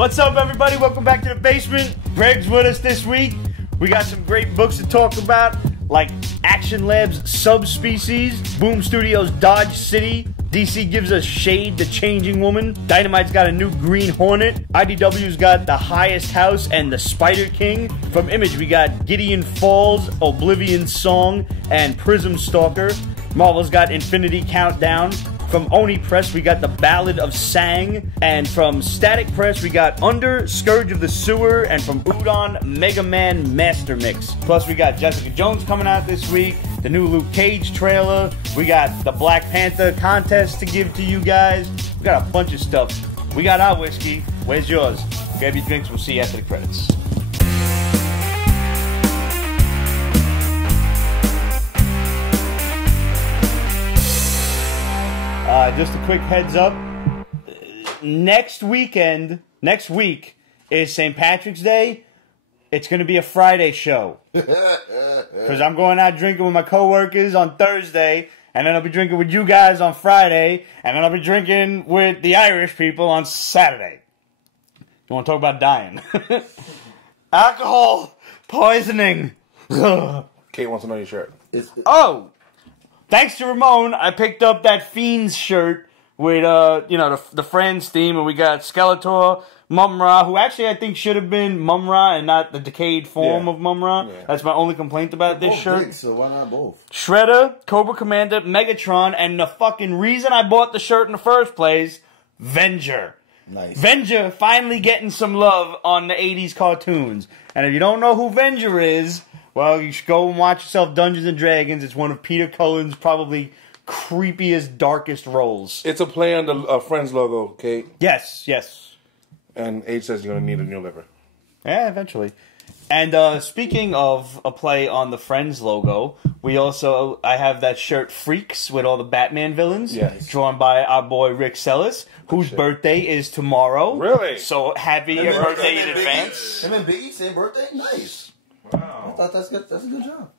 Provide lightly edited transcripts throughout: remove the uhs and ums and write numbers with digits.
What's up, everybody? Welcome back to the basement. Greg's with us this week. We got some great books to talk about, like Action Lab's Subspecies, Boom Studios' Dodge City, DC gives us Shade, the Changing Woman, Dynamite's got a new Green Hornet, IDW's got The Highest House and The Spider King. From Image, we got Gideon Falls, Oblivion Song, and Prism Stalker. Marvel's got Infinity Countdown. From Oni Press, we got The Ballad of Sang. And from Static Press, we got Under, Scourge of the Sewer. And from Udon, Mega Man Mastermix. Plus, we got Jessica Jones coming out this week, the new Luke Cage trailer. We got the Black Panther contest to give to you guys. We got a bunch of stuff. We got our whiskey. Where's yours? Grab your drinks. We'll see you after the credits. Just a quick heads up. Next week is St. Patrick's Day. It's going to be a Friday show. Because I'm going out drinking with my coworkers on Thursday, and then I'll be drinking with you guys on Friday, and then I'll be drinking with the Irish people on Saturday. You want to talk about dying? Alcohol poisoning. Kate wants to know your shirt. Oh! Thanks to Ramon, I picked up that Fiends shirt with, the Friends theme, and we got Skeletor, Mumra, who actually I think should have been Mumra and not the decayed form of Mumra. Yeah. That's my only complaint about this shirt. Big, so why not both? Shredder, Cobra Commander, Megatron, and the fucking reason I bought the shirt in the first place, Venger. Nice. Venger finally getting some love on the 80s cartoons. And if you don't know who Venger is, well, you should go and watch yourself Dungeons & Dragons. It's one of Peter Cullen's probably creepiest, darkest roles. It's a play on the Friends logo, Kate. Yes, yes. And H says you're going to need a new liver. Yeah, eventually. And speaking of a play on the Friends logo, I have that shirt Freaks with all the Batman villains. Yes. Drawn by our boy Rick Sellis, whose birthday is tomorrow. Really? So happy birthday in advance. Him and Biggie, same birthday? Nice. Wow. I thought that's good. That's a good job.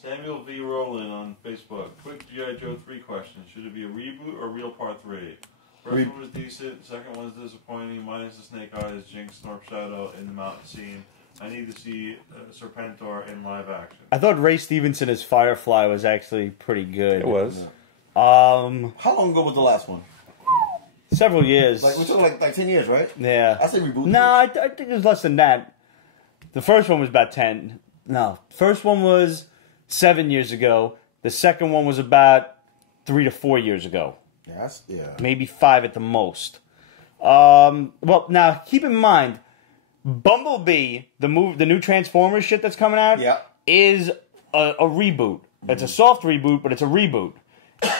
Samuel V. Rowland on Facebook. Quick G.I. Joe 3 question. Should it be a reboot or real part 3? First one was decent. Second one was disappointing. Minus the Snake Eyes, Jinx, Snorp Shadow in the mountain scene. I need to see Serpentor in live action. I thought Ray Stevenson as Firefly was actually pretty good. It was. How long ago was the last one? Several years. Like we're talking like 10 years, right? Yeah. I say reboot. No, I think it was less than that. The first one was about 10. No, first one was 7 years ago. The second one was about 3 to 4 years ago. Yeah. Maybe 5 at the most. Well, now keep in mind, Bumblebee, the new Transformers shit that's coming out, is a reboot. It's a soft reboot, but it's a reboot.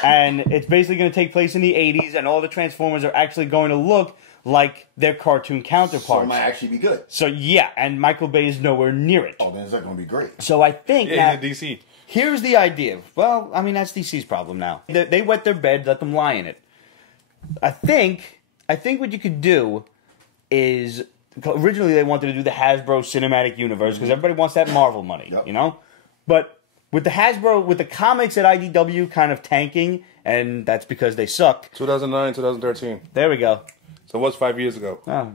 And it's basically going to take place in the 80s, and all the Transformers are actually going to look like their cartoon counterparts. So it might actually be good. So yeah, and Michael Bay is nowhere near it. Oh, then it's not going to be great. So I think now, he's in DC. Here's the idea. Well, I mean, that's DC's problem now. They wet their bed, let them lie in it. I think what you could do is, originally they wanted to do the Hasbro Cinematic Universe because everybody wants that Marvel money, you know? But with the Hasbro, with the comics at IDW kind of tanking, and that's because they suck. 2009, 2013. There we go. So what's 5 years ago? Oh.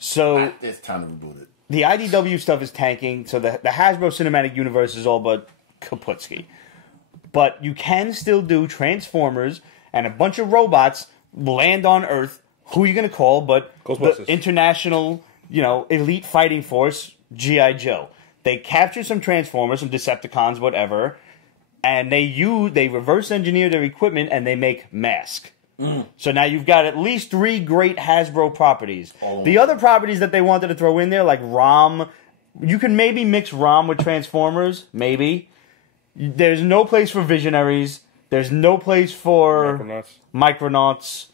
So it's time to reboot it. The IDW stuff is tanking, so the Hasbro Cinematic Universe is all but kaputski. But you can still do Transformers, and a bunch of robots land on Earth. Who are you going to call but the International, Elite Fighting Force, G.I. Joe. They capture some Transformers, some Decepticons, whatever, and they reverse engineer their equipment, and they make Mask. So now you've got at least 3 great Hasbro properties. The other properties that they wanted to throw in there, like ROM, you can maybe mix ROM with Transformers, maybe. There's no place for Visionaries. There's no place for Micronauts.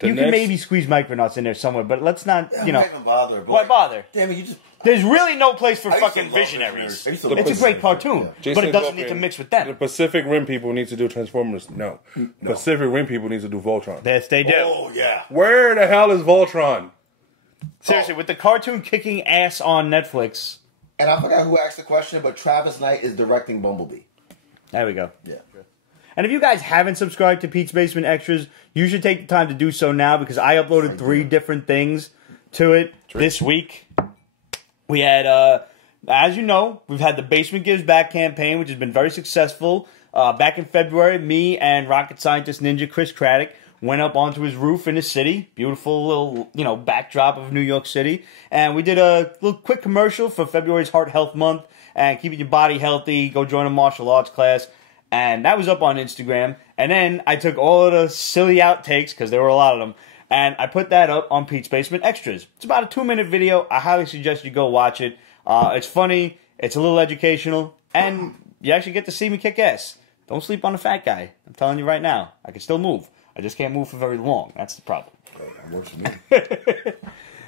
You can maybe squeeze Micronauts in there somewhere, but let's not, Why bother? Why bother? Damn it, you just... There's really no place for fucking Visionaries. It's a great cartoon, but it doesn't need to mix with them. The Pacific Rim people need to do Transformers. No. Pacific Rim people need to do Voltron. Yes, they do. Oh, yeah. Where the hell is Voltron? Seriously, with the cartoon kicking ass on Netflix. And I forgot who asked the question, but Travis Knight is directing Bumblebee. There we go. Yeah. And if you guys haven't subscribed to Pete's Basement Extras, you should take the time to do so now because I uploaded 3 different things to it this week. We had, as you know, we've had the Basement Gives Back campaign, which has been very successful. Back in February, me and rocket scientist ninja Chris Craddock went up onto his roof in the city. Beautiful little, backdrop of New York City. And we did a little quick commercial for February's Heart Health Month. And keeping your body healthy, go join a martial arts class. And that was up on Instagram. And then I took all of the silly outtakes, because there were a lot of them, and I put that up on Pete's Basement Extras. It's about a 2-minute video. I highly suggest you go watch it. It's funny. It's a little educational. And you actually get to see me kick ass. Don't sleep on the fat guy. I'm telling you right now. I can still move. I just can't move for very long. That's the problem. That works for me.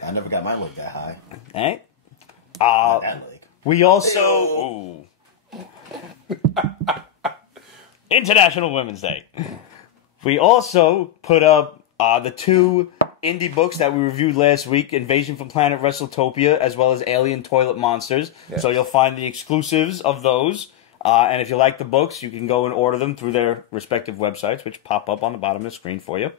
I never got my leg that high. Hey? Not that leg. We also... International Women's Day. We also put up the 2 indie books that we reviewed last week, Invasion from Planet WrestleTopia, as well as Alien Toilet Monsters. Yes. So you'll find the exclusives of those. And if you like the books, you can go and order them through their respective websites, which pop up on the bottom of the screen for you.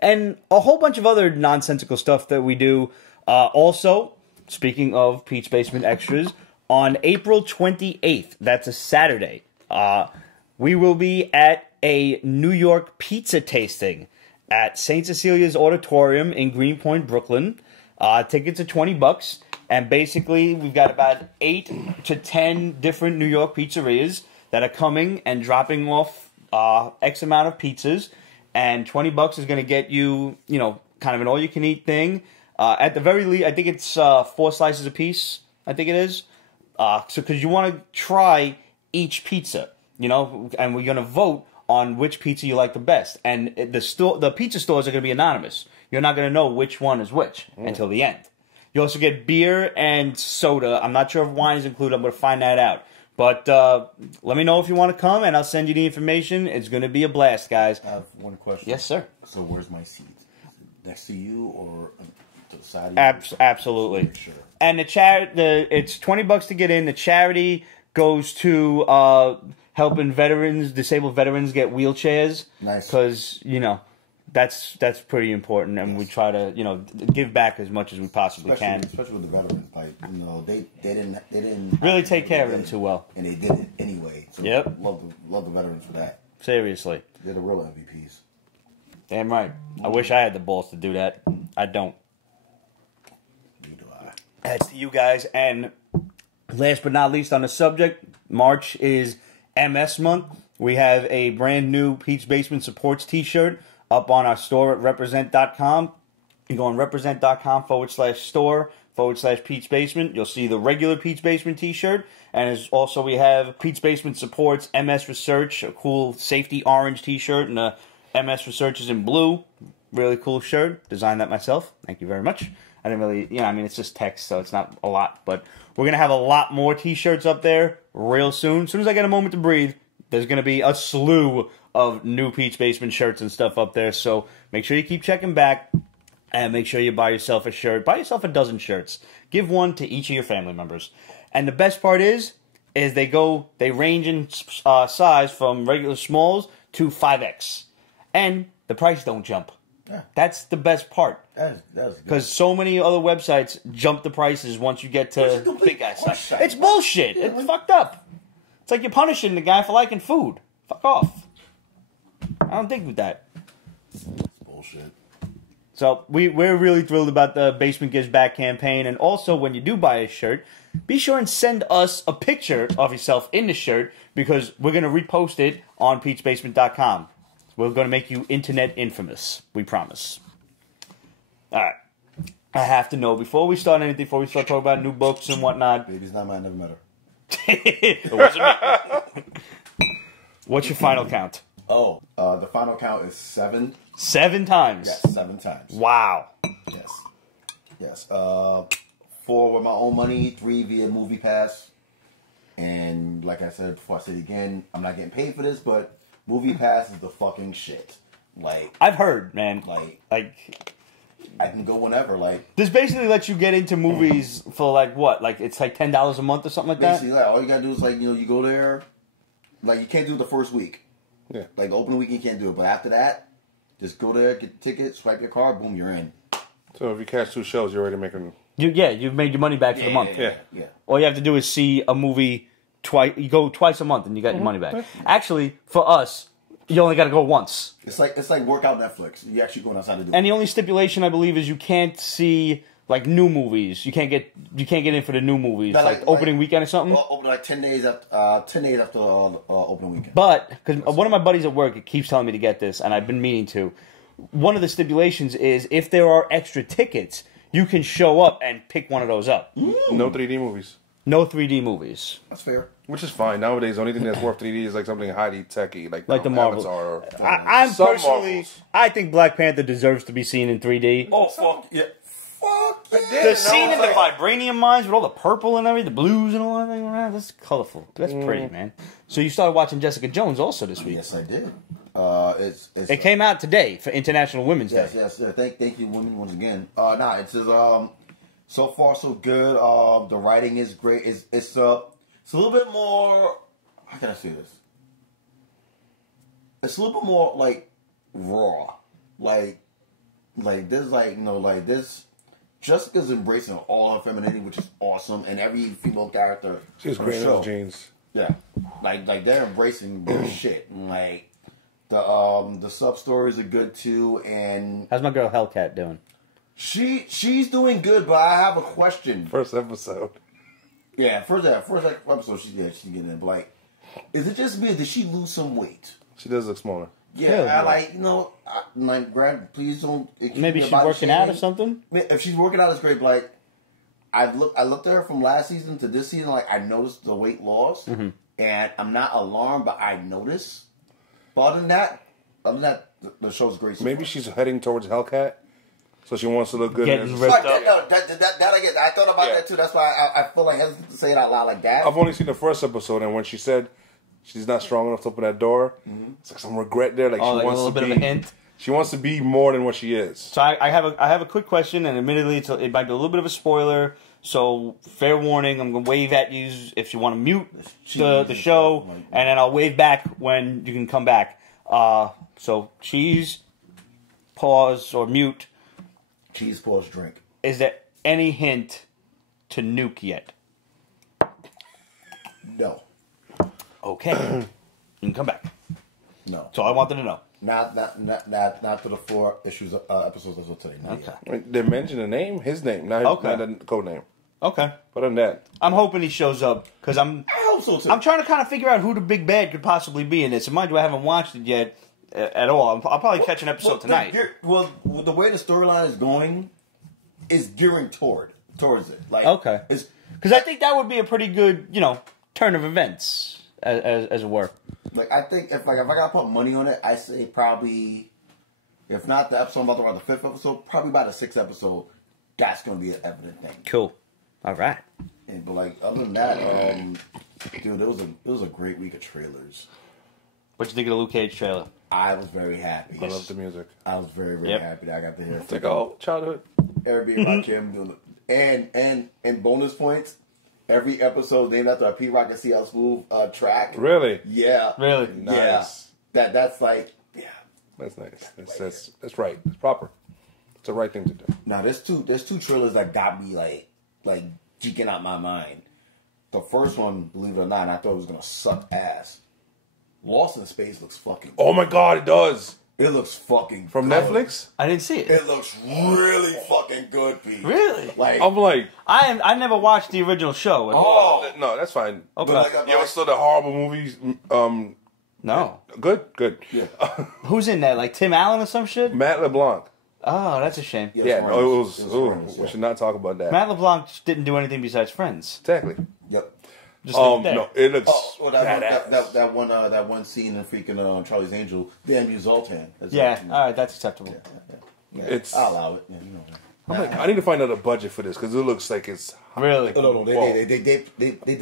And a whole bunch of other nonsensical stuff that we do. Also, speaking of Pete's Basement Extras, on April 28th, that's a Saturday, we will be at a New York pizza tasting at St. Cecilia's Auditorium in Greenpoint, Brooklyn. Tickets are $20. And basically, we've got about 8 to 10 different New York pizzerias that are coming and dropping off X amount of pizzas. And $20 is going to get you, kind of an all-you-can-eat thing. At the very least, I think it's 4 slices a piece, I think it is. Because you want to try each pizza, and we're going to vote on which pizza you like the best. And the pizza stores are going to be anonymous. You're not going to know which one is which until the end. You also get beer and soda. I'm not sure if wine is included. I'm going to find that out. But let me know if you want to come, and I'll send you the information. It's going to be a blast, guys. I have one question. Yes, sir. So where's my seat? Is it next to you or to the side of you? Absolutely. Sure. And it's $20 to get in. The charity goes to helping disabled veterans get wheelchairs. Nice. Because, that's pretty important, and we try to, give back as much as we possibly can. Especially with the veterans, they didn't really take care of them too well, and they did it anyway. So yep, love the veterans for that. Seriously, they're the real MVPs. Damn right. I wish I had the balls to do that. I don't. Neither do I. That's to you guys. And last but not least on the subject, March is MS month. We have a brand new Pete's Basement Supports t-shirt up on our store at represent.com. You go on represent.com/store/Pete's Basement. You'll see the regular Pete's Basement t-shirt. And also we have Pete's Basement Supports MS Research, a cool safety orange t-shirt, and the MS Research is in blue. Really cool shirt. Designed that myself. Thank you very much. I didn't really, it's just text, so it's not a lot. But we're going to have a lot more t-shirts up there real soon. As soon as I get a moment to breathe, there's going to be a slew of new Pete's Basement shirts and stuff up there. So make sure you keep checking back and make sure you buy yourself a shirt. Buy yourself a dozen shirts. Give one to each of your family members. And the best part is they range in size from regular smalls to 5X. And the price don't jump. Yeah. That's the best part. Because so many other websites jump the prices once you get to big guy size. It's bullshit. Yeah, it's fucked up. It's like you're punishing the guy for liking food. Fuck off. I don't think with that. It's bullshit. So we're really thrilled about the Basement Gives Back campaign. And also, when you do buy a shirt, be sure and send us a picture of yourself in the shirt because we're going to repost it on Pete'sBasement.com. We're going to make you internet infamous. We promise. All right. I have to know, before we start talking about new books and whatnot. Baby's not mine, I never met her. It wasn't me. What's your final count? Oh, the final count is 7. 7 times? Yes, 7 times. Wow. Yes. 4 with my own money, 3 via Movie Pass. And like I said before, I say it again, I'm not getting paid for this, but Movie Pass is the fucking shit. Like, I've heard, man. Like I can go whenever. Like, this basically lets you get into movies for like what? Like it's like $10 a month or something like that. Basically, like all you gotta do is like you go there. Like you can't do it the first week. Yeah. Like the opening weekend, you can't do it. But after that, just go there, get the ticket, swipe your card, boom, you're in. So if you catch 2 shows, you're already making. You've made your money back for the month. Yeah. All you have to do is see a movie twice. You go twice a month and you got your money back. Actually, for us, you only got to go once. It's like workout Netflix. You actually going outside to do it. And the only stipulation I believe is you can't see like new movies. You can't get in for the new movies, like opening weekend or something. Open like 10 days after opening weekend. But because one of my buddies at work keeps telling me to get this, and I've been meaning to. One of the stipulations is if there are extra tickets, you can show up and pick one of those up. No 3D movies. No 3D movies. That's fair. Which is fine. Nowadays, the only thing that's worth 3D is like something highly techy, like the Marvel. Or, I'm some personally, Marvels. I think Black Panther deserves to be seen in 3D. Oh, fuck. Yeah. Fuck. The scene in the vibranium mines with all the purple and everything, the blues and all that, that's colorful. That's pretty, man. So you started watching Jessica Jones also this week. Yes, I did. It came out today for International Women's Day. Yes, sir. Thank you, women, once again. It says so far so good. The writing is great. It's a little bit more. How can I say this? It's a little bit more like raw, like there's this. Jessica's embracing all her femininity, which is awesome, and every female character. She's great in those jeans. Yeah, like they're embracing their shit. And, like the sub stories are good too, and How's my girl Hellcat doing? she's doing good, but I have a question. First episode. Yeah, first episode she's getting in. But like, is it just me? Or did she lose some weight? She does look smaller. Yeah, Grant, please don't. Maybe she's working out or something. If she's working out, it's great. But like, I looked at her from last season to this season. Like, I noticed the weight loss, and I'm not alarmed, but I noticed. But other than that, the show's great. So Maybe far. she's heading towards Hellcat, so she wants to look good. Getting in ripped up. I thought about that too. That's why I feel like hesitant to say it out loud like that. I've only seen the first episode, and when she said she's not strong enough to open that door, it's like some regret there. Like she Like wants a little to bit be, of a hint. She wants to be more than what she is. So I have a quick question, and admittedly, it might be a little bit of a spoiler. So fair warning, I'm gonna wave at you if you want to mute the show, and then I'll wave back when you can come back. So cheese, pause or mute. Cheese, pause, drink. Is there any hint to Nuke yet? No. Okay, you can come back. No. So I wanted to know. Not to the 4 episodes of today. Not Okay. yet. They mention the name, his name, not the code name. Okay. But other than that, I'm hoping he shows up because I hope so too. I'm trying to kind of figure out who the big bad could possibly be in this. And mind you, I haven't watched it yet at all. I'll probably catch an episode tonight. The way the storyline is going is gearing towards it. Like, Okay. Because I think that would be a pretty good, turn of events, as it were. Like, I think if I gotta put money on it, I say probably, if not the episode I'm about to write, the 5th episode, probably by the 6th episode, that's gonna be an evident thing. Cool. All right. But like, other than that, dude, it was a great week of trailers. What you think of the Luke Cage trailer? I was very happy. I love the music. I was very, very happy that I got to hear. It's like, oh, childhood. Everybody about Kim doing it. And bonus points, every episode named after a P Rock and CL Smooth track. Really? Yeah. Really? Nice. Yeah. That's like, yeah. That's nice. That's right. It's proper. It's the right thing to do. Now there's two trailers that got me like geeking out my mind. The first one, believe it or not, I thought it was gonna suck ass. Lost in Space looks fucking good. Oh my God, it does. It looks fucking From good. Netflix? I didn't see it. It looks really fucking good, Pete. Really? Like, I'm like, I never watched the original show. no, that's fine. Okay. You ever saw the horrible movies? No. Good. Yeah. Who's in that? Like Tim Allen or some shit? Matt LeBlanc. Oh, that's a shame. Yeah. Yeah, Friends. no, It was Friends, we yeah. should not talk about that. Matt LeBlanc didn't do anything besides Friends. Exactly. Yep. Just leave it there. No, it looks that one scene in freaking Charlie's Angel, Dan Zoltan. Yeah, all right, that's acceptable. Yeah, It's- I'll allow it. Yeah, I'm like, I need to find out a budget for this because it looks like it's. Really? No, they did.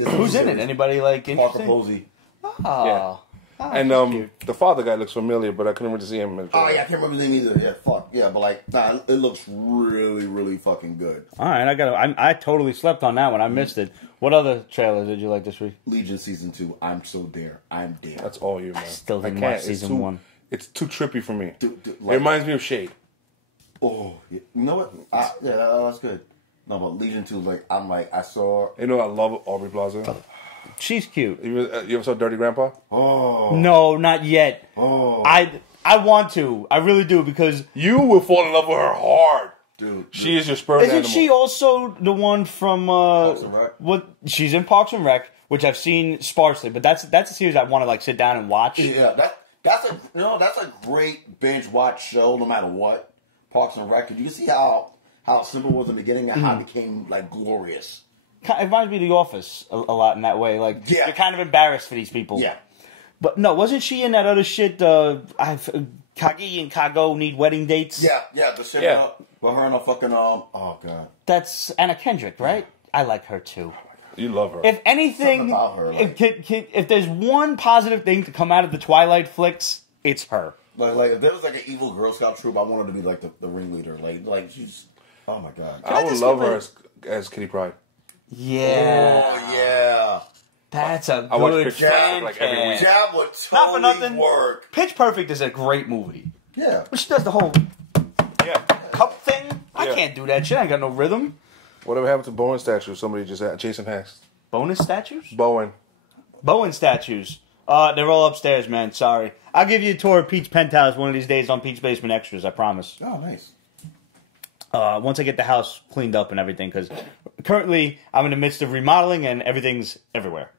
Who's in it? Anybody like Parker interesting? Posey. Oh. Yeah. Oh, And that's cute. the father guy looks familiar, but I couldn't really see him. Oh yeah, I can't remember his name either. Yeah, fuck. Yeah, but like, nah, it looks really, really fucking good. All right, I totally slept on that one. I missed it. What other trailers did you like this week? Legion Season 2, I'm so there. I'm there. That's all you, man. Still didn't I can't. watch season 1. It's too trippy for me. Dude, It like, reminds me of Shade. oh, you know what? Yeah, that's good. No, but Legion 2, like, I saw... You know, I love Aubrey Plaza. She's cute. You ever saw Dirty Grandpa? Oh. No, not yet. Oh. I want to. I really do because You will fall in love with her hard. Dude. She is your sperm isn't animal. she also the one from Parks and Rec? What? She's in Parks and Rec, which I've seen sparsely, but that's a series I want to like sit down and watch. Yeah, that's a great binge watch show no matter what. Parks and Rec. You can see how simple it was in the beginning and how it became like glorious. It reminds me of The Office a lot in that way. Like, Yeah. you're kind of embarrassed for these people. Yeah. But no, wasn't she in that other shit? Kagi and Kago need wedding dates. Yeah, the shit with her and a fucking oh god. That's Anna Kendrick, right? I like her too. You love her. If anything, Something about her, like- if there's one positive thing to come out of the Twilight flicks, it's her. Like if there was like an evil Girl Scout troop, I wanted to be like the ringleader. Like she's oh my god. I would love her as Kitty Pryde. Yeah. Oh yeah. That's a I watch good Pitch Perfect, like, every fan week. cast. That would Not for totally nothing. work. Pitch Perfect is a great movie. Yeah. But she does the whole Yeah. cup thing. I Yeah. can't do that shit. I ain't got no rhythm. Whatever happened to Bowen statue? Somebody just had Jason Hacks. Bonus statues? Bowen. Bowen statues. They're all upstairs, man. Sorry. I'll give you a tour of Pete's penthouse one of these days on Pete's Basement Extras. I promise. Oh, nice. Once I get the house cleaned up and everything, because currently I'm in the midst of remodeling and everything's everywhere.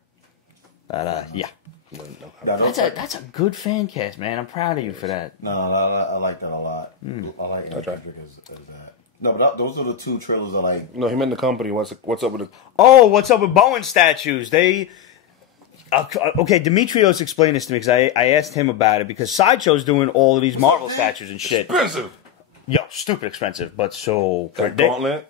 But yeah, that's a good fan cast, man. I'm proud of you for that. No, I like that a lot. I like Anna Kendrick as that. No, but those are the two trailers I like. No, him and the company. What's up with it? Oh, what's up with Bowen statues? They. Okay, Demetrios explained this to me because I asked him about it because Sideshow's doing all of these Marvel statues and shit. Expensive. Yo, stupid expensive, but so That gauntlet?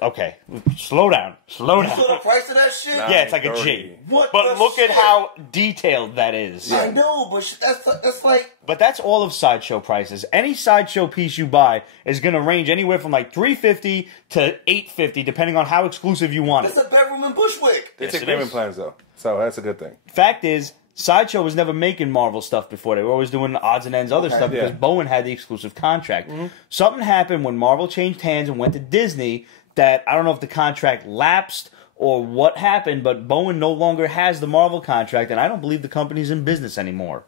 Okay, slow down. You saw the price of that shit? Nah. Yeah, it's like a 30. G. What But the look at shit? how detailed that is. I know, but that's like But that's all of Sideshow prices. Any Sideshow piece you buy is going to range anywhere from like $350 to $850, depending on how exclusive you want it's it. a bedroom in Bushwick. They Yes, take it payment is. plans though, so that's a good thing. Fact is, Sideshow was never making Marvel stuff before. They were always doing odds and ends other stuff because yeah. Bowen had the exclusive contract. Something happened when Marvel changed hands and went to Disney that I don't know if the contract lapsed or what happened, but Bowen no longer has the Marvel contract, and I don't believe the company's in business anymore.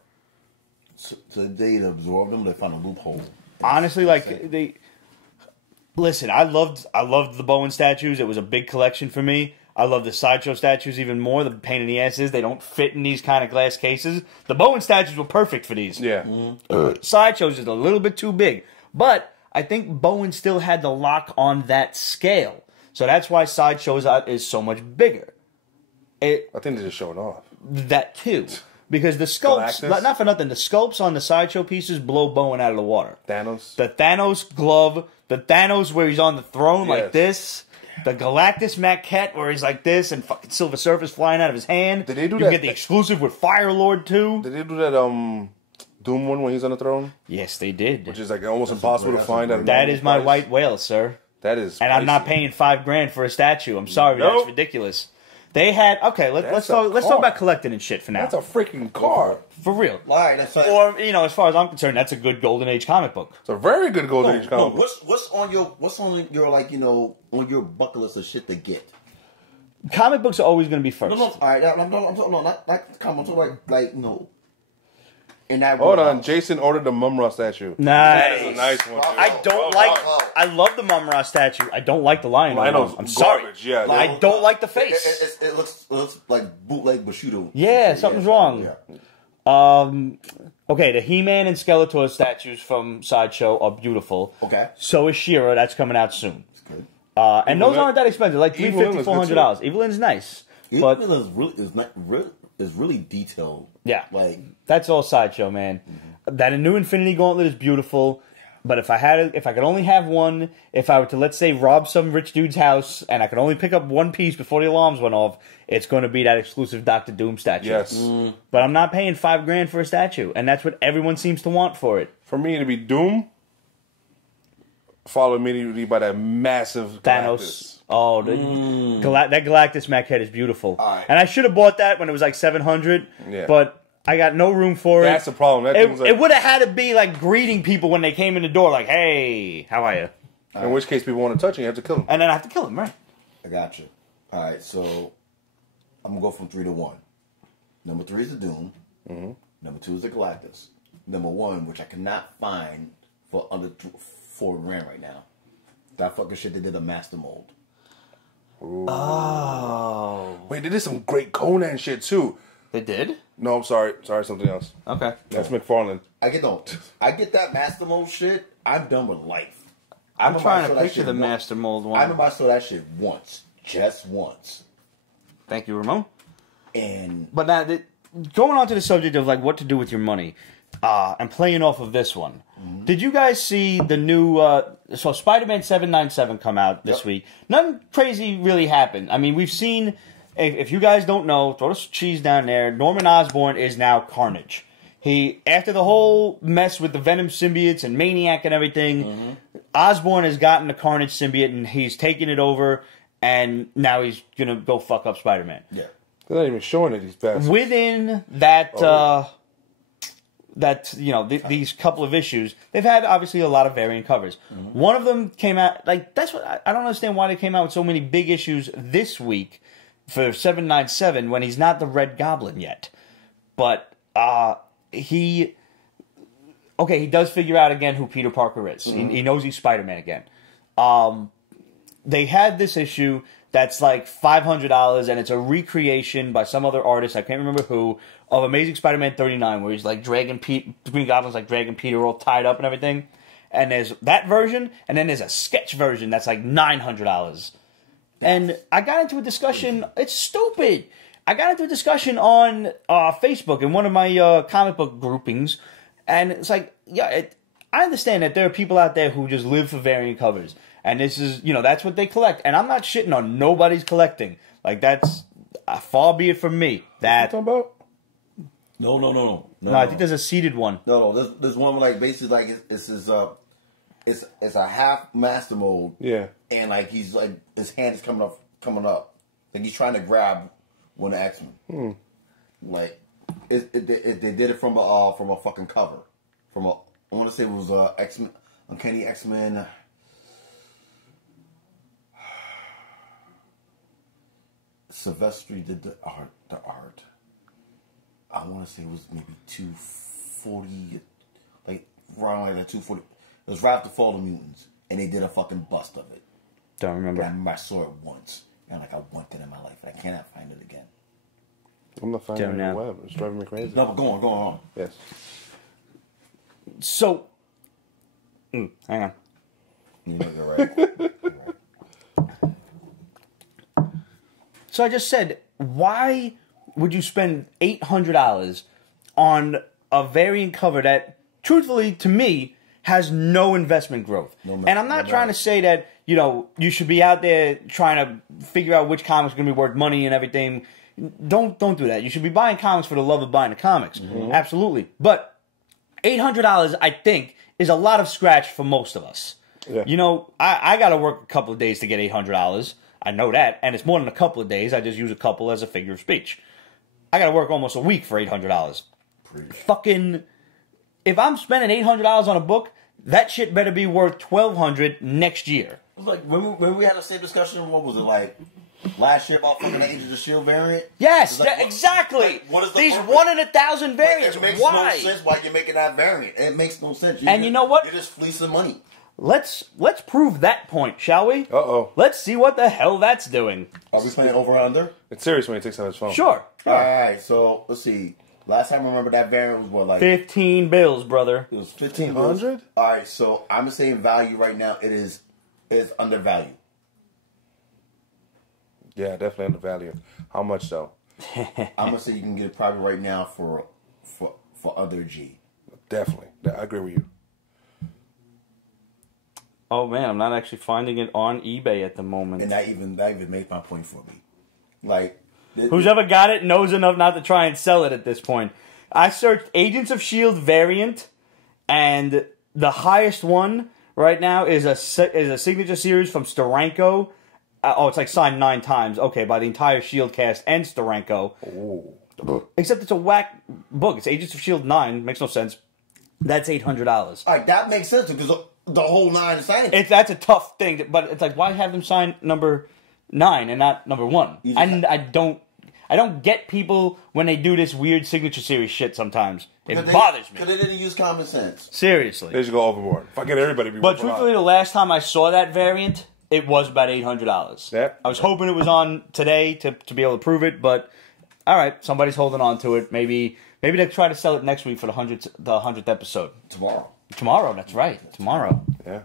So they absorbed them. They found a loophole. Honestly, like they listen. I loved the Bowen statues. It was a big collection for me. I love the Sideshow statues even more. The pain in the ass is they don't fit in these kind of glass cases. The Bowen statues were perfect for these. Yeah. Sideshow's is a little bit too big, but I think Bowen still had the lock on that scale, so that's why Sideshow's is so much bigger. I think they're just showing off. That too. Because the sculpts, Galactus? not for nothing, the sculpts on the Sideshow pieces blow Bowen out of the water. Thanos. The Thanos glove, the Thanos where he's on the throne like Yes. this, the Galactus maquette where he's like this and fucking Silver Surfer's flying out of his hand. Did they do you that- get the exclusive with Fire Lord too. Did they do that Doom one when he's on the throne? Yes, they did. Which is like almost impossible to that's find a at a great- That normal is my price. white whale, sir. That is, And I'm not pricey. paying $5,000 for a statue. I'm sorry, Nope. that's ridiculous. They had let's That's talk. a Let's talk car. about collecting and shit for now. That's a freaking car. For real. All right, that's like, Or as far as I'm concerned, that's a good Golden Age comic book. It's a very good Golden Age comic. book. what's on your like on your bucket list of shit to get? Comic books are always going to be first. No, all right, I'm not comment. I'm talking like no. And that Hold on, Jason ordered the Mumra statue. Nice. That is a nice one. Too. I don't Well like. done. I love the Mumra statue. I don't like the lion. Lionel's I'm sorry. garbage, yeah. I don't like the face. It looks like bootleg Bushido. Yeah, something's wrong. Okay, the He-Man and Skeletor statues from Sideshow are beautiful. Okay. So is She-Ra. That's coming out soon. It's good. And those Lyn- aren't that expensive. Like Evil Lyn $350, was good, $400. Evil Lyn's nice. But But is really detailed. yeah, Like that's all Sideshow, man. That new Infinity Gauntlet is beautiful. But if I could only have one, if I were to, let's say, rob some rich dude's house, and I could only pick up one piece before the alarms went off, it's going to be that exclusive Doctor Doom statue. Yes. But I'm not paying $5,000 for a statue, and that's what everyone seems to want for it. For me to be Doom, followed immediately by that massive Thanos. Galactus. Oh, that Galactus mech head is beautiful. All right. And I should have bought that when it was like 700, but I got no room for it. That's the problem. That thing's like, It would have had to be like greeting people when they came in the door, like, "Hey, how are you?" in which case, people want to touch him, you have to kill him. And then I have to kill him, right? I got you. All right, so I'm gonna go from 3 to 1. Number 3 is the Doom. Number 2 is the Galactus. Number 1, which I cannot find for under 4 grand right now. That fucking shit they did a master mold. Ooh. Oh, Wait, they did some great Conan shit too. they did? No, I'm sorry. Sorry, something else. Okay. That's McFarlane. I get that master mold shit. I'm done with life. I'm trying to picture the master mold one. I remember I saw that shit once, just once. Thank you, Ramon. And But now, going on to the subject of like what to do with your money, and playing off of this one, did you guys see the new? So Spider-Man 797 come out this week. Nothing crazy really happened. I mean, we've seen. If you guys don't know, throw the cheese down there. Norman Osborn is now Carnage. He, after the whole mess with the Venom symbiotes and Maniac and everything, Osborn has gotten the Carnage symbiote and he's taking it over, and now he's gonna go fuck up Spider-Man. yeah, They're not even showing it, these bastards. Within that, these couple of issues, they've had obviously a lot of variant covers. One of them came out that's what I don't understand why they came out with so many big issues this week for 797 when he's not the Red Goblin yet, but he does figure out again who Peter Parker is. He knows he's Spider-Man again. They had this issue that's like $500, and it's a recreation by some other artist, I can't remember who, of Amazing Spider-Man 39, where he's like dragging Green Goblin's like dragging Peter all tied up and everything. And there's that version, and then there's a sketch version that's like $900. And I got into a discussion. It's stupid. I got into a discussion on Facebook in one of my comic book groupings, and it's like, I understand that there are people out there who just live for variant covers, and this is, that's what they collect. And I'm not shitting on nobody's collecting. Like, that's far be it from me. That What are you talking about? no. No, I think there's a seated one. No, there's one where like basically like it's a half master mold. Yeah. And like he's like his hand is coming up, like he's trying to grab one of X-Men. Like they did it from a fucking cover, I want to say it was X-Men, Uncanny X-Men. Sylvester did the art. I want to say it was maybe 240, like around like that 240. It was right after Fall of the Mutants, and they did a fucking bust of it. Don't remember. And I remember I saw it once, and like I want it in my life, and I cannot find it again. I'm not finding it on the web. It's driving me crazy. No, but go on. Yes. So, hang on. You're right. So I just said, why would you spend $800 on a variant cover that, truthfully, to me, has no investment growth? And I'm not trying to say that, you should be out there trying to figure out which comics are going to be worth money and everything. Don't do that. You should be buying comics for the love of buying the comics. Absolutely. But $800, I think, is a lot of scratch for most of us. Yeah. I got to work a couple of days to get $800. I know that, and it's more than a couple of days. I just use a couple as a figure of speech. I got to work almost a week for $800. Fucking, if I'm spending $800 on a book, that shit better be worth $1,200 next year. It was like when we had the same discussion. What was it like last year about fucking the Agents of Shield variant? Yes, like, exactly. Like, what is the These purpose? 1 in 1,000 variants? It makes Why? no sense why you're making that variant. It makes no sense. You know what? You're just fleecing money. Let's prove that point, shall we? Uh-oh. Let's see what the hell that's doing. Are we playing over or under? It's serious when he takes out his phone. Sure. All right. So let's see. Last time I remember that variant was what, like 15 bills, brother. it was 1,500. All right. So I'm gonna say in value right now it is undervalued. Yeah, definitely undervalued. How much though? I'm gonna say you can get it probably right now for under G. Definitely. I agree with you. Oh man, I'm not actually finding it on eBay at the moment. And that even made my point for me. Like Who's ever got it knows enough not to try and sell it at this point. I searched Agents of S.H.I.E.L.D. variant, and the highest one right now is a signature series from Steranko. It's like signed 9 times. Okay, by the entire Shield cast and Steranko. Oh. Except it's a whack book. It's Agents of Shield 9. Makes no sense. That's $800. All right, that makes sense because the whole 9 signed. That's a tough thing, but it's like, why have them sign number 9 and not number 1? I don't get people when they do this weird signature series shit sometimes. It bothers me. Because they didn't use common sense. Seriously. They just go overboard. If I get everybody to be But truthfully, the last time I saw that variant, it was about $800. Yeah. I was hoping it was on today to be able to prove it, but all right, somebody's holding on to it. Maybe they'll try to sell it next week for the 100th episode. Tomorrow, that's right. Tomorrow. Yeah.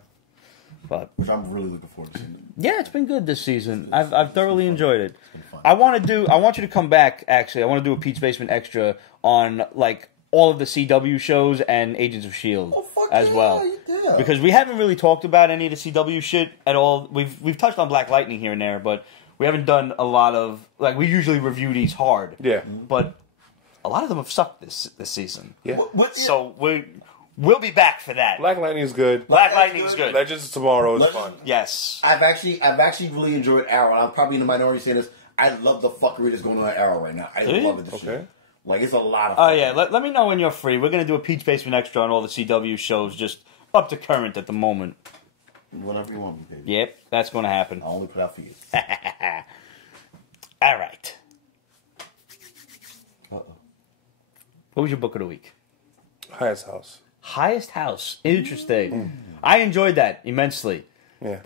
But which I'm really looking forward to seeing. Yeah, it's been good this season. I've thoroughly enjoyed it. I want you to come back, actually. I want to do a Pete's Basement Extra on, like, all of the CW shows and Agents of S.H.I.E.L.D. as well. Yeah. Because we haven't really talked about any of the CW shit at all. We've touched on Black Lightning here and there, but we haven't done a lot of... Like, we usually review these hard. Yeah. But a lot of them have sucked this season. Yeah. So we'll be back for that. Black Lightning is good. Black Lightning is good. Legends of Tomorrow is fun. Yes. I've actually really enjoyed Arrow. I'm probably in the minority saying this. I love the fuckery that's going on at Arrow right now. I love it. Shit. Like, it's a lot of fun. Oh, yeah. Let me know when you're free. We're going to do a Pete's Basement Extra on all the CW shows, just up to current at the moment. Whenever you want me, baby. Yep, that's going to happen. I'll only put out for you. All right. Uh-oh. What was your book of the week? Highest House. Highest House. Interesting. I enjoyed that immensely. Yeah.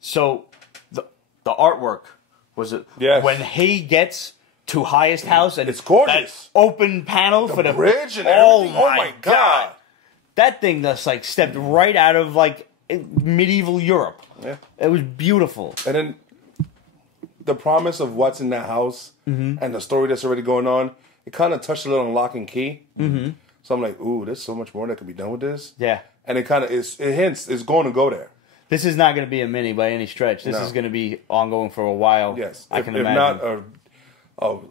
So the artwork was it when he gets to Highest House and it's gorgeous. That open panel for the bridge and everything. Oh my god. That thing just like stepped right out of like medieval Europe. Yeah. It was beautiful. And then the promise of what's in that house and the story that's already going on, it kind of touched a little on Lock and Key. Mm-hmm. So I'm like, ooh, there's so much more that could be done with this. Yeah. And it kind of it hints it's going to go there. This is not going to be a mini by any stretch. This is going to be ongoing for a while. Yes. I can if imagine. Not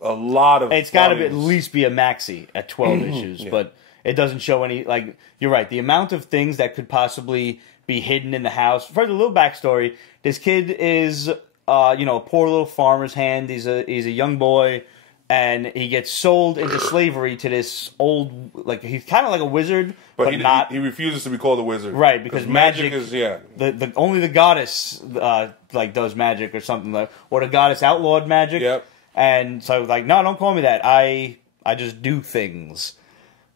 a lot of... It's got to at least be a maxi at 12 issues, but it doesn't show any... Like, you're right. The amount of things that could possibly be hidden in the house. For the little backstory, this kid is, a poor little farmer's hand. He's a young boy, and he gets sold into slavery to this old... Like, he's kind of like a wizard, but not... He refuses to be called a wizard. Right, because magic is... only the goddess, does magic or something like... Or the goddess outlawed magic. Yep. And so, like, no, don't call me that. I just do things.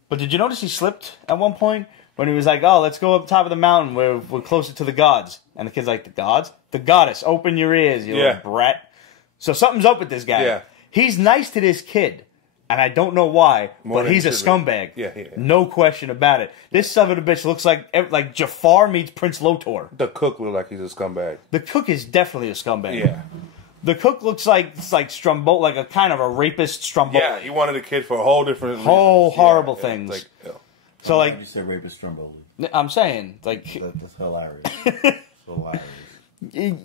But did you notice he slipped at one point? When he was like, oh, let's go up top of the mountain where we're closer to the gods. And the kid's like, the gods? The goddess, open your ears, you little brat. So something's up with this guy. Yeah. He's nice to this kid. And I don't know why, but he's a scumbag. Yeah. No question about it. This son of a bitch looks like Jafar meets Prince Lotor. The cook looks like he's a scumbag. The cook is definitely a scumbag. Yeah. The cook looks like Stromboli, like a kind of a rapist Stromboli. Yeah, he wanted a kid for a whole different horrible things. Like, so like you said, rapist Stromboli. I'm saying like that's hilarious. It's hilarious.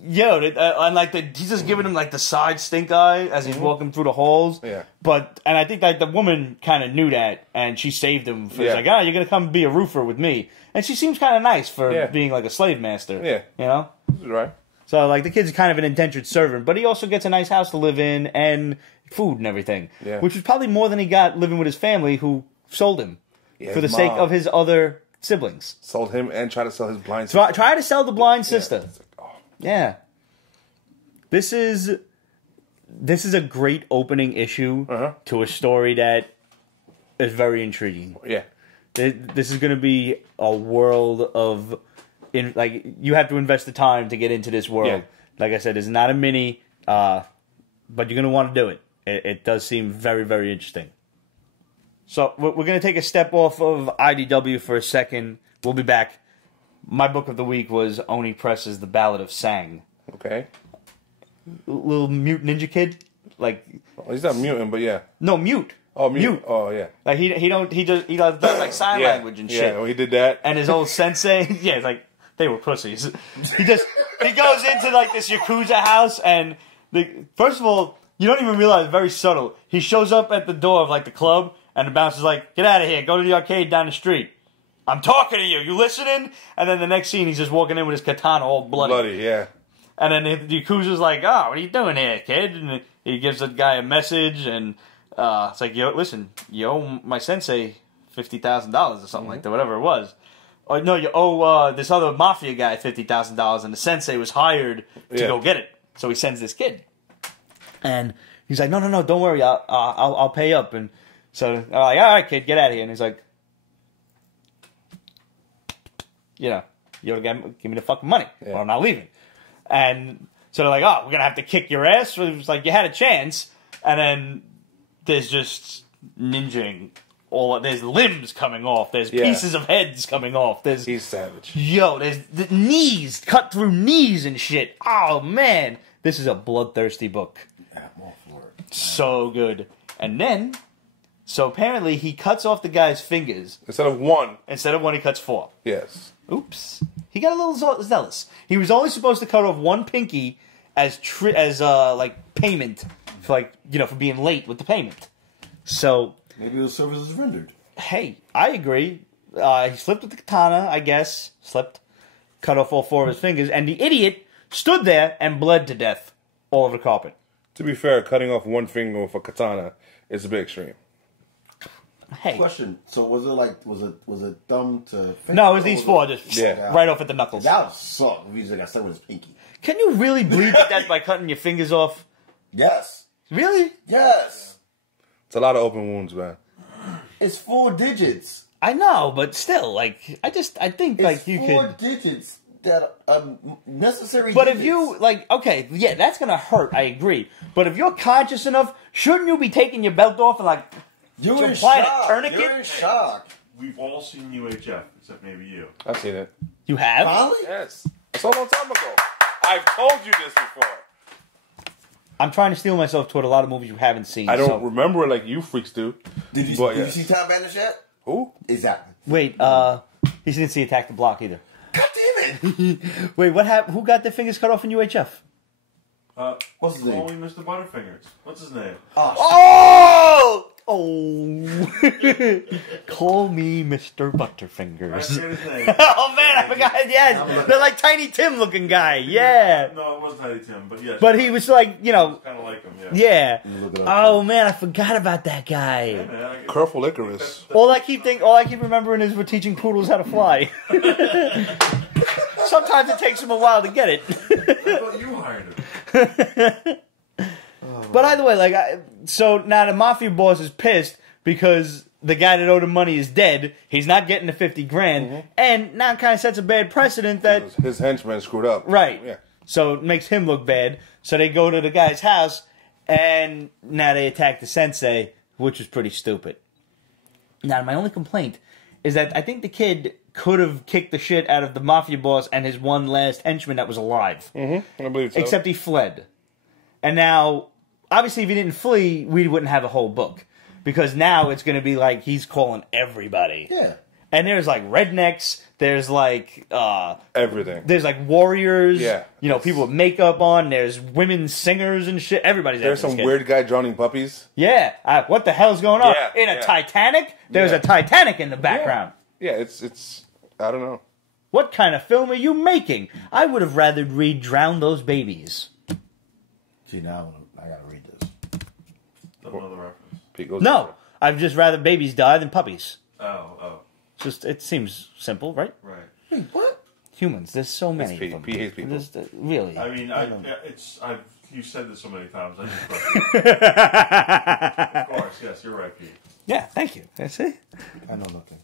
Yo, and like he's just giving him like the side stink eye as he's walking through the halls. Yeah. And I think like the woman kind of knew that, and she saved him. She's like, you're gonna come be a roofer with me, and she seems kind of nice for being like a slave master. Yeah. You know. Right. So, like, the kid's kind of an indentured servant, but he also gets a nice house to live in and food and everything. Yeah. Which was probably more than he got living with his family, who sold him for the sake of his other siblings. Sold him and tried to sell his blind sister. Try to sell the blind sister. It's like, oh. Yeah. This is a great opening issue to a story that is very intriguing. Yeah. This is going to be a world of... you have to invest the time to get into this world. Yeah. Like I said, it's not a mini, but you're going to want to do it. It does seem very, very interesting. So we're going to take a step off of IDW for a second. We'll be back. My book of the week was Oni Press's The Ballad of Sang. Okay. Little mute ninja kid. He's not mutant, but yeah. No, mute. Oh, mute. Oh, yeah. Like he does like sign language and shit. Yeah, well, he did that. And his old sensei, it's like, they were pussies. He goes into like this Yakuza house, and first of all, you don't even realize, very subtle. He shows up at the door of like the club, and the bouncer's like, "Get out of here! Go to the arcade down the street." I'm talking to you. You listening? And then the next scene, he's just walking in with his katana all bloody. Bloody, yeah. And then the Yakuza's like, oh, what are you doing here, kid? And he gives the guy a message, and it's like, yo, listen, you owe my sensei $50,000 or something like that, whatever it was. Or no, you owe this other mafia guy $50,000, and the sensei was hired to go get it. So he sends this kid. And he's like, no, don't worry, I'll pay up. And so they're like, all right, kid, get out of here. And he's like, you know, you gotta give me the fucking money, or I'm not leaving. And so they're like, oh, we're gonna have to kick your ass. So it was like, you had a chance. And then there's just ninjing. There's limbs coming off. There's pieces of heads coming off. He's savage. Yo, there's the knees, cut through knees and shit. Oh, man. This is a bloodthirsty book. I'm all for it. So good. And then, so apparently he cuts off the guy's fingers. Instead of one, he cuts 4. yes. Oops. He got a little zealous. He was only supposed to cut off one pinky as like payment for, like, you know, for being late with the payment. So maybe the service is rendered. Hey, I agree. He slipped with the katana, I guess. Cut off all 4 of his fingers, and the idiot stood there and bled to death all over the carpet. To be fair, cutting off one finger with a katana is a bit extreme. Hey. Question. So was it thumb to finger? No, it was these 4 just right off at the knuckles. That would suck. Usually I said with his pinky. Can you really bleed to death by cutting your fingers off? Yes. Really? Yes. It's a lot of open wounds, man. It's 4 digits. I know, but still, like, I think, It's like, you 4 could... digits that necessary But digits. if you, like, okay, yeah, that's gonna hurt, I agree. But if you're conscious enough, shouldn't you be taking your belt off and, like, You're in applying shock. a tourniquet? You're in shock. We've all seen UHF, except maybe you. I've seen it. You have? Finally? Yes. That's a long time ago. I've told you this before. I'm trying to steel myself toward a lot of movies you haven't seen. I don't remember it like you freaks do. Did you see Tom Vanish yet? Who? Exactly. Wait, he didn't see Attack the Block either. God damn it! Wait, what happened? Who got their fingers cut off in UHF? What's his name? Call me Mr. Butterfingers. What's his name? Oh! Call me Mr. Butterfingers. I forget his name. Oh man, I forgot. Yes, they're like Tiny Tim looking guy. Yeah. No, it wasn't Tiny Tim, but yes. But he was like, you know. Kind of like him, Yeah. Look it up. Oh man, I forgot about that guy. Yeah, man, I get- Careful Icarus. All I keep remembering is we're teaching poodles how to fly. Sometimes it takes them a while to get it. I thought you hired him. But either way, like, so now the mafia boss is pissed because the guy that owed him money is dead. He's not getting the 50 grand, and now kind of sets a bad precedent that His henchman screwed up. right. Yeah. So it makes him look bad. So they go to the guy's house, and now they attack the sensei, which was pretty stupid. Now my only complaint is that I think the kid could have kicked the shit out of the mafia boss and his one last henchman that was alive. I believe so. Except he fled. And now, obviously, if he didn't flee, we wouldn't have a whole book. Because now it's going to be like he's calling everybody. Yeah. And there's like rednecks, there's like... everything. There's like warriors, Yeah. you know, people with makeup on, there's women singers and shit. Everybody's There's after this some kid. weird guy drowning puppies. Yeah. What the hell's going on? Yeah, In a yeah. Titanic? There's a Titanic in the background. Yeah, it's I don't know. What kind of film are you making? I would have rather read Drown Those Babies. See, now I gotta read this. Don't know the reference. Pete goes No. I'd just rather babies die than puppies. Oh. Just, it seems simple, right? Right. Wait, what? Humans, there's so many Pete. of them. Pete hates people. Really? I mean, you've said this so many times. I just Of course, yes, you're right, Pete. Yeah, thank you. That's it. I know nothing.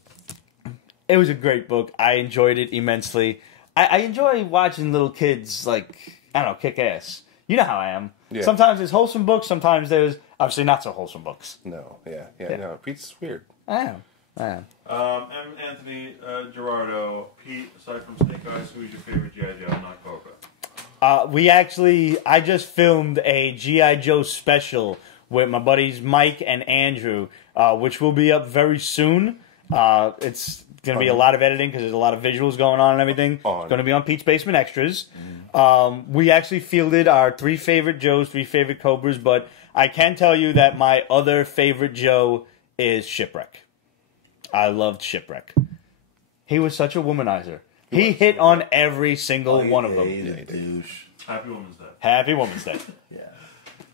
It was a great book. I enjoyed it immensely. I enjoy watching little kids, like, I don't know, kick ass. You know how I am. Yeah. Sometimes there's wholesome books, sometimes there's obviously not so wholesome books. No, no. Pete's weird. I am. M. Anthony Gerardo, Pete, aside from Snake Eyes, who's your favorite G.I. Joe, not Coca? I just filmed a G.I. Joe special with my buddies Mike and Andrew, which will be up very soon. It's going to be a lot of editing because there's a lot of visuals going on and everything. It's going to be on Pete's Basement Extras. We actually fielded our 3 favorite Joes, 3 favorite Cobras, but I can tell you that my other favorite Joe is Shipwreck. I loved Shipwreck. He was such a womanizer. He hit on every single one of them. He's a douche. Happy Women's Day. Happy Women's Day. Yeah.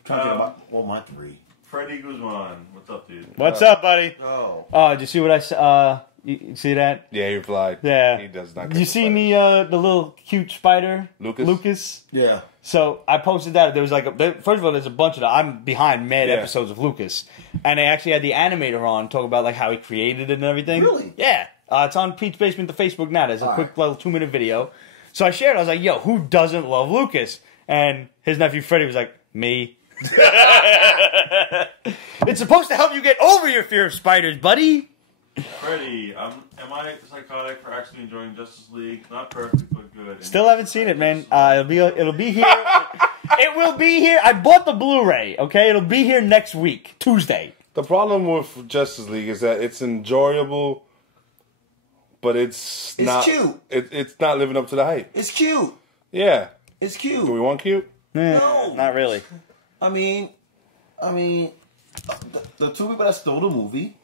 Trying to get my 3. Freddie Guzman. What's up, dude? What's up, buddy? Oh. Oh, did you see what I saw? You see that? Yeah, he replied. Yeah. He does not. Did you see the little cute spider? Lucas? Yeah. So I posted that. There was like, first of all, there's a bunch of I'm behind mad episodes of Lucas. And they actually had the animator on talk about like how he created it and everything. Really? Yeah. It's on Pete's Basement, the Facebook now. There's a quick little 2-minute video. So I shared it. I was like, yo, who doesn't love Lucas? And his nephew Freddie was like, me. It's supposed to help you get over your fear of spiders, buddy. Freddie, am I psychotic for actually enjoying Justice League? Not perfect, but good. Still haven't seen it, man. It'll be here. It will be here. I bought the Blu-ray. Okay, it'll be here next week, Tuesday. The problem with Justice League is that it's enjoyable, but it's not cute. It's not living up to the hype. It's cute. Yeah. It's cute. Do we want cute? No. Not really. I mean, the two people that stole the movie,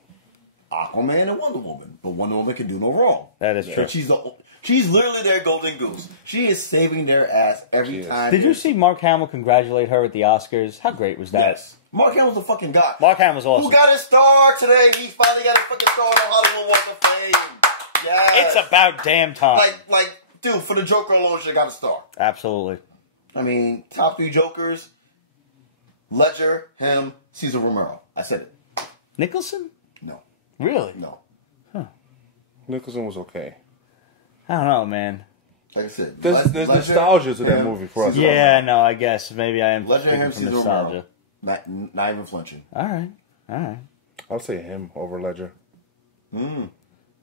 Aquaman and Wonder Woman. But Wonder Woman can do no wrong. That is true. She's literally their golden goose. She is saving their ass every time. Did you see Mark Hamill congratulate her at the Oscars? How great was that? Yes. Mark Hamill's the fucking guy. Mark Hamill's awesome. Who got his star today? He finally got a fucking star on the Hollywood Walk of Fame. Yes. It's about damn time. Like, dude, for the Joker alone, she got a star. Absolutely. I mean, top 3 Jokers: Ledger, him, Cesar Romero. I said it. Nicholson? No. Really? No. Nicholson was okay. I don't know, man. Like I said, There's nostalgia to that movie for us. Yeah, no, I guess maybe I am Ledger, him, speaking from Cesar nostalgia. Romero. Not even flinching. All right. I'll say him over Ledger.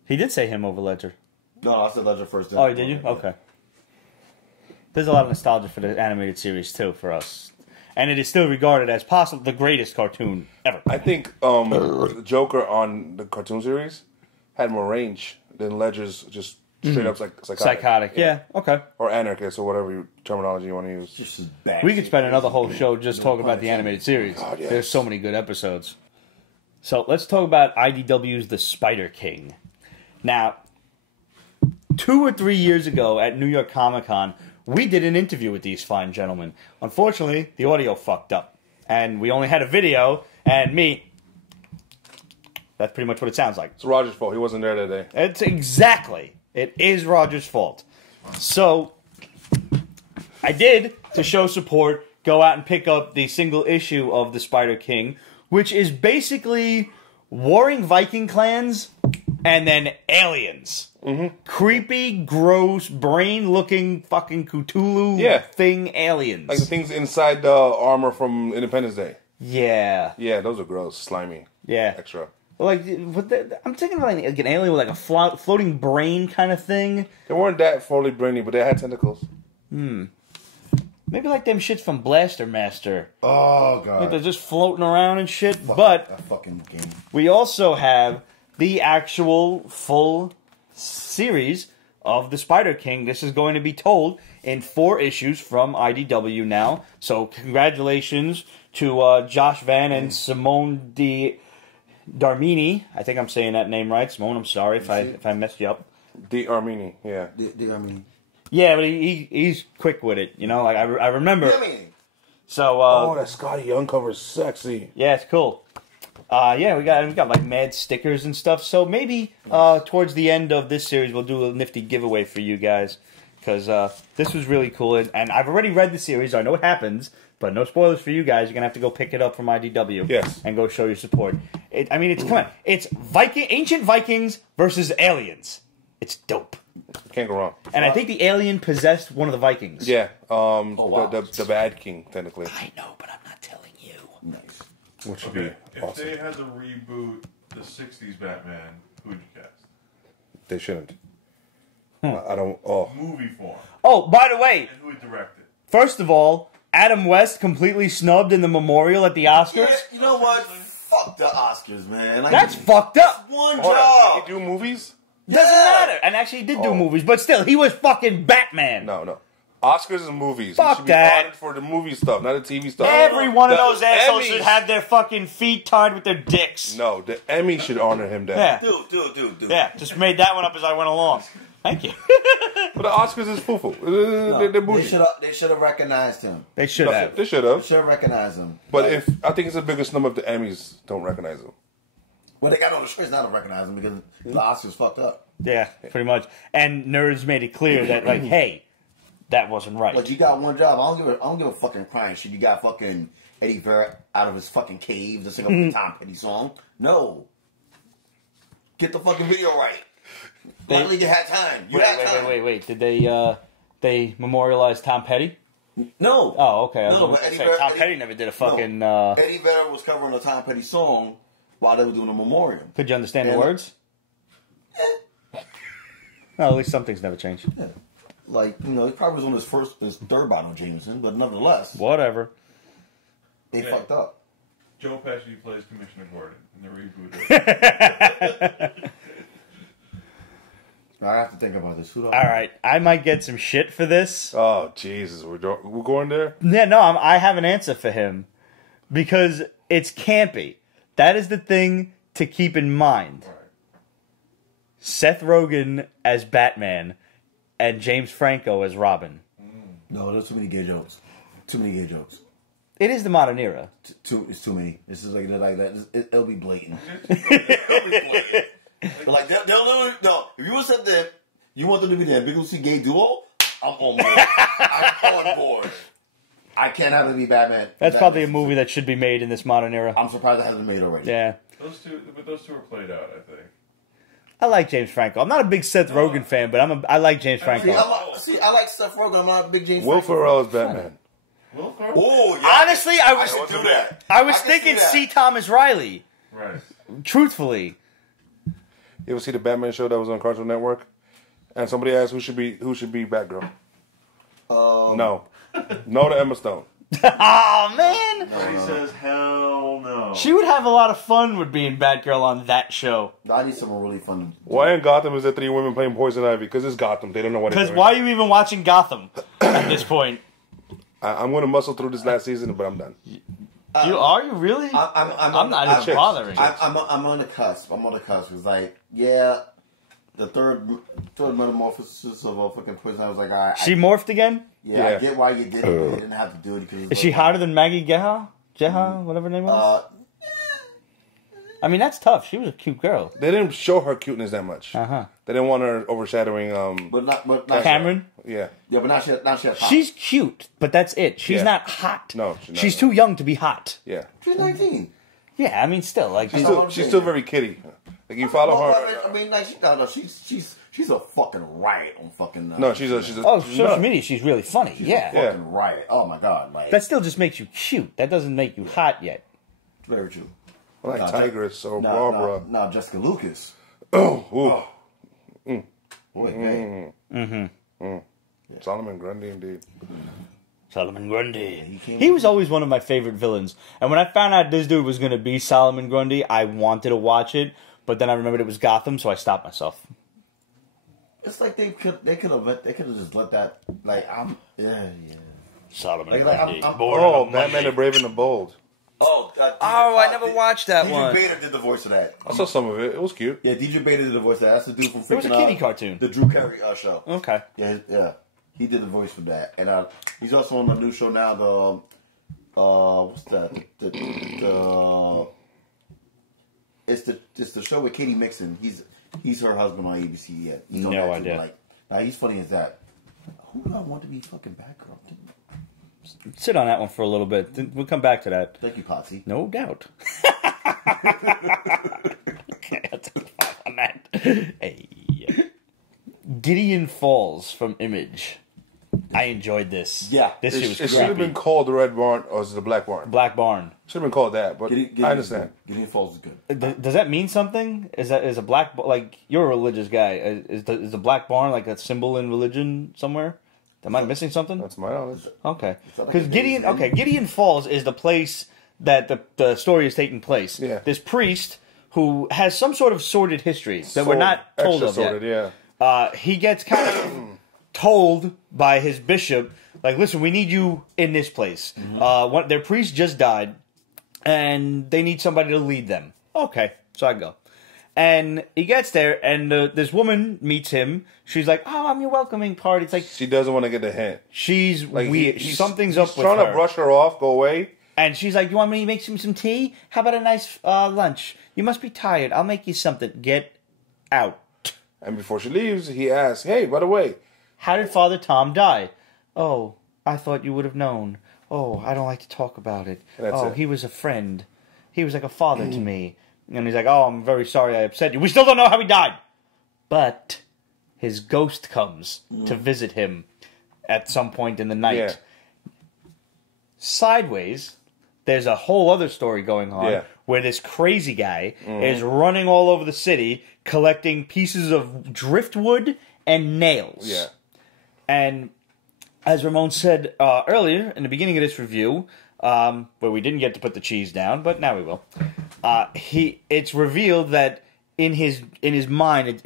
He did say him over Ledger. No, I said Ledger first. Oh, did you? Okay. There's a lot of nostalgia for the animated series too for us, and it is still regarded as possibly the greatest cartoon ever. I think the Joker on the cartoon series had more range than Ledger's just straight up Psychotic. Yeah. Okay. Or anarchist or whatever terminology you want to use. Just as bad. We could spend another whole show just talking about the animated series. God, yes. There's so many good episodes. So let's talk about IDW's The Spider King. Now, 2 or 3 years ago at New York Comic Con, we did an interview with these fine gentlemen. Unfortunately, the audio fucked up. And we only had a video, and me. That's pretty much what it sounds like. It's Roger's fault. He wasn't there that day. It's exactly. It is Roger's fault. So, I did, to show support, go out and pick up the single issue of The Spider King, which is basically warring Viking clans and then aliens. Creepy, gross, brain-looking fucking Cthulhu thing aliens. Like the things inside the armor from Independence Day. Yeah. Yeah, those are gross. Slimy. Yeah. Extra. Like, I'm thinking of like an alien with like a floating brain kind of thing. They weren't that fully brainy, but they had tentacles. Maybe like them shits from Blaster Master. Oh, God. Like they're just floating around and shit. But that fucking game. we also have the actual full series of the Spider King. This is going to be told in 4 issues from IDW now. So congratulations to Josh Van and Simone D'Armini. I think I'm saying that name right. Simone, I'm sorry if I messed you up. D'Armini, yeah. D'Armini. Yeah, but he's quick with it, you know. Like I remember. So oh, that Scotty Young cover is sexy. yeah, it's cool. Yeah, we got like mad stickers and stuff. So maybe towards the end of this series, we'll do a nifty giveaway for you guys because this was really cool. And I've already read the series. So I know what happens, but no spoilers for you guys. You're gonna have to go pick it up from IDW. Yes. And go show your support. Come on. It's ancient Vikings versus aliens. It's dope. Can't go wrong. And I think the alien possessed one of the Vikings. Yeah. wow. The Bad King, technically. I know, but I'm not telling you. Nice. Which would Okay, be if awesome. they had to reboot the 60s Batman, who would you cast? They shouldn't. I don't. Oh. Movie form. Oh, by the way, And who would direct it? first of all, Adam West completely snubbed in the memorial at the Oscars. Yeah, you know what? Fuck the Oscars, man. Like, That's fucked up. one Hold on, job. did he do movies? Doesn't matter. And actually, he did do movies, but still, he was fucking Batman. No. Oscars and movies. Fuck he should be that. honored for the movie stuff, not the TV stuff. Every one of The those assholes Emmys- should have their fucking feet tied with their dicks. No, the Emmy should honor him. That. Yeah. Dude. Yeah, just made that one up as I went along. Thank you. But the Oscars is foo-foo. No, They're they bougie. should have recognized him. They should have. They should They have. should have recognized him. But I think it's the biggest number of the Emmys don't recognize him. Well, they got no choice not to recognize him because the Oscars fucked up. Yeah, pretty much. And nerds made it clear that, like, hey, that wasn't right. Like, you got one job. I don't give a fucking crying shit. You got fucking Eddie Vedder out of his fucking cave to sing a Tom Petty song. No. Get the fucking video right. Finally, you had time. You had time. Wait. Did they memorialize Tom Petty? No. Oh, okay. I was No, going but to Eddie say, Vedder- Tom Eddie- Petty never did a fucking... Eddie Vedder was covering a Tom Petty song while they were doing a memorial. Could you understand the And- words? Well, at least some things never change. Yeah. Like, you know, he probably was on his third bottle of Jameson, but nevertheless, Whatever. they fucked up. Joe Pesci plays Commissioner Gordon in the Rebooted. I have to think about this. All right, I might get some shit for this. Oh, Jesus. We're going there? Yeah, no, I have an answer for him. Because it's campy. That is the thing to keep in mind. Right. Seth Rogen as Batman and James Franco as Robin. No, there's too many gay jokes. Too many gay jokes. It is the modern era. It's too many. It's just like that. It'll be blatant. It'll be blatant. Like they'll literally if you said that you want them to be the ambiguously gay duo, I'm on board. I'm on board. I can't have it be Batman. That's probably a movie that should be made in this modern era. I'm surprised it hasn't been made already. Yeah. Those two are played out, I think. I like James Franco. I'm not a big Seth Rogen fan, but I like James Franco. I like Seth Rogen. I'm not a big James. Will Franco. Ferrell is Batman. Will Ferrell? Oh, yeah. Honestly, I should do that. I was I can thinking see that. C. Thomas Riley. Right. Truthfully. You ever see the Batman show that was on Cartoon Network? And somebody asked who should be Batgirl. No to Emma Stone. Oh man, He says, hell no. she would have a lot of fun with being Batgirl on that show. I need someone really fun. To do. Why in Gotham is there 3 women playing Poison Ivy? Because it's Gotham. They don't know what they're Because doing. why are you even watching Gotham at this point? I'm going to muscle through this last season, but I'm done. Are you really? I'm not even bothering. I'm on the cusp. I'm on the cusp. It's like, yeah, the third metamorphosis of a fucking poison. I was like, all right. She morphed again? Yeah, I Yeah. get why you did it. But you didn't have to do it because Is she hotter than Maggie Geha? Whatever her name was? I mean, that's tough. She was a cute girl. They didn't show her cuteness that much. Uh-huh. They didn't want her overshadowing. But not Cameron? Yeah. Yeah, but now she has pop. She's cute, but that's it. She's Yeah. not hot. No, she's not. She's too young to be hot. Yeah. She's 19. Yeah, I mean, still, like... She's still very kitty. Like you follow Well, her. I mean, like she's a fucking riot on fucking. No, she's a. Oh, she's social not. media, she's really funny. Yeah. Fucking riot. Oh my god, like That still just makes you cute. That doesn't make you hot yet. very true. Like Tigress or No, Barbara. no, Jessica Lucas. Oh, ooh. Boy, gay. Solomon Grundy, indeed. Solomon Grundy. He was always one of my favorite villains. And when I found out this dude was going to be Solomon Grundy, I wanted to watch it. But then I remembered it was Gotham, so I stopped myself. It's like they could have just let that Solomon Like, Grundy. I'm- Born Oh, on a Batman Monday. the Brave and the Bold. I never watched that DJ one. Bader did the voice of that. I saw some of it. It was cute. Yeah, DJ Bader did the voice of that. That's the dude from freaking, It was a kiddie cartoon. The Drew Carey show. Okay. Yeah. He did the voice for that, and he's also on a new show now. What's that? It's the show with Katie Mixon. He's her husband on ABC. Yeah, he's on No that idea. Too, like, now he's funny as that. Who do I want to be fucking Batgirl? Sit on that one for a little bit. Then we'll come back to that. Thank you, Potsy. No doubt. Okay, I'll take the 5 on that. Hey. Gideon Falls from Image. I enjoyed this. Yeah. This It shit was should have creepy. been called the Red Barn or is it the Black Barn? Black Barn. Should have been called that, but I understand. Gideon Falls is good. Does that mean something? Is a black like you're a religious guy? Is the Black Barn like a symbol in religion somewhere? Am I missing something? That's my knowledge. Okay, that like because a Gideon. name? Okay, Gideon Falls is the place that the story is taking place. Yeah. This priest who has some sort of sordid history that we're not told Extra of sorted, yet. yeah. He gets kind of told by his bishop, like, listen, we need you in this place. Their priest just died, and they need somebody to lead them. Okay, so I go. And he gets there, and this woman meets him. She's like, "Oh, I'm your welcoming party." It's like She doesn't want to get the hint. she's Like weird. Something's up with trying her. to brush her off, go away. And she's like, "You want me to make some tea? How about a nice lunch? You must be tired. I'll make you something. Get out." And before she leaves, he asks, "Hey, by the way, How did Father Tom die? Oh, I thought you would have known. Oh, I don't like to talk about it. That's it. He was a friend. He was like a father to me." And he's like, "Oh, I'm very sorry I upset you. We still don't know how he died." But his ghost comes to visit him at some point in the night. Yeah. Sideways, there's a whole other story going on where this crazy guy is running all over the city collecting pieces of driftwood and nails. Yeah. And as Ramon said earlier in the beginning of this review, where we didn't get to put the cheese down, but now we will. It's revealed that in his mind,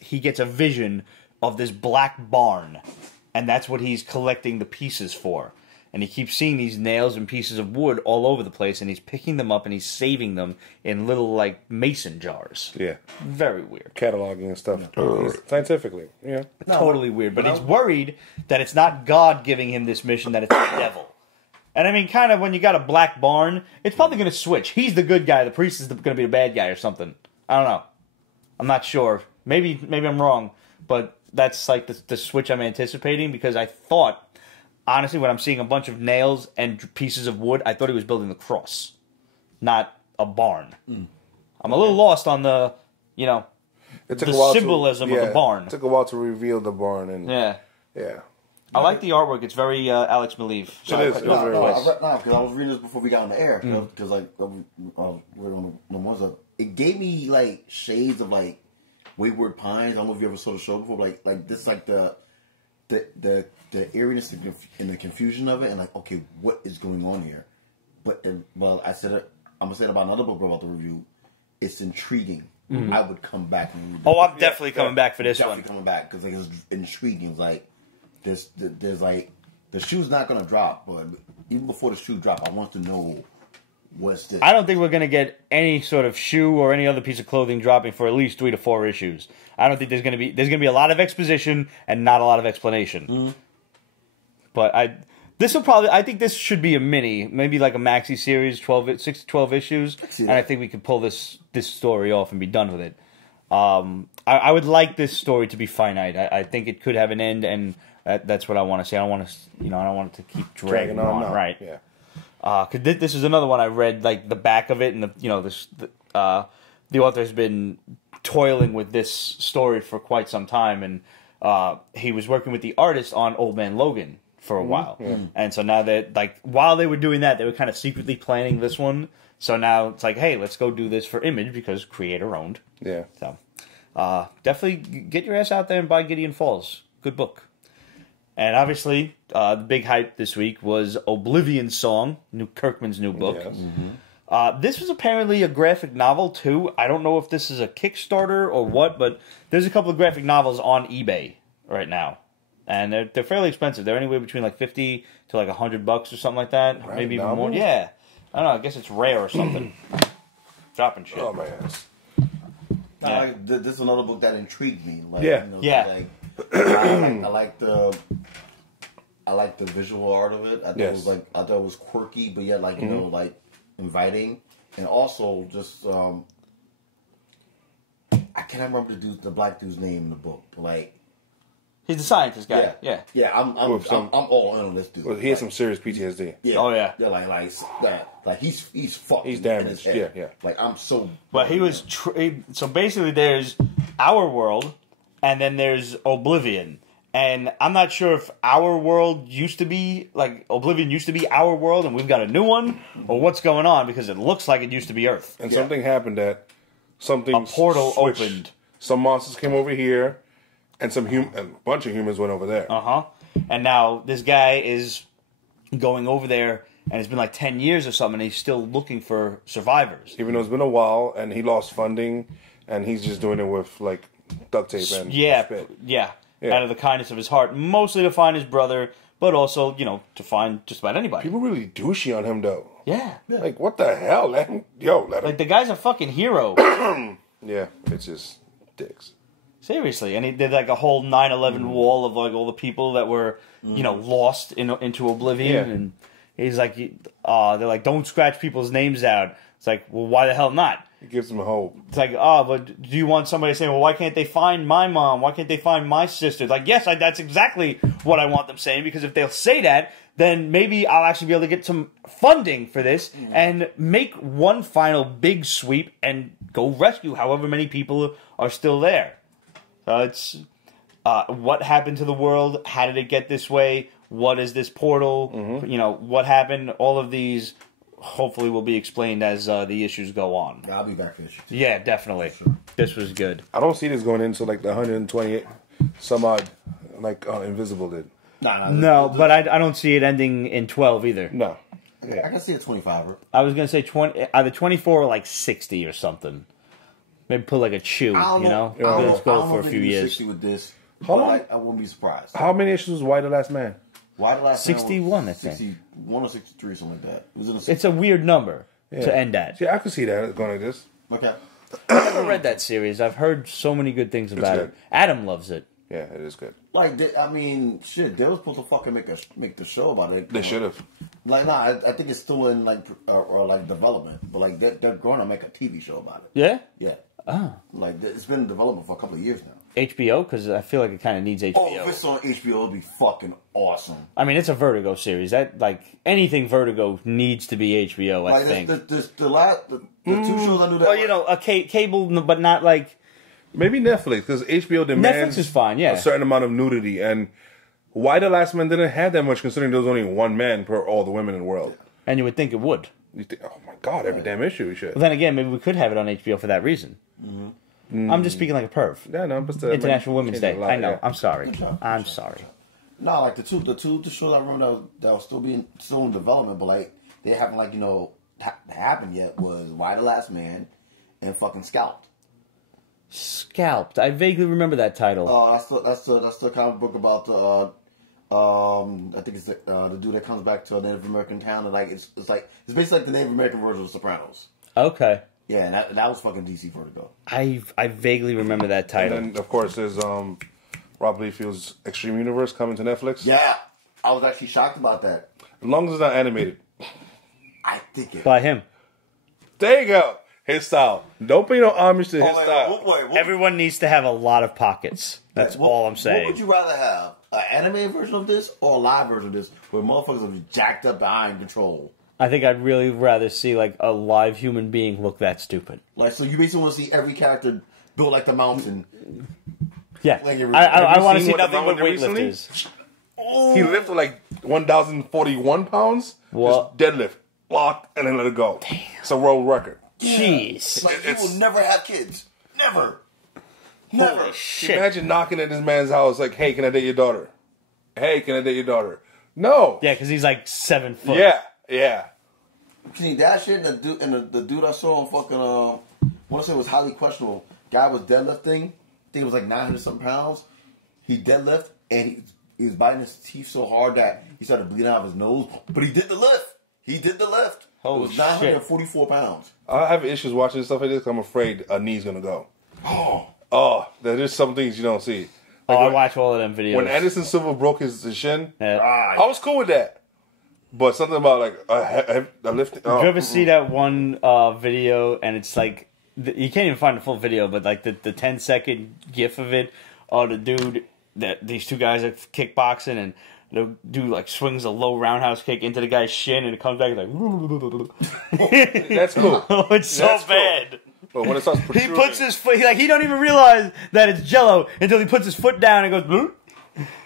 he gets a vision of this black barn, and that's what he's collecting the pieces for. And he keeps seeing these nails and pieces of wood all over the place, and he's picking them up and he's saving them in little, like, mason jars. yeah, Very weird. cataloging and stuff scientifically, yeah." Totally weird. But he's worried that it's not God giving him this mission, that it's the devil. And I mean, kind of when you got a black barn, it's probably going to switch. He's the good guy. The priest is going to be the bad guy or something. I don't know. I'm not sure. Maybe I'm wrong. But that's like the switch I'm anticipating, because I thought, honestly, when I'm seeing a bunch of nails and pieces of wood, I thought he was building the cross, not a barn. I'm a little lost on the, It took the a while symbolism of the barn. It took a while to reveal the barn, and yeah. I like the artwork. It's very Alex Maleev. It is. It was very nice. Because I was reading this before we got on the air. Because like we're on the ones that it gave me like shades of like Wayward Pines. I don't know if you ever saw the show before. Like this, like the eeriness and the confusion of it, and like, okay, what is going on here? But well, I said it. I'm gonna say it about another book about the review. It's intriguing. I would come back and read it. Oh, I'm definitely coming back for this Definitely one. coming back because like, it's intriguing. It's like there's like the shoe's not gonna drop, but even before the shoe drop, I want to know what's this. I don't think we're going to get any sort of shoe or any other piece of clothing dropping for at least 3 to 4 issues. I don't think there's going to be a lot of exposition and not a lot of explanation. But I think this should be a mini, maybe like a maxi series, 6 to 12 issues, and I think we could pull this story off and be done with it. I would like this story to be finite. I think it could have an end, and that's what I want to see. I don't want it to keep dragging on. No. Right? Yeah. Cause this is another one I read, like the back of it, and the author's been toiling with this story for quite some time, and he was working with the artist on Old Man Logan for a while, and so now that while they were doing that, they were kind of secretly planning this one. So now it's like, hey, let's go do this for Image because creator owned. Yeah. So definitely get your ass out there and buy Gideon Falls. Good book. And obviously, the big hype this week was Oblivion Song, Kirkman's new book. Yes. This was apparently a graphic novel, too. I don't know if this is a Kickstarter or what, but there's a couple of graphic novels on eBay right now. And they're fairly expensive. They're anywhere between like $50 to like $100 or something like that. Graphic maybe even novel? more. Yeah. I don't know. I guess it's rare or something. Dropping shit. Oh my ass. Yeah. This is another book that intrigued me. Like, Yeah. Yeah. I like the visual art of it. I thought it was quirky, but yet like like inviting, and also just I can't remember the black dude's name in the book. But like He's the scientist guy. Yeah. I'm all in on this dude. Well, he has some serious PTSD. Yeah. Oh, yeah. Yeah, like he's fucked. He's in damaged. his head. Yeah. Like I'm so. But he was so basically there's our world, and then there's Oblivion, and I'm not sure if our world used to be like Oblivion used to be our world, and we've got a new one, or what's going on because it looks like it used to be Earth. And something happened a portal switched. opened. Some monsters came over here, and a bunch of humans went over there. And now this guy is going over there, and it's been like 10 years or something, and he's still looking for survivors. Even though it's been a while, and he lost funding, and he's just doing it with like duct tape and spit. Yeah. out of the kindness of his heart, mostly to find his brother, but also, you know, to find just about anybody. People really douchey on him, though. Yeah. Like, what the hell? Let him... Yo, let him... Like, the guy's a fucking hero. Yeah, it's just dicks. Seriously. And he did, like, a whole 9/11 wall of, like, all the people that were, you know, lost into oblivion. Yeah. And he's like, they're like, don't scratch people's names out. It's like, well, why the hell not? It gives them hope. It's like, but do you want somebody to say, well, why can't they find my mom? Why can't they find my sister? Like, yes, that's exactly what I want them saying, because if they'll say that, then maybe I'll actually be able to get some funding for this and make one final big sweep and go rescue however many people are still there. So it's what happened to the world? How did it get this way? What is this portal? You know, what happened? All of these hopefully will be explained as the issues go on. I'll be back for this. Yeah, definitely. Sure. This was good. I don't see this going into like the 128 some odd, like Invisible did. No, but I don't see it ending in 12 either. No. Yeah. I can see a 25. I was going to say either 24 or like 60 or something. Maybe put like a chew, you know? Let's go for a few years. 60 with this. How long? I wouldn't be surprised. How many issues was Why the Last Man? Why the Last 61, Man I think. 61 or 63, something like that. It was in It's a weird number to end at. Yeah, I could see that going like this. Okay. I've never read that series. I've heard so many good things about it. Adam loves it. Yeah, it is good. Like, I mean, shit, they were supposed to fucking make the show about it. They should have. Like, nah, I think it's still in, like, or like, development. But, like, they're going to make a TV show about it. Yeah? Yeah. Oh. Like, it's been in development for a couple of years now. HBO? Because I feel like it kind of needs HBO. Oh, if it's on HBO, it'll be fucking awesome. I mean, it's a Vertigo series. That, like, anything Vertigo needs to be HBO, I think. The two shows I knew that... Well, you know, a cable, but not, like... Maybe Netflix, because HBO demands Netflix is fine, yeah. a certain amount of nudity. And Why the Last Man didn't have that much, considering there was only one man per all the women in the world. And you would think it would. You think, oh my God, every damn issue we should. But then again, maybe we could have it on HBO for that reason. I'm just speaking like a perv. Yeah, no, but still, International Women's Day. lot, I know. yeah. I'm sorry. Good job. I'm sorry. No, like the two shows I remember that was still in development, but like they haven't like happened yet was Why the Last Man and fucking Scalped. Scalped. I vaguely remember that title. That's the comic book about the I think it's the dude that comes back to a Native American town and like it's basically like the Native American version of The Sopranos. Okay. Yeah, and that was fucking DC Vertigo. I vaguely remember that title. And then, of course, there's Rob Liefeld's Extreme Universe coming to Netflix. Yeah, I was actually shocked about that. As long as it's not animated. I think it. By him. There you go. His style. Don't pay no homage to his style. Everyone needs to have a lot of pockets. That's all I'm saying. What would you rather have? An anime version of this or a live version of this where motherfuckers are jacked up behind control? I think I'd really rather see like a live human being look that stupid. Like, so you basically want to see every character built like the mountain. Yeah. Like I want to see what nothing but the Mountain recently? weightlifters. He lifted like 1,041 pounds. What? Just deadlift. Lock, and then let it go. Damn. It's a world record. Jeez. Like, you will never have kids. Never. Never. Holy shit. Imagine knocking at this man's house like, hey, can I date your daughter? Hey, can I date your daughter? No. Yeah, because he's like 7 foot. Yeah. See, that shit and the dude I saw on fucking, I want to say it was highly questionable. Guy was deadlifting. I think it was like 900 something pounds. He deadlift and he was biting his teeth so hard that he started bleeding out of his nose. But he did the lift. Holy it was 944 pounds. I have issues watching stuff like this 'cause I'm afraid a knee's going to go. There's some things you don't see. Like I watch all of them videos. When Anderson Silva broke his shin, Yeah. I was cool with that. But something about like a lift. Did you ever see that one video and it's like, you can't even find the full video, but like the 10-second gif of it, the dude, these two guys are kickboxing and the dude like swings a low roundhouse kick into the guy's shin and it comes back like... That's cool. Oh, it's so That's cool. bad. But when it starts He protruding, puts his foot, he don't even realize that it's Jello until he puts his foot down and goes, bloop,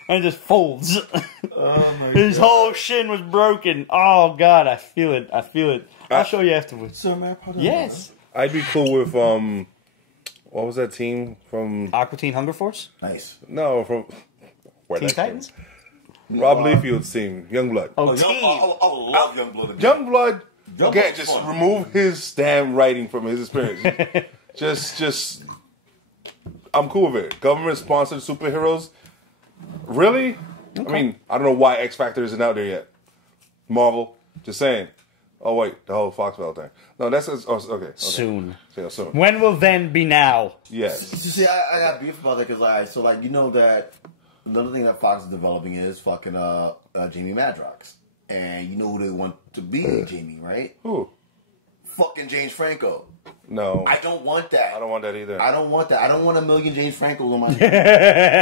and it just folds. Oh my His whole shin was broken. Oh God, I feel it. I'll show you afterwards. So, man, Yes. I'd be cool with what was that team from? Aqua Teen Hunger Force? Nice. No, from where Teen that came Titans? from? Rob Liefield's team, Youngblood. Oh, I Teen. love Youngblood. Youngblood. Youngblood's Again, just fun. remove his damn writing from his experience. just, I'm cool with it. Government sponsored superheroes. Really? I mean, I don't know why X Factor isn't out there yet. Marvel, just saying. Oh wait, the whole Foxwell thing. No, that's okay. Soon. Yeah, soon. When will then be now? Yes. See, I got beef about that because you know that another thing that Fox is developing is fucking Jamie Madrox, and you know who they want to be Jamie, right? Who? Fucking James Franco. No. I don't want that. I don't want that either. I don't want that. I don't want a million James Francos on my.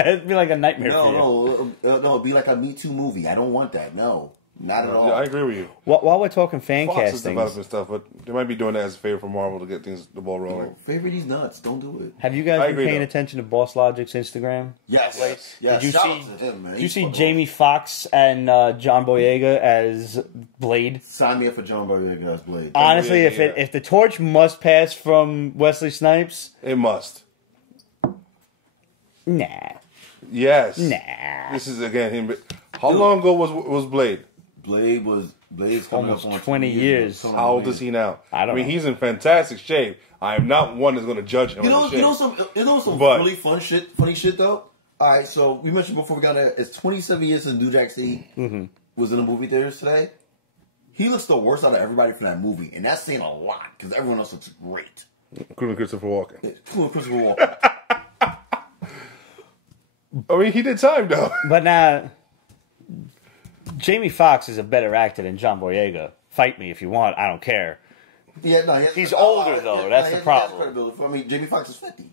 It'd be like a nightmare for you. No, it'd be like a Me Too movie. I don't want that. No, not at all. Yeah, I agree with you. While we're talking fan Fox is castings, developing stuff, but they might be doing that as a favor for Marvel to get the ball rolling. Favorite these nuts. Don't do it. have you guys I been agree, paying though. attention to Boss Logic's Instagram? Yes. Did you Shout see? out to him, man. Did you see Jamie Foxx and John Boyega as Blade? Sign me up for John Boyega as Blade. Honestly, Boyega, if the torch must pass from Wesley Snipes, It must. nah. Yes. Nah. This is again him. How long ago was Blade? Blade's coming Almost up on 20 years. How old is he now? I don't know. he's in fantastic shape. I am not one that's going to judge him. You on know his some But- really funny shit though. All right, so we mentioned before we got there. It's 27 years since New Jack City was in the movie theaters today. He looks the worst out of everybody from that movie, and that's saying a lot because everyone else looks great. Including Christopher Walken. Including Christopher Walken. I mean, he did time though. But now, Jamie Foxx is a better actor than John Boyega. Fight me if you want. I don't care. Yeah, no, He's older, though. That's the problem. credibility. I mean, Jamie Foxx is 50.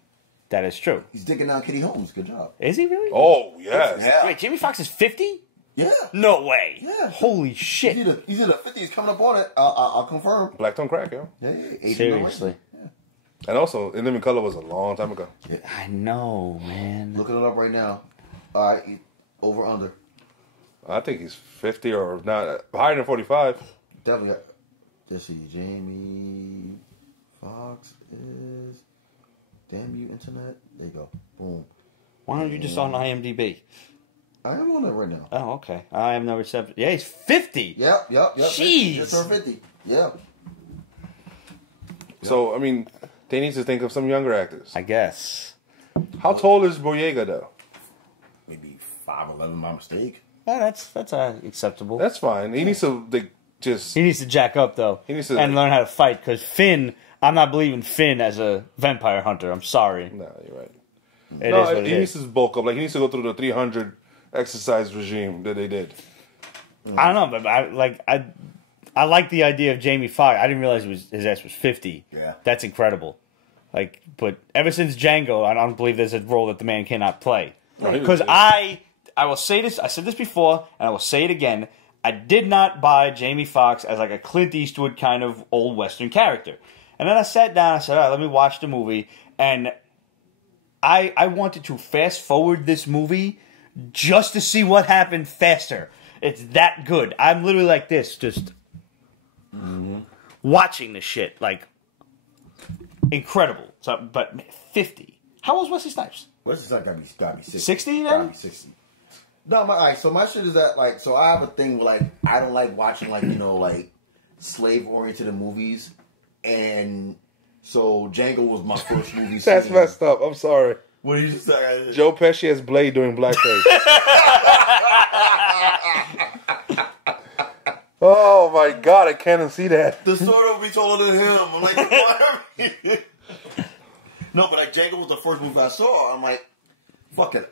That is true. He's digging down Kitty Holmes. Good job. Is he really? Oh yes. Yeah. Wait, Jamie Foxx is 50? Yeah. No way. Yeah. Holy shit. He's in the 50s coming up on it. I'll confirm. Black Tone Crack, yo. Yeah, 80 Seriously. And also, In Living Color was a long time ago. I know, man. Looking it up right now. All right, over under. I think he's 50 or not higher than 45. Definitely. Let's see. Jamie Foxx is. Damn you, internet. There you go. Boom. Why don't you just on IMDb? I am on that right now. Oh, okay. I have no reception. Yeah, he's 50. Yep. Jeez. Just turned 50. Yeah. So, I mean, they need to think of some younger actors. I guess. How tall is Boyega, though? Maybe 5'11" by mistake. Yeah, that's acceptable. That's fine. He needs to just... He needs to jack up, though. He needs to- and learn how to fight, because Finn... I'm not believing Finn as a vampire hunter. I'm sorry. No, you're right. It is what he it needs is. to bulk up. Like, he needs to go through the 300 exercise regime that they did. I don't know, but I like the idea of Jamie Foxx. I didn't realize his ass was 50. Yeah. That's incredible. Like, but ever since Django, I don't believe there's a role that the man cannot play. No, he was Because good. I will say this, I said this before, and I will say it again. I did not buy Jamie Foxx as like a Clint Eastwood kind of old Western character. And then I sat down, I said, all right, let me watch the movie. And I wanted to fast forward this movie just to see what happened faster. It's that good. I'm literally like this, just watching the shit. Like, incredible. So, but 50. How old was Wesley Snipes? What's this? Gotta be 60. 60 then? Gotta be 60. No, alright, so my shit is that, like, so I have a thing where, like, I don't like watching, like, you know, like, slave-oriented movies. And so Django was my first movie. That's seeing. messed up. I'm sorry. What did you say? Joe Pesci as Blade doing blackface. Oh my god, I can't see that. The story will be taller than him. I'm like, what? No, but like Django was the first movie I saw. I'm like, fuck it.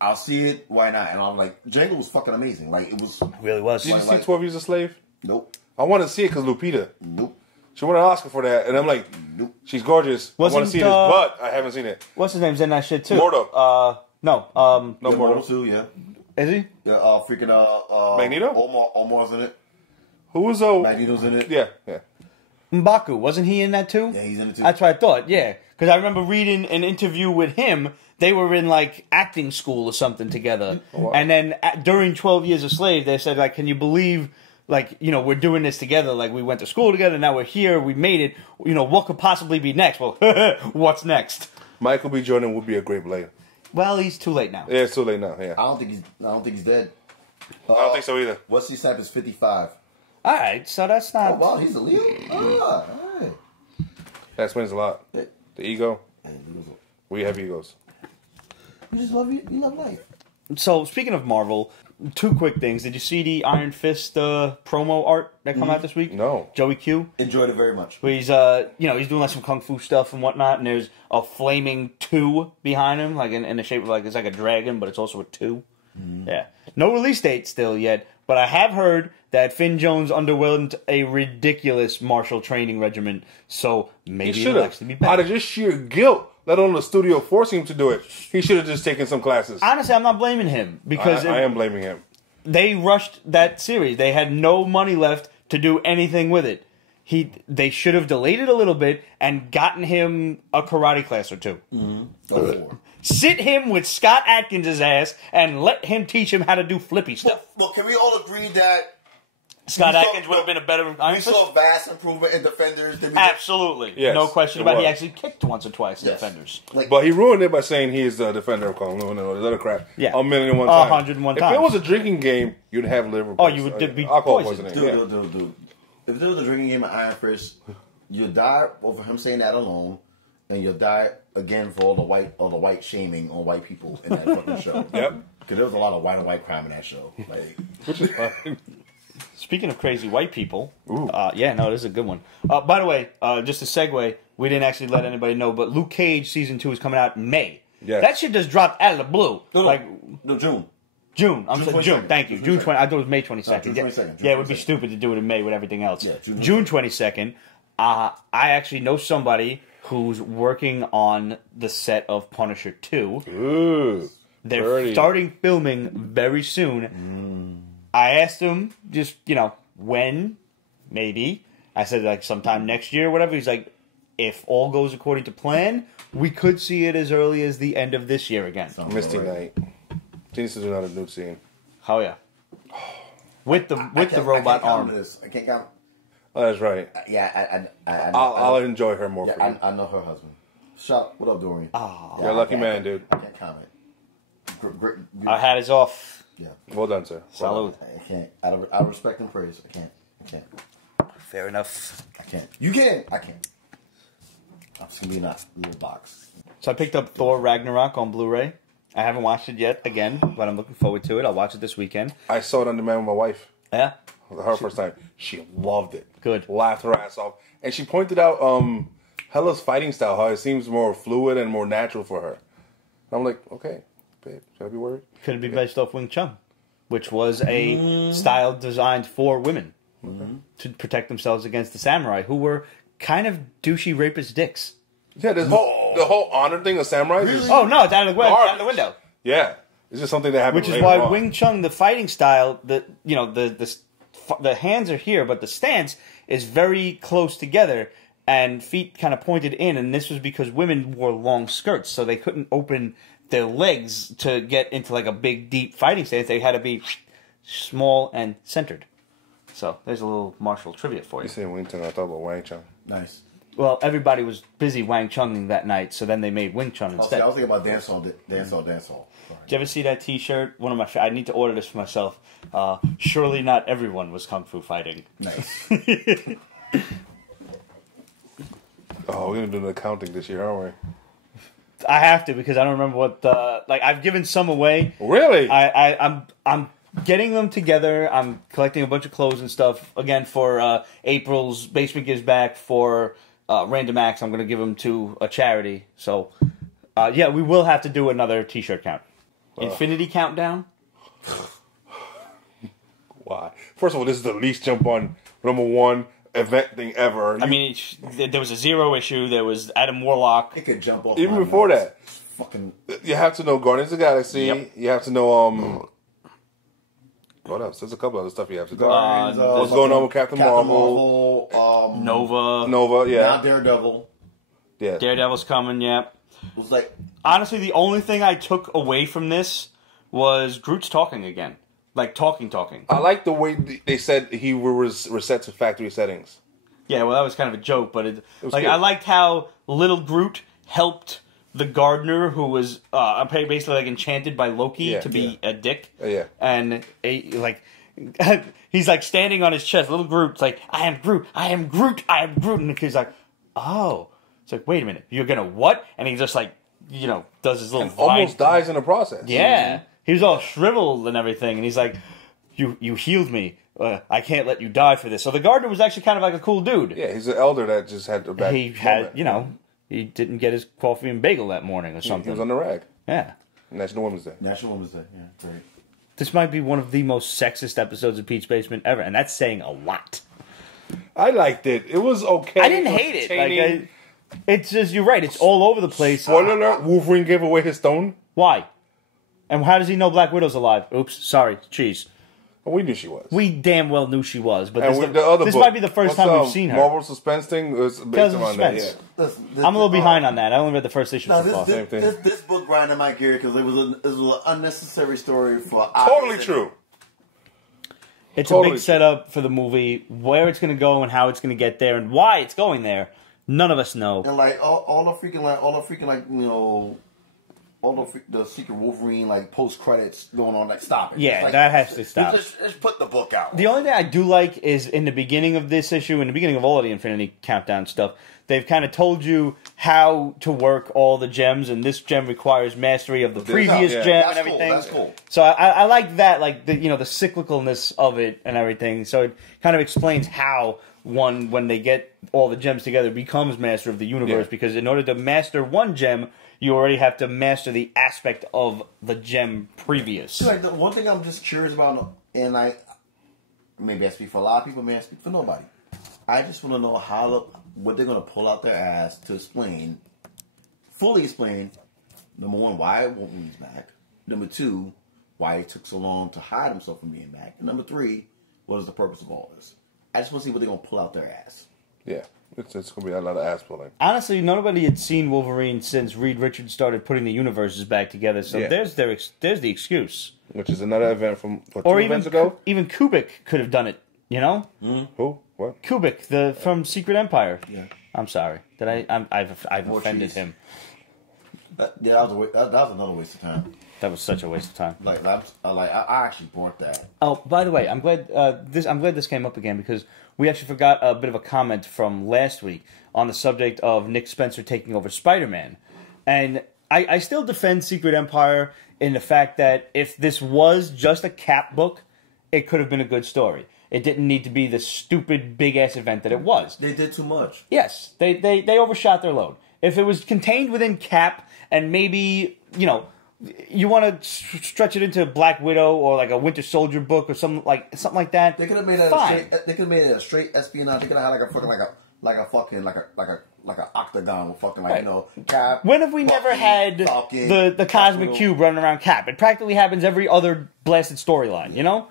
I'll see it. Why not? And I'm like, Django was fucking amazing. Like, it was. Really was. Did you see like- 12 Years a Slave? Nope. I want to see it because Lupita. Nope. She won an Oscar for that, and I'm like, Nope. she's gorgeous. I want Wasn't, to see this, but I haven't seen it. What's his name's in that shit too? Mordo. No. No Yeah, more. Mortal too, yeah. Is he? Yeah, freaking Magneto? Omar's in it. Who was Magneto's in it. Yeah. M'Baku, wasn't he in that too? Yeah, he's in it too. That's what I thought, yeah. Because I remember reading an interview with him. They were in, like, acting school or something together. wow. And then during 12 Years a Slave, they said, like, can you believe, like, you know, we're doing this together. Like, we went to school together, now we're here, we made it. You know, what could possibly be next? Well, what's next? Michael B. Jordan would be a great Blade. Well, he's too late now. Yeah, it's too late now. Yeah. I don't think he's dead. I don't think so either. Wesley Snipes is 55. All right, so that's not... Oh, wow, he's a Leo? All right. That explains a lot. Yeah. The ego. Hey, We have egos. you just love you love life. So, speaking of Marvel, two quick things. Did you see the Iron Fist promo art that come out this week? No. Joey Q? Enjoyed it very much. Where he's, he's doing like some kung fu stuff and whatnot, and there's a flaming 2 behind him, like in the shape of like, it's like a dragon, but it's also a 2. Yeah. No release date still yet, but I have heard that Finn Jones underwent a ridiculous martial training regimen, so maybe it'll actually be better. Out of just sheer guilt, let alone the studio forcing him to do it, he should have just taken some classes. Honestly, I'm not blaming him, because I am blaming him. They rushed that series. They had no money left to do anything with it. They should have delayed it a little bit and gotten him a karate class or 2. Sit him with Scott Adkins' ass and let him teach him how to do flippy stuff. Well, can we all agree that Scott Adkins would have been a better Iron we Fist? saw vast improvement in Defenders? Absolutely. Yes, no question it about it. was. He actually kicked once or twice in Defenders. But he ruined it by saying he is the defender of Kong Lu and all this other crap. Yeah. 1,001 times. 101 If times. it was a drinking game, you'd have liver Oh, you would be alcohol poisoned. poisoning. Dude. If there was a drinking game of Iron Fist, you'd die over him saying that alone, and you'll die again for all the white shaming on white people in that fucking show. Yep. Because there was a lot of white on white crime in that show. Like, Which is fine. Speaking of crazy white people, this is a good one. By the way, just a segue, we didn't actually let anybody know, but Luke Cage Season 2 is coming out in May. Yes. That shit just dropped out of the blue. No, June. June. I'm sorry, June. 22nd. Thank you. June June 20. I thought it was May 22nd. No, June 22nd. Yeah, it would be 22nd. stupid to do it in May with everything else. Yeah, June 22nd. I actually know somebody who's working on the set of Punisher 2. Ooh. They're Dirty. starting filming very soon. I asked him just, when, maybe. I said, like, sometime next year or whatever. He's like, if all goes according to plan, we could see it as early as the end of this year again. Misty Night. She needs to do another nude scene. Oh, yeah. With the robot arm. I can't count. Oh, that's right. Yeah, I'll enjoy her more for you. I know her husband. Shop, what up, Dorian? You're a lucky man, dude. I can't comment. Great. Our hat is off. Yeah. Well done, sir. Salute. I can't. Out of respect and praise, I can't. Fair enough. I can't. You can. I can't. I'm just gonna be in that little box. So I picked up Thor Ragnarok on Blu-ray. I haven't watched it yet, again, but I'm looking forward to it. I'll watch it this weekend. I saw it on demand with my wife. Yeah? Her first time. She loved it. Good. Laughed her ass off. And she pointed out Hella's fighting style, how it seems more fluid and more natural for her. And I'm like, okay, babe, should I be worried? Could it be based off Wing Chun, which was a style designed for women to protect themselves against the samurai, who were kind of douchey rapist dicks. Yeah, the whole honor thing of samurais is... Oh, no, it's out of the window. Yeah. It's just something that happened Which is later why on. Wing Chun, the fighting style, the hands are here, but the stance is very close together, and feet kind of pointed in, and this was because women wore long skirts, so they couldn't open their legs to get into like a big, deep fighting stance. They had to be small and centered. So there's a little martial trivia for you. You say Wing Chun, I thought about Wang Chun. Nice. Well, everybody was busy Wang Chuning that night, so then they made Wing Chun I instead. was thinking about dancehall. Sorry. Did you ever see that T-shirt? One of my. I need to order this for myself. Surely not everyone was kung fu fighting. Nice. Oh, we're going to do the accounting this year, aren't we? I have to because I don't remember what. I've given some away. Really? I'm getting them together. I'm collecting a bunch of clothes and stuff again for April's Basement Gives Back for Random Acts. I'm going to give them to a charity. So we will have to do another T-shirt count. Infinity Countdown. Why? First of all, this is the least jump on #1 event thing ever. I mean, there was a Zero issue. There was Adam Warlock. It could jump off. Even my before nuts. that, Fucking. you have to know Guardians of the Galaxy. Yep. You have to know what else? There's a couple other stuff you have to know. What's going on with Captain Marvel? Nova. Yeah. Now Daredevil. Yeah. Daredevil's coming. Yeah. It was like. Honestly, the only thing I took away from this was Groot's talking again. Like, talking. I like the way they said he was reset to factory settings. Yeah, well, that was kind of a joke, but it was like good. I liked how little Groot helped the gardener who was basically like enchanted by Loki to be a dick. Yeah. And he's like standing on his chest. Little Groot's like, I am Groot, I am Groot, I am Groot. And the kid's like, oh. It's like, wait a minute, you're gonna what? And he just like, does his little Almost dies in the process. Yeah. he was all shriveled and everything, and he's like, "You healed me. I can't let you die for this." So the gardener was actually kind of like a cool dude. Yeah, he's an elder that just had a bad moment. He didn't get his coffee and bagel that morning or something. He was on the rag. Yeah. National Women's Day. National Women's Day. Yeah, great. This might be one of the most sexist episodes of Pete's Basement ever, and that's saying a lot. I liked it. It was okay. I didn't hate it. It's just, you're right, it's all over the place. Spoiler alert, Wolverine gave away his stone. Why? And how does he know Black Widow's alive? Oops, sorry, cheese. We knew she was. We damn well knew she was, but this might be the first time we've seen her. Marvel Suspense thing was based on that. Yeah. I'm a little behind on that. I only read the first issue. This book grinded my gear because it was an unnecessary story for. Totally true. It's a big setup for the movie. Where it's going to go and how it's going to get there and why it's going there, none of us know. And like all the freaking the Secret Wolverine like post credits going on, like stop it. Yeah, that has to stop. Just put the book out. The only thing I do like is in the beginning of this issue, in the beginning of all of the Infinity Countdown stuff, they've kind of told you how to work all the gems, and this gem requires mastery of the previous gem and everything. Cool, that's cool. So I like that, like the cyclicalness of it and everything. So it kind of explains how when they get all the gems together, becomes master of the universe. Yeah. Because in order to master one gem, you already have to master the aspect of the gem previous. Like the one thing I'm just curious about, and maybe I speak for a lot of people, maybe I speak for nobody. I just want to know what they're going to pull out their ass to fully explain. Number one, why Wolverine's back. Number two, why it took so long to hide himself from being back. And number three, what is the purpose of all this? I just want to see what they're going to pull out their ass. Yeah. It's going to be a lot of ass pulling. Honestly, nobody had seen Wolverine since Reed Richards started putting the universes back together. So there's the excuse. Which is another event from 2 events ago. Even Kubik could have done it. You know? Who? What? Kubik, from Secret Empire. Yeah. I'm sorry. I've offended him. That was another waste of time. That was such a waste of time. I actually bought that. Oh, by the way, I'm glad this came up again because we actually forgot a bit of a comment from last week on the subject of Nick Spencer taking over Spider-Man. And I still defend Secret Empire in the fact that if this was just a Cap book, it could have been a good story. It didn't need to be the stupid big-ass event that it was. They did too much. Yes, they overshot their load. If it was contained within Cap and maybe, you want to stretch it into Black Widow or like a Winter Soldier book or something like that. They could have made it a straight espionage. They could have had like an octagon with fucking Cap. When have we never had the cosmic cube running around Cap? It practically happens every other blasted storyline,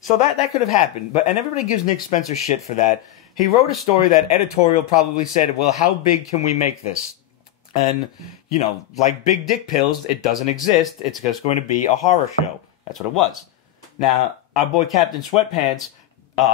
So that could have happened. And everybody gives Nick Spencer shit for that. He wrote a story that editorial probably said, well, how big can we make this? And, like Big Dick Pills, it doesn't exist. It's just going to be a horror show. That's what it was. Now, our boy Captain Sweatpants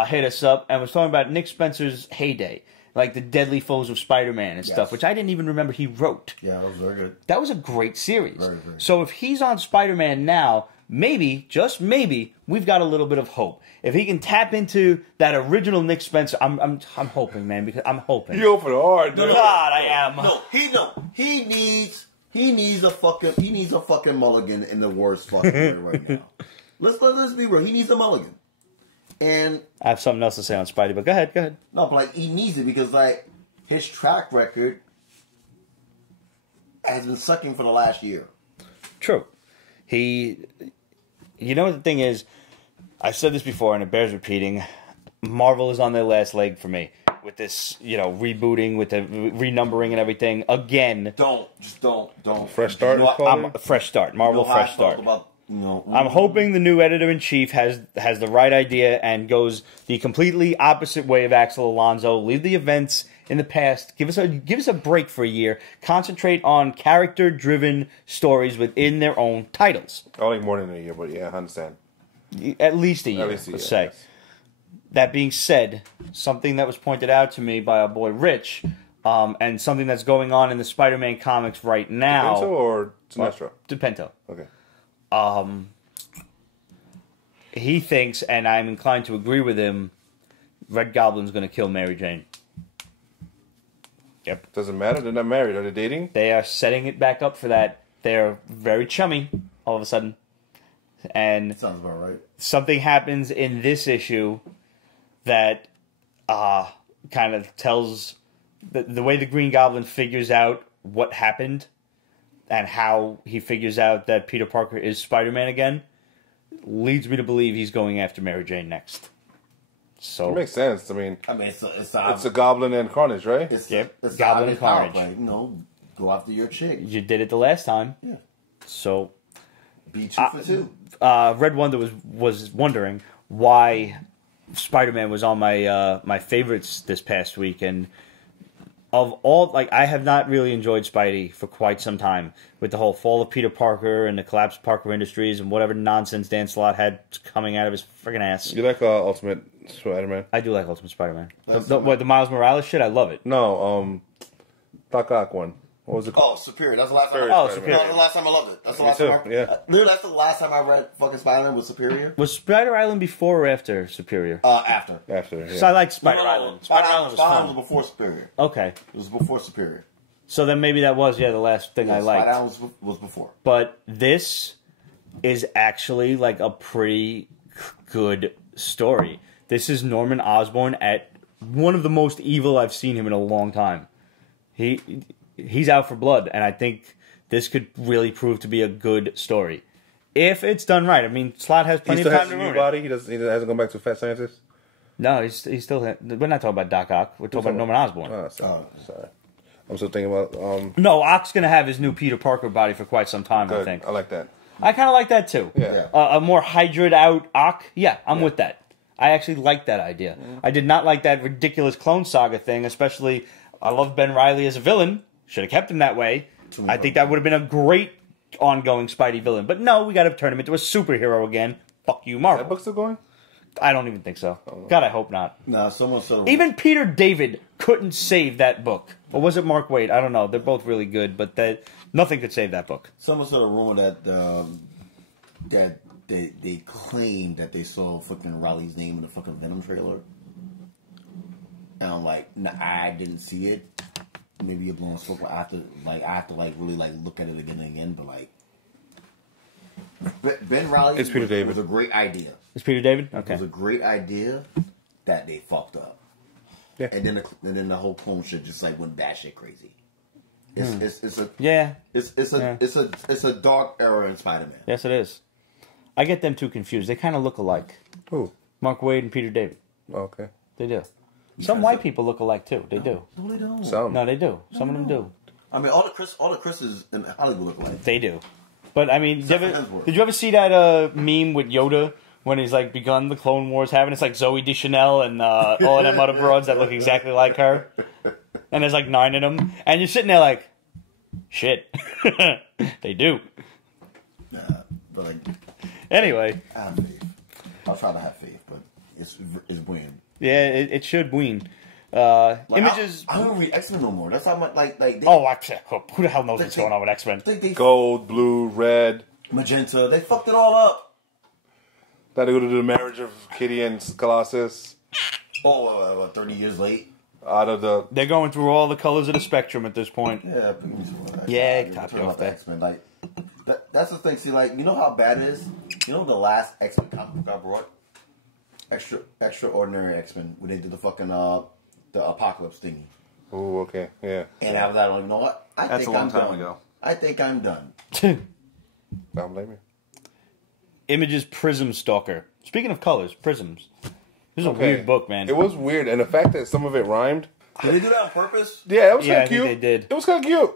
hit us up and was talking about Nick Spencer's heyday. Like the Deadly Foes of Spider-Man and stuff, which I didn't even remember he wrote. Yeah, that was very good. That was a great series. Very, very. So if he's on Spider-Man now, maybe, just maybe, we've got a little bit of hope. If he can tap into that original Nick Spencer, I'm hoping, man, because I'm hoping. You open hard, dude. God, I am. He needs a fucking mulligan in the worst fucking way right now. Let's be real. He needs a mulligan. And I have something else to say on Spidey, but go ahead. No, but he needs it because his track record has been sucking for the last year. True. The thing is, I've said this before and it bears repeating, Marvel is on their last leg for me. With this, rebooting, with the renumbering and everything. Again. Don't. Fresh start? Fresh start. Marvel fresh start. I'm hoping the new editor-in-chief has the right idea and goes the completely opposite way of Axel Alonso. Leave the events in the past. Give us a break for a year. Concentrate on character-driven stories within their own titles. Only more than a year, but yeah, I understand. At least a year, let's say. Yes. That being said, something that was pointed out to me by our boy Rich, and something that's going on in the Spider-Man comics right now. DePinto or Sinestro? DePinto. Okay. He thinks, and I'm inclined to agree with him, Red Goblin's going to kill Mary Jane. Yep. Doesn't matter. They're not married. Are they dating? They are setting it back up for that. They're very chummy all of a sudden. And Sounds about right. something happens in this issue that kind of tells the way the Green Goblin figures out what happened and how he figures out that Peter Parker is Spider-Man again leads me to believe he's going after Mary Jane next. So It makes sense. I mean, it's a Goblin and Carnage, right? It's Goblin and Carnage. Like, go after your chick. You did it the last time. Yeah. So Be 2 for 2. Red Wonder was wondering why Spider-Man was on my favorites this past week, and of all, like, I have not really enjoyed Spidey for quite some time with the whole fall of Peter Parker and the collapse of Parker Industries and whatever nonsense Dan Slott had coming out of his friggin' ass. You like Ultimate Spider-Man? I do like Ultimate Spider-Man. The Miles Morales shit, I love it. No, Doc Ock one. What was it called? Oh, Superior. That's the last time. Superior. That's the last time I loved it. That's the Me last too, time. yeah. Literally, that's the last time I read fucking Spider-Man was Superior. Was Spider Island before or after Superior? After. After, yeah. So I like Spider Island. Spider Island was Spider-Man fun. was before Superior. Okay. It was before Superior. So then maybe that was, the last thing I liked. Spider-Man was before. But this is actually like a pretty good story. This is Norman Osborn at one of the most evil I've seen him in a long time. He's out for blood, and I think this could really prove to be a good story if it's done right. I mean, Slott has plenty of time to ruin it. Body. He hasn't gone back to Fat Scientist. No, he's still. We're not talking about Doc Ock. We're talking about Norman Osborn. Oh, sorry. I'm still thinking about. No, Ock's gonna have his new Peter Parker body for quite some time. Good. I think. I like that. I kind of like that too. Yeah. A more hydrated out Ock. Yeah, I'm with that. I actually like that idea. I did not like that ridiculous Clone Saga thing, especially. I love Ben Reilly as a villain. Should have kept him that way. I think that would have been a great ongoing Spidey villain. But no, we got to turn him into a superhero again. Fuck you, Marvel. That book still going? I don't even think so. God, I hope not. Nah, someone said... Even Peter David couldn't save that book. Or was it Mark Waid? I don't know. They're both really good, but nothing could save that book. Someone said a rumor that they claimed that they saw fucking Riley's name in the fucking Venom trailer. And I'm like, nah, I didn't see it. Maybe you're blowing smoke. I have to really look at it again and again. But Ben Riley It's Peter David. was a great idea. It's Peter David? Okay. It was a great idea that they fucked up. Yeah. And then the whole clone shit just went batshit crazy. It's a dark era in Spider-Man. Yes, it is. I get them two confused. They kind of look alike. Who? Mark Waid and Peter David. Okay. They do. Some white people look alike too. They do. No, they don't. Some. No, they do. Some of them do. I mean, all the Chris's in Hollywood look alike. They do. But I mean, Except for Hemsworth. did you ever see that meme with Yoda when he's begun the Clone Wars having? It's like Zoe Deschanel and all of them other broads that look exactly like her. And there's 9 of them, and you're sitting there like, shit, they do. But Anyway, I have faith. I'll try to have faith, but it's weird. yeah, it should wean. Images. I don't read X-Men no more. That's how much they, Who the hell knows what's going on with X-Men? they Gold, blue, red. magenta. They fucked it all up. That to go to the marriage of Kitty and Colossus. 30 years late. Out of the. They're going through all the colors of the spectrum at this point. Yeah, Top you off there. X-Men. That's the thing. See, you know how bad it is. You know the last X-Men comic book I brought, Extraordinary X-Men, when they did the fucking the Apocalypse thingy. Oh, okay, yeah. And after that, you know what? That's a long time ago. I think I'm done. I don't blame you. Images Prism Stalker. Speaking of colors, prisms. This is a weird book, man. It was weird, and the fact that some of it rhymed. Did they do that on purpose? Yeah, it was Yeah, kind I of think cute. they did. It was kind of cute.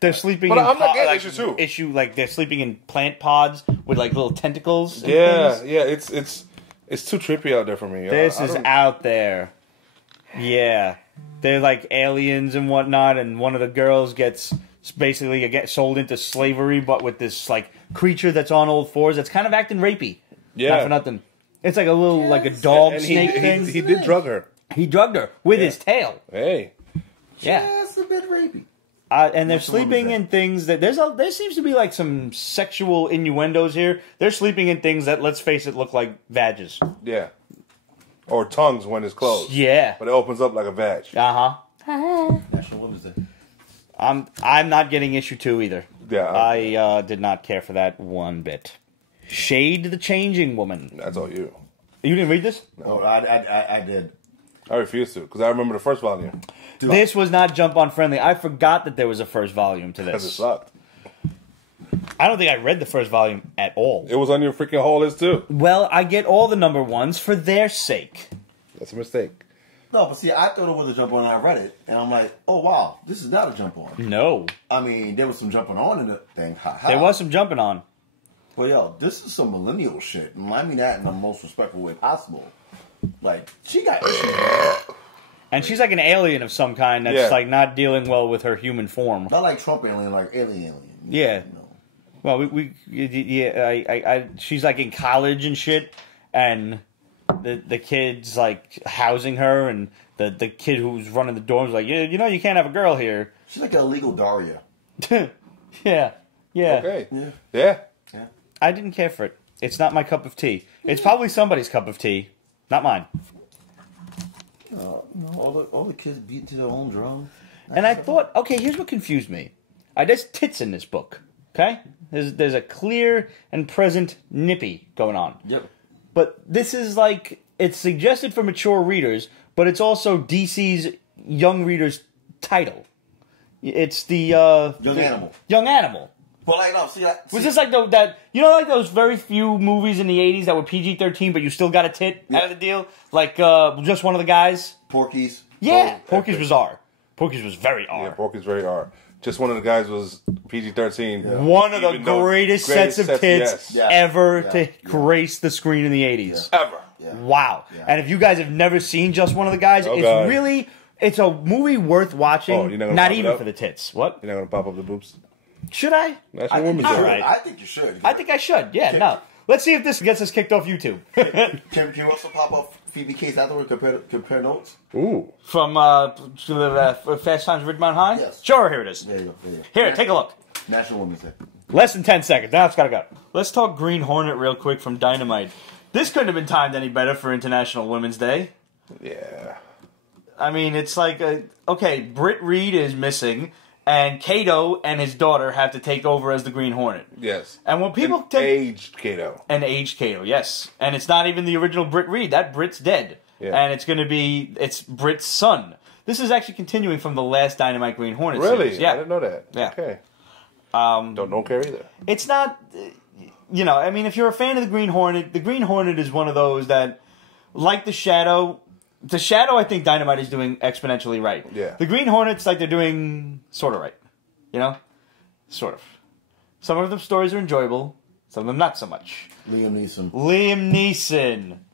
They're sleeping But in I'm not getting issue 2. they're sleeping in plant pods with little tentacles. And Yeah, things. yeah. It's too trippy out there for me. This is out there. Yeah. They're like aliens and whatnot, and one of the girls gets sold into slavery, but with this creature that's on all fours that's kind of acting rapey. Yeah. Not for nothing. It's like a little a dog and snake thing. He did drug her. He drugged her with his tail. Hey. Yeah. That's a bit rapey. And they're sleeping in things that there seems to be some sexual innuendos here. They're sleeping in things that, let's face it, look like vages. Yeah. Or tongues when it's closed. Yeah. But it opens up like a vag. National Women's Day. I'm not getting issue 2 either. Yeah. I did not care for that one bit. Shade the Changing Woman. That's all you. You didn't read this? Oh, I did. I refuse to, because I remember the first volume. This was not Jump On friendly. I forgot that there was a first volume to Because it this. sucked. I don't think I read the first volume at all. It was on your freaking haul list, too. Well, I get all the number ones for their sake. That's a mistake. No, but see, I thought it was a jump on, and I read it, and I'm like, oh wow, this is not a jump on. No. I mean, there was some jumping on in the thing. There was some jumping on. But yo, this is some millennial shit, and I mean that in the most respectful way possible. Like, she got issues. And she's like an alien of some kind that's like not dealing well with her human form. Not like Trump alien, like alien. Yeah. You know. Well, she's like in college and shit, and the kid's like housing her, and the kid who's running the dorm's like, you know, you can't have a girl here. She's like an illegal Daria. Yeah. Okay. Yeah. I didn't care for it. It's not my cup of tea. It's probably somebody's cup of tea, not mine. All the kids beating to their own drum. And I thought, okay, here's what confused me. There's tits in this book, okay? There's a clear and present nippy going on. Yep. But this is like, it's suggested for mature readers, but it's also DC's young readers' title. It's the Young Animal. Young Animal. But like, no, see that. Was this like that? You know, like those very few movies in the '80s that were PG-13, but you still got a tit out of the deal, like Just One of the Guys. Porky's. Yeah, Porky's was R. Porky's was very R. Yeah, Porky's very R. Just One of the Guys was PG-13. Yeah. One of the greatest sets of tits ever to grace the screen in the '80s. Ever. Yeah. Wow. Yeah. And if you guys have never seen Just One of the Guys, it's a movie worth watching. Oh, you're not gonna not pop it even up? for the tits. What? You're not going to pop up the boobs? Should I? National Women's Day. All right. I think you should. I think I should. Yeah, no. Let's see if this gets us kicked off YouTube. Can you also pop up Phoebe Case afterward, compare notes? Ooh. From Fast Times at Ridgemont High? Yes. Sure, here it is. There you go. There you go. Here, take a look. National Women's Day. Less than 10 seconds. Now it's got to go. Let's talk Green Hornet real quick from Dynamite. This couldn't have been timed any better for International Women's Day. Yeah. I mean, it's like, okay, Britt Reed is missing, and Kato and his daughter have to take over as the Green Hornet. Yes. And when people aged Kato. An aged Kato, yes. And it's not even the original Britt Reed. That Britt's dead. Yeah. And it's going to be, it's Britt's son. This is actually continuing from the last Dynamite Green Hornet series. Yeah. I didn't know that. Yeah. Okay. Don't care either. It's not, you know, I mean, if you're a fan of the Green Hornet is one of those that, like the Shadow, I think Dynamite is doing exponentially right. Yeah. The Green Hornets, like, they're doing sort of right. You know? Sort of. Some of the stories are enjoyable. Some of them not so much. Liam Neeson.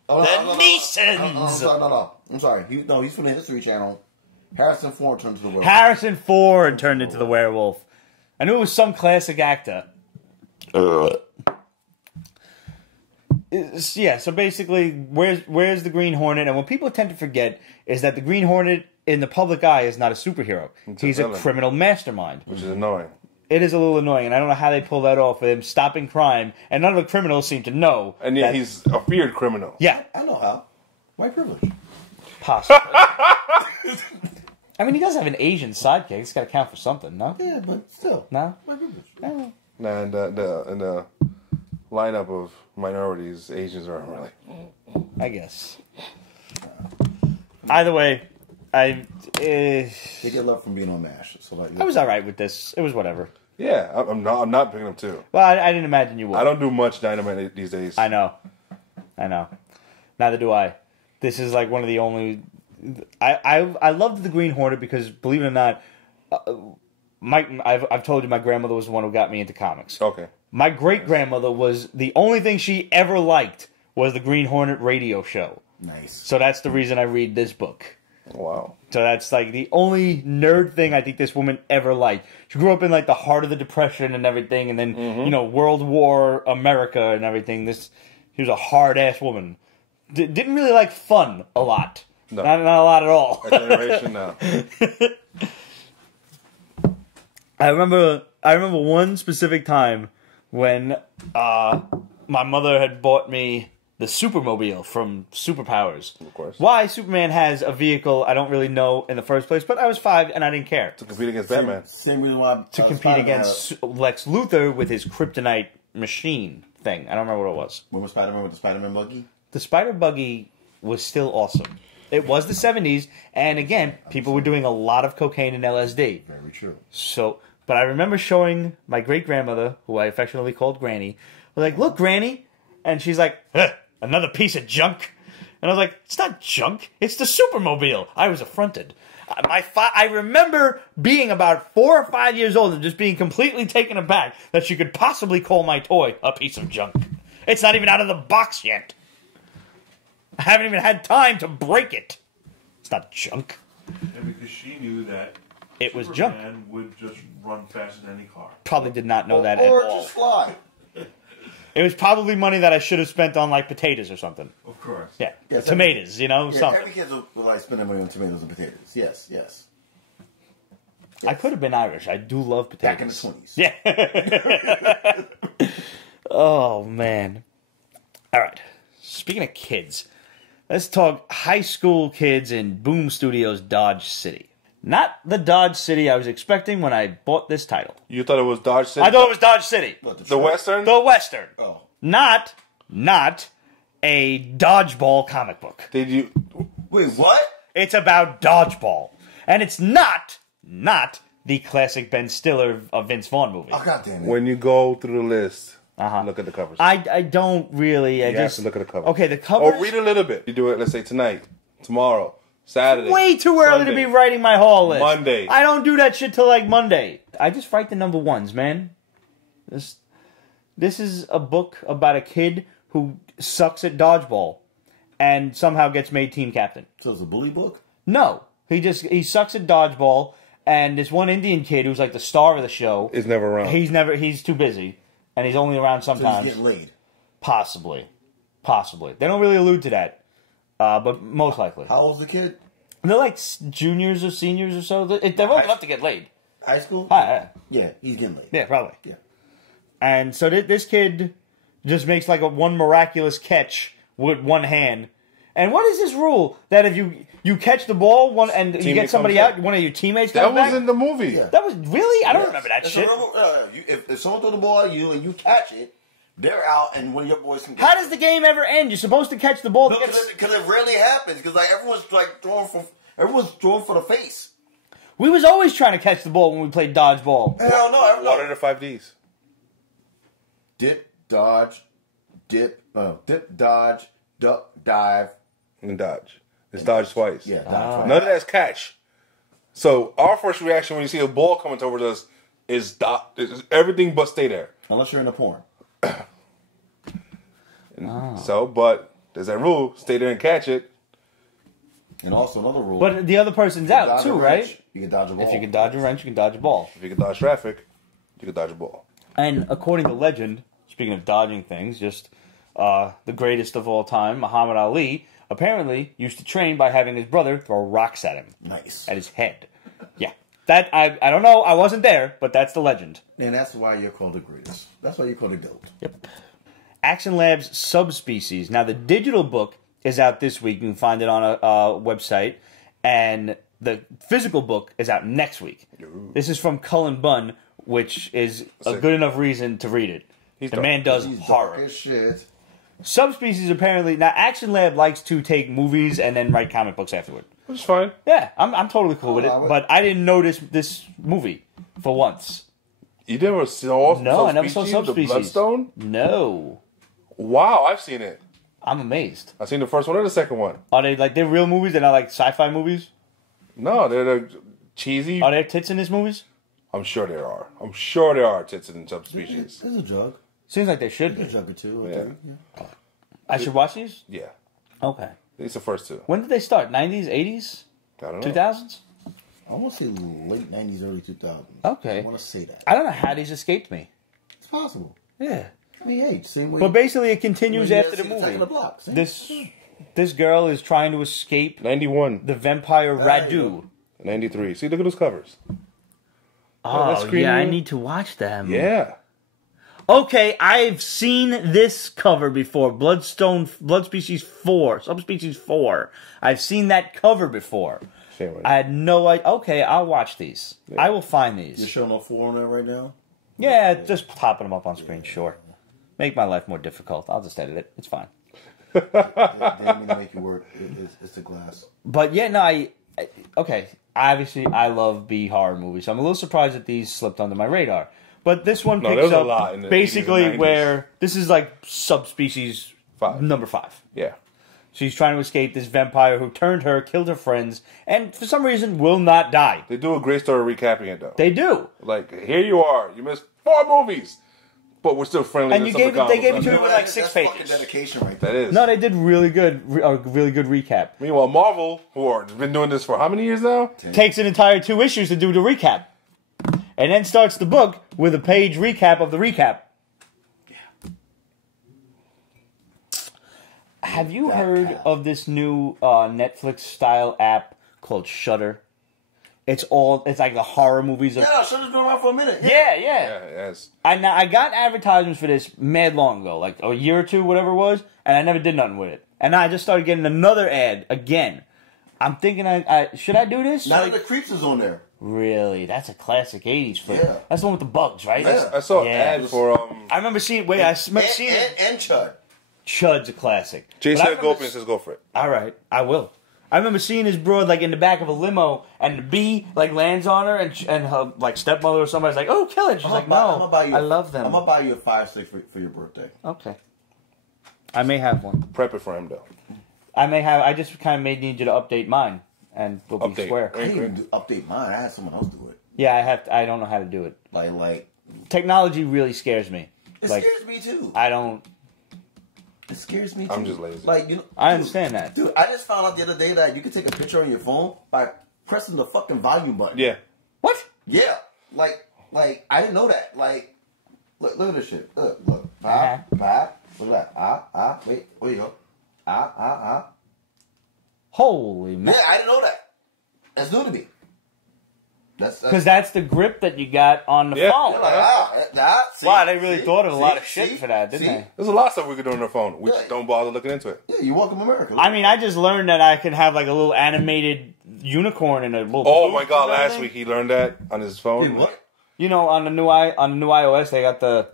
Oh, Neesons! No. I'm sorry. He's from the History Channel. Harrison Ford turned into the werewolf. Harrison Ford turned into the werewolf. I knew it was some classic actor. Yeah, so basically, where's the Green Hornet? And what people tend to forget is that the Green Hornet, in the public eye, is not a superhero. He's a criminal mastermind. Which is annoying. It is a little annoying, and I don't know how they pull that off with him stopping crime, and none of the criminals seem to know. And yet he's a feared criminal. Yeah. I know how. White privilege. Possibly. I mean, he does have an Asian sidekick. It's got to count for something, no? Yeah, but still. No? White privilege. No. Nah, in the lineup of minorities, Asians aren't really. I guess. Either way, They get love from being on MASH. So like, I was all right with this. It was whatever. Yeah, I'm not picking them too. Well, I didn't imagine you would. I don't do much Dynamite these days. I know. Neither do I. This is like one of the only. I loved the Green Hornet because, believe it or not, I've told you my grandmother was the one who got me into comics. Okay. My great grandmother was the only thing she ever liked was the Green Hornet radio show. Nice. So that's the reason I read this book. Wow. So that's like the only nerd thing I think this woman ever liked. She grew up in like the heart of the Depression and everything, and then you know, World War America and everything. She was a hard ass woman. Didn't really like fun a lot. No. Not a lot at all. Our generation now. I remember one specific time when my mother had bought me the Supermobile from Superpowers. Of course. Why Superman has a vehicle, I don't really know in the first place, but I was 5 and I didn't care. To compete against Batman. Same reason why To compete against Lex Luthor with his kryptonite machine. thing. I don't remember what it was. When was Spider-Man with the Spider-Man buggy? The Spider Buggy was still awesome. It was the 70s, and again, people were doing a lot of cocaine and LSD. Very true. So, but I remember showing my great-grandmother, who I affectionately called Granny, I was like, look, Granny. And she's like, another piece of junk. And I was like, it's not junk. It's the Supermobile. I was affronted. I remember being about 4 or 5 years old and just being completely taken aback that she could possibly call my toy a piece of junk. It's not even out of the box yet. I haven't even had time to break it. It's not junk. And because she knew that It was junk. Superman would just run faster than any car. Probably did not know that at Or all. just fly. It was probably money that I should have spent on, like, potatoes or something. Of course. Yeah. Yes, Tomatoes, Yeah, something. every kid would like spending money on tomatoes and potatoes. Yes, yes. I could have been Irish. I do love potatoes. Back in the 20s. Yeah. Oh, man. All right. Speaking of kids, let's talk high school kids in Boom Studios Dodge City. Not the Dodge City I was expecting when I bought this title. You thought it was Dodge City? I thought it was Dodge City. What, The Western? The Western. Oh. Not a dodgeball comic book. Did you... Wait, what? It's about dodgeball. And it's not the classic Ben Stiller of Vince Vaughn movie. Oh, God damn it. When you go through the list, look at the covers. I don't really. You have to look at the covers. Okay, the covers. Or read a little bit. You do it, let's say, tonight, tomorrow, Saturday. Way too early to Sunday, be writing my haul list. Monday. I don't do that shit till like Monday. I just write the number ones, man. This is a book about a kid who sucks at dodgeball and somehow gets made team captain. So it's a bully book? No. He sucks at dodgeball, and this one Indian kid who's like the star of the show Is never around. he's too busy. And he's only around So sometimes. he's getting laid. Possibly. They don't really allude to that. But most likely. How old's the kid? They're like juniors or seniors or so. They're old enough to get laid. High school? Yeah, he's getting laid. Yeah, probably. Yeah. And so this kid just makes like one miraculous catch with one hand. And what is this rule that if you catch the ball and you get somebody comes out, one of your teammates That comes was back? in the movie. Yeah. That was really? I don't remember that It's shit. If someone throw the ball at you and you catch it, they're out, and one of your boys can get How does the game ever end? You're supposed to catch the ball. Because it rarely happens. Because like everyone's throwing for the face. We was always trying to catch the ball when we played dodgeball. Hell no! What are the 5 Ds? Dip, dodge, dodge, duck, dive. And dodge. It's dodge twice. Yeah, dodge. None of that's catch. So our first reaction when you see a ball coming towards us is everything but stay there. Unless you're in a porn. So, but there's that rule: stay there and catch it. And also another rule. But the other person's out dodge a too, wrench, right? You can dodge a ball. If you can dodge a wrench, you can dodge a ball. If you can dodge traffic, you can dodge a ball. And according to legend, speaking of dodging things, just the greatest of all time, Muhammad Ali, apparently used to train by having his brother throw rocks at him. Nice. At his head. Yeah. That, I don't know, I wasn't there, but that's the legend. And that's why you're called the greatest. That's why you're called the GOAT. Yep. Action Labs Subspecies. Now, the digital book is out this week. You can find it on a website. And the physical book is out next week. Ooh. This is from Cullen Bunn, which is a good enough reason to read it. He's the dark. man does He's horror. dark as shit. Subspecies apparently... Now, Action Lab likes to take movies and then write comic books afterward. Which is fine. Yeah, I'm totally cool with it. I would- But I didn't notice this movie for once. You never saw No, I never saw The Subspecies. Bloodstone? No. Wow, I've seen it. I'm amazed. I've seen the first one or the second one. Are they like they're real movies? They're not like sci-fi movies? No, they're cheesy. Are there tits in these movies? I'm sure there are. I'm sure there are tits in Subspecies. There's a jug. Seems like they should There's a be. jug or two. Or Yeah. three. Yeah. I should watch these? Yeah, Okay. it's the first two. When did they start? 90s, 80s, I don't know. 2000s? I want to say late 90s, early 2000s. Okay. I want to say that. I don't know how these escaped me. It's possible. Yeah. I mean, hey, same way. But basically it continues when you after the see Attack on movie. the Block. Same. This girl is trying to escape 91, the vampire There you Radu. 93. See, look at those covers. Oh, that's screen yeah, I room? need to watch them. Yeah. Okay, I've seen this cover before. Blood Species 4. Subspecies 4. I've seen that cover before. Same way. I had no idea. Okay, I'll watch these. I will find You're these. showing off 4 on there right now? Yeah, just popping them up on screen, sure. make my life more difficult. I'll just edit it. It's fine. Didn't mean to make you work. It's the glass. But yeah, no, okay. Obviously, I love B horror movies, so I'm a little surprised that these slipped under my radar. But this one picks up basically where this is like Subspecies 5. number 5. Yeah. She's trying to escape this vampire who turned her, killed her friends, and for some reason will not die. They do a great story recapping it, though. They do. Like, here you are. You missed 4 movies. But we're still friendly. And they gave it to me with like 6 pages. Fucking dedication right there. That is. No, they did really good, a really good recap. Meanwhile, Marvel, who have been doing this for how many years now? 10. Takes an entire 2 issues to do the recap. And then starts the book with a page recap of the recap. Have you heard of this new Netflix-style app called Shudder? It's like the horror movies. Yeah, Shudder's been around for a minute. Yeah. Yes. I got advertisements for this mad long ago, like a year or 2, whatever it was, and I never did nothing with it. And I just started getting another ad again. I'm thinking, should I do this? Now that the Creeps is on there. Really? That's a classic 80s flick. Yeah. That's the one with the bugs, right? Yeah. I saw an ad for... I remember seeing... Wait, I remember seeing it. And Chud. Chud's a classic. Jason Gopin says go for it. All right, I will. I remember seeing his broad like in the back of a limo, and the bee like lands on her, and her like stepmother or somebody's like, "Oh, kill it!" She's like, "No, I love them." I'm gonna buy you a fire stick for your birthday. Okay, I may have one. Prep it for him though. I may have. I just kind of need you to update mine, and we'll be square. I didn't even update mine. I had someone else do it. Yeah, I have. I don't know how to do it. Like technology really scares me. It scares me too. I don't. It scares me too. I'm just lazy. Like, you know, I understand that. Dude, I just found out the other day that you can take a picture on your phone by pressing the fucking volume button. Yeah. What? Yeah. Like I didn't know that. Like, look at this shit. Look. Look at that. Wait, where you go? Holy man. Yeah, I didn't know that. That's new to me. Because that's the grip that you got on the phone. You're like, see, wow, they really thought of a lot of shit for that, didn't they? There's a lot of stuff we could do on our phone. We just don't bother looking into it. Yeah, you welcome America. I mean, I just learned that I could have like a little animated unicorn in a little. Oh my god! Last week he learned that on his phone. What? You know, on the new iOS, they got the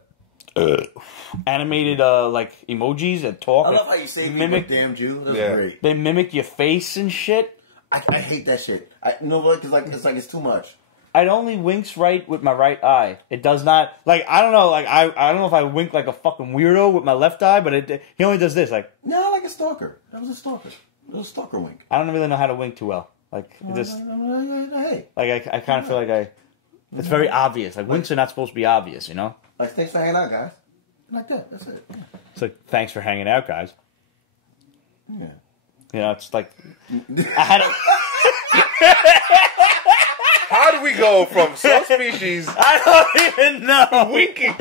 animated like emojis that talk. I love how you say mimic damn Jew. That's great. They mimic your face and shit. I hate that shit. You know what? Because it's too much. It only winks right with my right eye. It does not I don't know I don't know if I wink like a fucking weirdo with my left eye, but he only does this like. No, like a stalker. That was a stalker. It was a stalker wink. I don't really know how to wink too well. Like it just hey. Like I kind of feel like it's very obvious. Like winks are not supposed to be obvious, you know. Like thanks for hanging out, guys. Like that. That's it. Yeah. It's like thanks for hanging out, guys. Yeah. You know, it's like I had a. How do we go from Subspecies? I don't even know. Winking.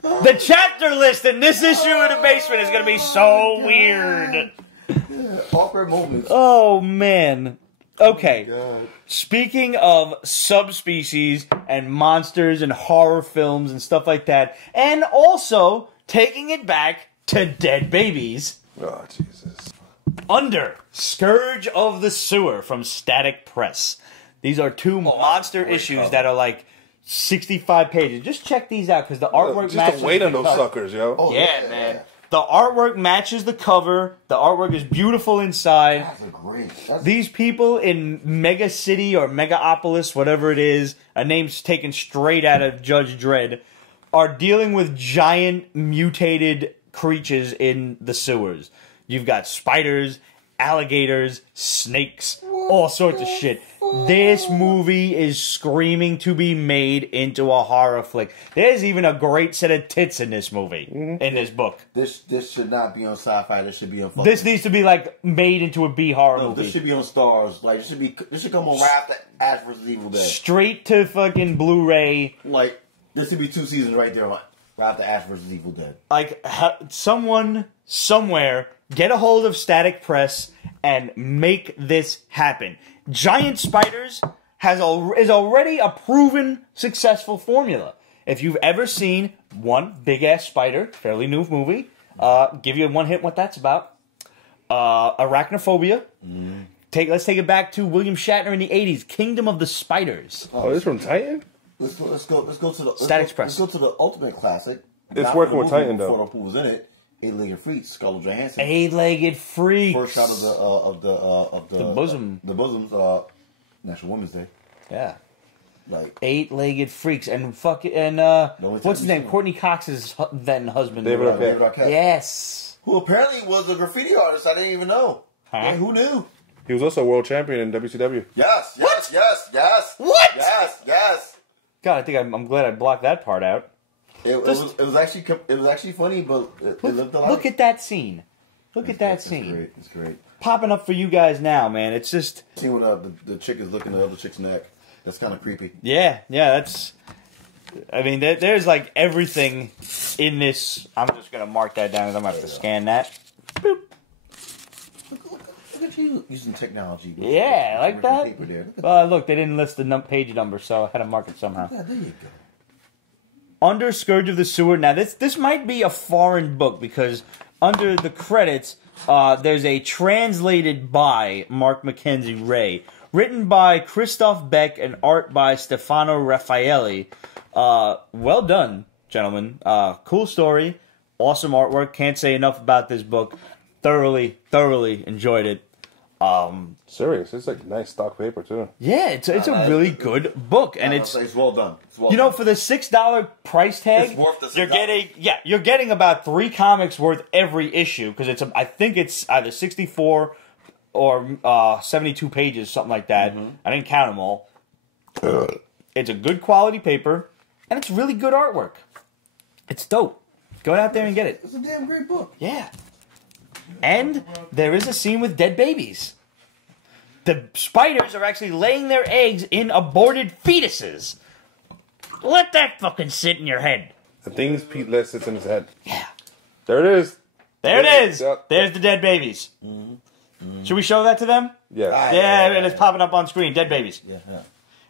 The chapter list in this issue of the basement is going to be so weird. Yeah, awkward moments. Oh man. Okay. Oh, Speaking of subspecies and monsters and horror films and stuff like that, and also taking it back to dead babies. Oh Jesus. Under Scourge of the Sewer from Static Press. These are 2 monster issues that are like 65 pages. Just check these out because the artwork just matches. Don't wait on the those cover. suckers, yo. Oh, Yeah, man. The artwork matches the cover. The artwork is beautiful inside. That's a great. These people in Mega City or Megaopolis, whatever it is, a name's taken straight out of Judge Dredd, are dealing with giant mutated creatures in the sewers. You've got spiders, alligators, snakes, all sorts of shit. This movie is screaming to be made into a horror flick. There's even a great set of tits in this movie, in this book. This should not be on Sci-Fi. This should be on. This needs to be like made into a B horror movie. This should be on Stars. Like this should come on right after Ash vs. Evil Dead. Straight to fucking Blu-ray. Like this should be 2 seasons right there, right after Ash vs. Evil Dead. Like someone somewhere get a hold of Static Press and make this happen. Giant Spiders is already a proven successful formula. If you've ever seen one big-ass spider, fairly new movie, give you one hint what that's about. Arachnophobia. Let's take it back to William Shatner in the 80s, Kingdom of the Spiders. Oh, this from Titan? Let's go to the Stat Express. Let's go to the ultimate classic. It's Not working for the with movie, Titan, though. Before who was in it? Eight-legged freaks, Scarlett Johansson. Eight-legged freaks. First shot of the bosom. The bosoms. National Women's Day. Yeah. Like Eight-legged freaks and what's his name? Courtney Cox's then husband. David Arquette. Yes. Who apparently was a graffiti artist. I didn't even know. Huh? Yeah, who knew? He was also a world champion in WCW. Yes. What? Yes. What? Yes. God, I think I'm glad I blocked that part out. It was actually funny, but it lived a lot. Look at that scene. Look at that scene. It's great. Popping up for you guys now, man. It's just... See when the chick is looking at the other chick's neck. That's kind of creepy. Yeah, that's... I mean, there's like everything in this. I'm just going to mark that down because I'm going to have to scan that. Boop. Look at you using technology. Yeah, like that. Paper there. Look, they didn't list the page number, so I had to mark it somehow. Yeah, there you go. Under Scourge of the Sewer. Now, this might be a foreign book because under the credits, there's a translated by Mark Mackenzie Ray, written by Christoph Beck and art by Stefano Raffaelli. Well done, gentlemen. Cool story, awesome artwork. Can't say enough about this book. Thoroughly enjoyed it. Serious. It's like nice stock paper too. Yeah, it's a really good book, and it's well done. It's well you know, done. for the $6 price tag, It's worth the $6. you're getting about 3 comics worth every issue because I think it's either 64 or 72 pages, something like that. I didn't count them all. It's a good quality paper, and it's really good artwork. It's dope. Go out there and get it. It's a damn great book. Yeah. And there is a scene with dead babies. The spiders are actually laying their eggs in aborted fetuses. Let that fucking sit in your head. The things Pete lets sits in his head. Yeah. There it is. There it is. Yep. There's the dead babies. Should we show that to them? Yes. Yeah, it's popping up on screen. Dead babies. Yeah.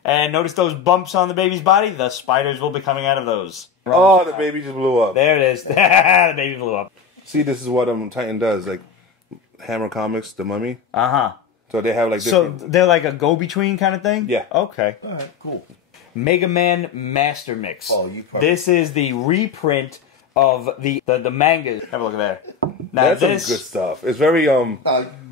And notice those bumps on the baby's body? The spiders will be coming out of those. Oh, the baby just blew up. There it is. The baby blew up. See, this is what Titan does. Like Hammer Comics, The Mummy. Uh-huh. So they have like different... So they're like a go-between kind of thing? Yeah. Okay. All right, cool. Mega Man Mastermix. Oh, you probably... This is the reprint of the manga. Have a look at that. Now That's some good stuff. It's very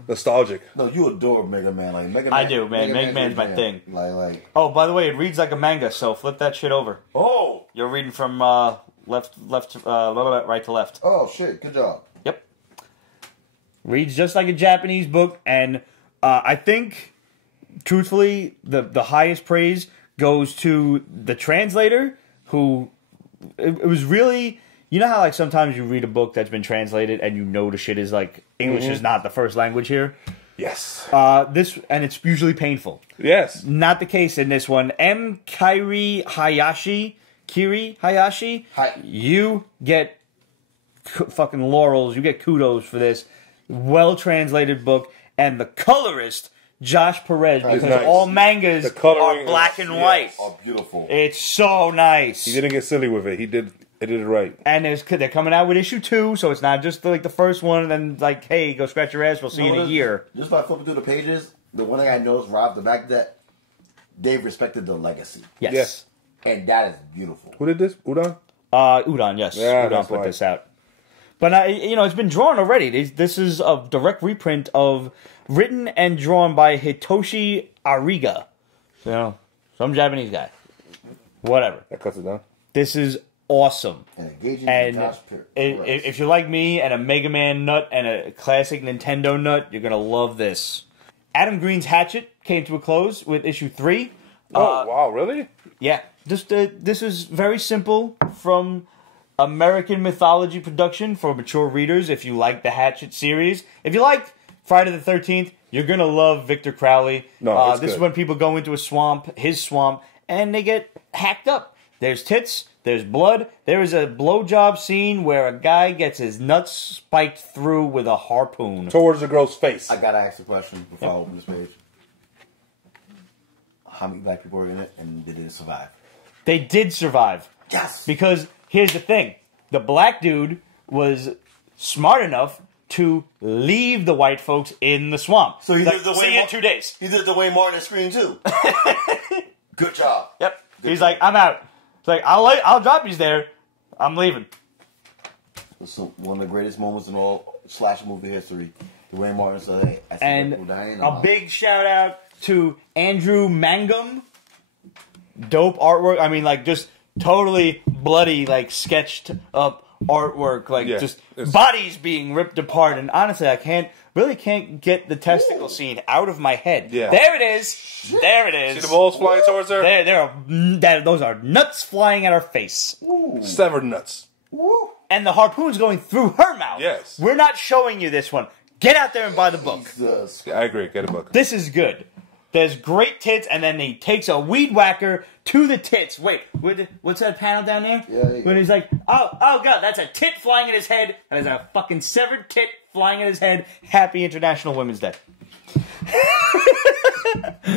nostalgic. No, you adore Mega Man. Like Mega Man. I do, man. Mega Man's my thing. Like. Oh, by the way, it reads like a manga, so flip that shit over. Oh. You're reading from right to left. Oh shit! Good job. Yep. Reads just like a Japanese book, and I think, truthfully, the highest praise goes to the translator, who it was really. You know how like sometimes you read a book that's been translated and you know the shit is like English is not the first language here. Yes. It's usually painful. Yes. Not the case in this one. Kiri Hayashi. Hi. You get fucking laurels. You get kudos for this well translated book, and the colorist Josh Perez, because nice. all mangas The coloring are black and white. Oh, beautiful. It's so nice. He didn't get silly with it. He did it right. And they're coming out with issue 2, so it's not just like the first one and then like, hey, go scratch your ass, we'll see you in a year. Just by flipping through the pages, the one thing I noticed right off the back that they've respected the legacy. Yes. And that is beautiful. Who did this? Udon? Udon, yes. Yeah, Udon that's put why. this out. But, it's been drawn already. This is a direct reprint of written and drawn by Hitoshi Ariga. So, some Japanese guy. Whatever. That cuts it down. This is awesome. And engaging And Josh Perez. if you're like me and a Mega Man nut and a classic Nintendo nut, you're going to love this. Adam Green's Hatchet came to a close with issue 3. Oh, wow, really? Yeah. Just this is very simple from American Mythology production for mature readers if you like the Hatchet series. If you like Friday the 13th, you're going to love Victor Crowley. No, it's this is good. when people go into a swamp, his swamp, and they get hacked up. There's tits, there's blood. There is a blowjob scene where a guy gets his nuts spiked through with a harpoon. Towards the girl's face. I gotta ask a question before I open this page. How many black people were in it, and did it survive? They did survive. Yes! Because here's the thing. The black dude was smart enough to leave the white folks in the swamp. So he Like, did the see you in 2 days. He did the Wayne Martin Scream too. Good job. Yep. He's like, I'm out. It's like, I'll drop you there. I'm leaving. It's one of the greatest moments in all slasher movie history. Dwayne Martin said, hey, I see And people dying. a big shout out to Andrew Mangum. Dope artwork. I mean, like, just totally bloody, like, sketched up artwork. Like, just bodies being ripped apart. And honestly, I can't get the testicle scene out of my head. Yeah. There it is. There it is. See the balls flying towards her? Those are nuts flying at her face. Ooh. Severed nuts. Woo. And the harpoon's going through her mouth. Yes. We're not showing you this one. Get out there and buy the book. Jesus. Yeah, I agree. Get a book. This is good. There's great tits, and then he takes a weed whacker to the tits. Wait, what's that panel down there? Yeah. When he's like, oh God, that's a tit flying in his head, and there's a fucking severed tit flying in his head. Happy International Women's Day.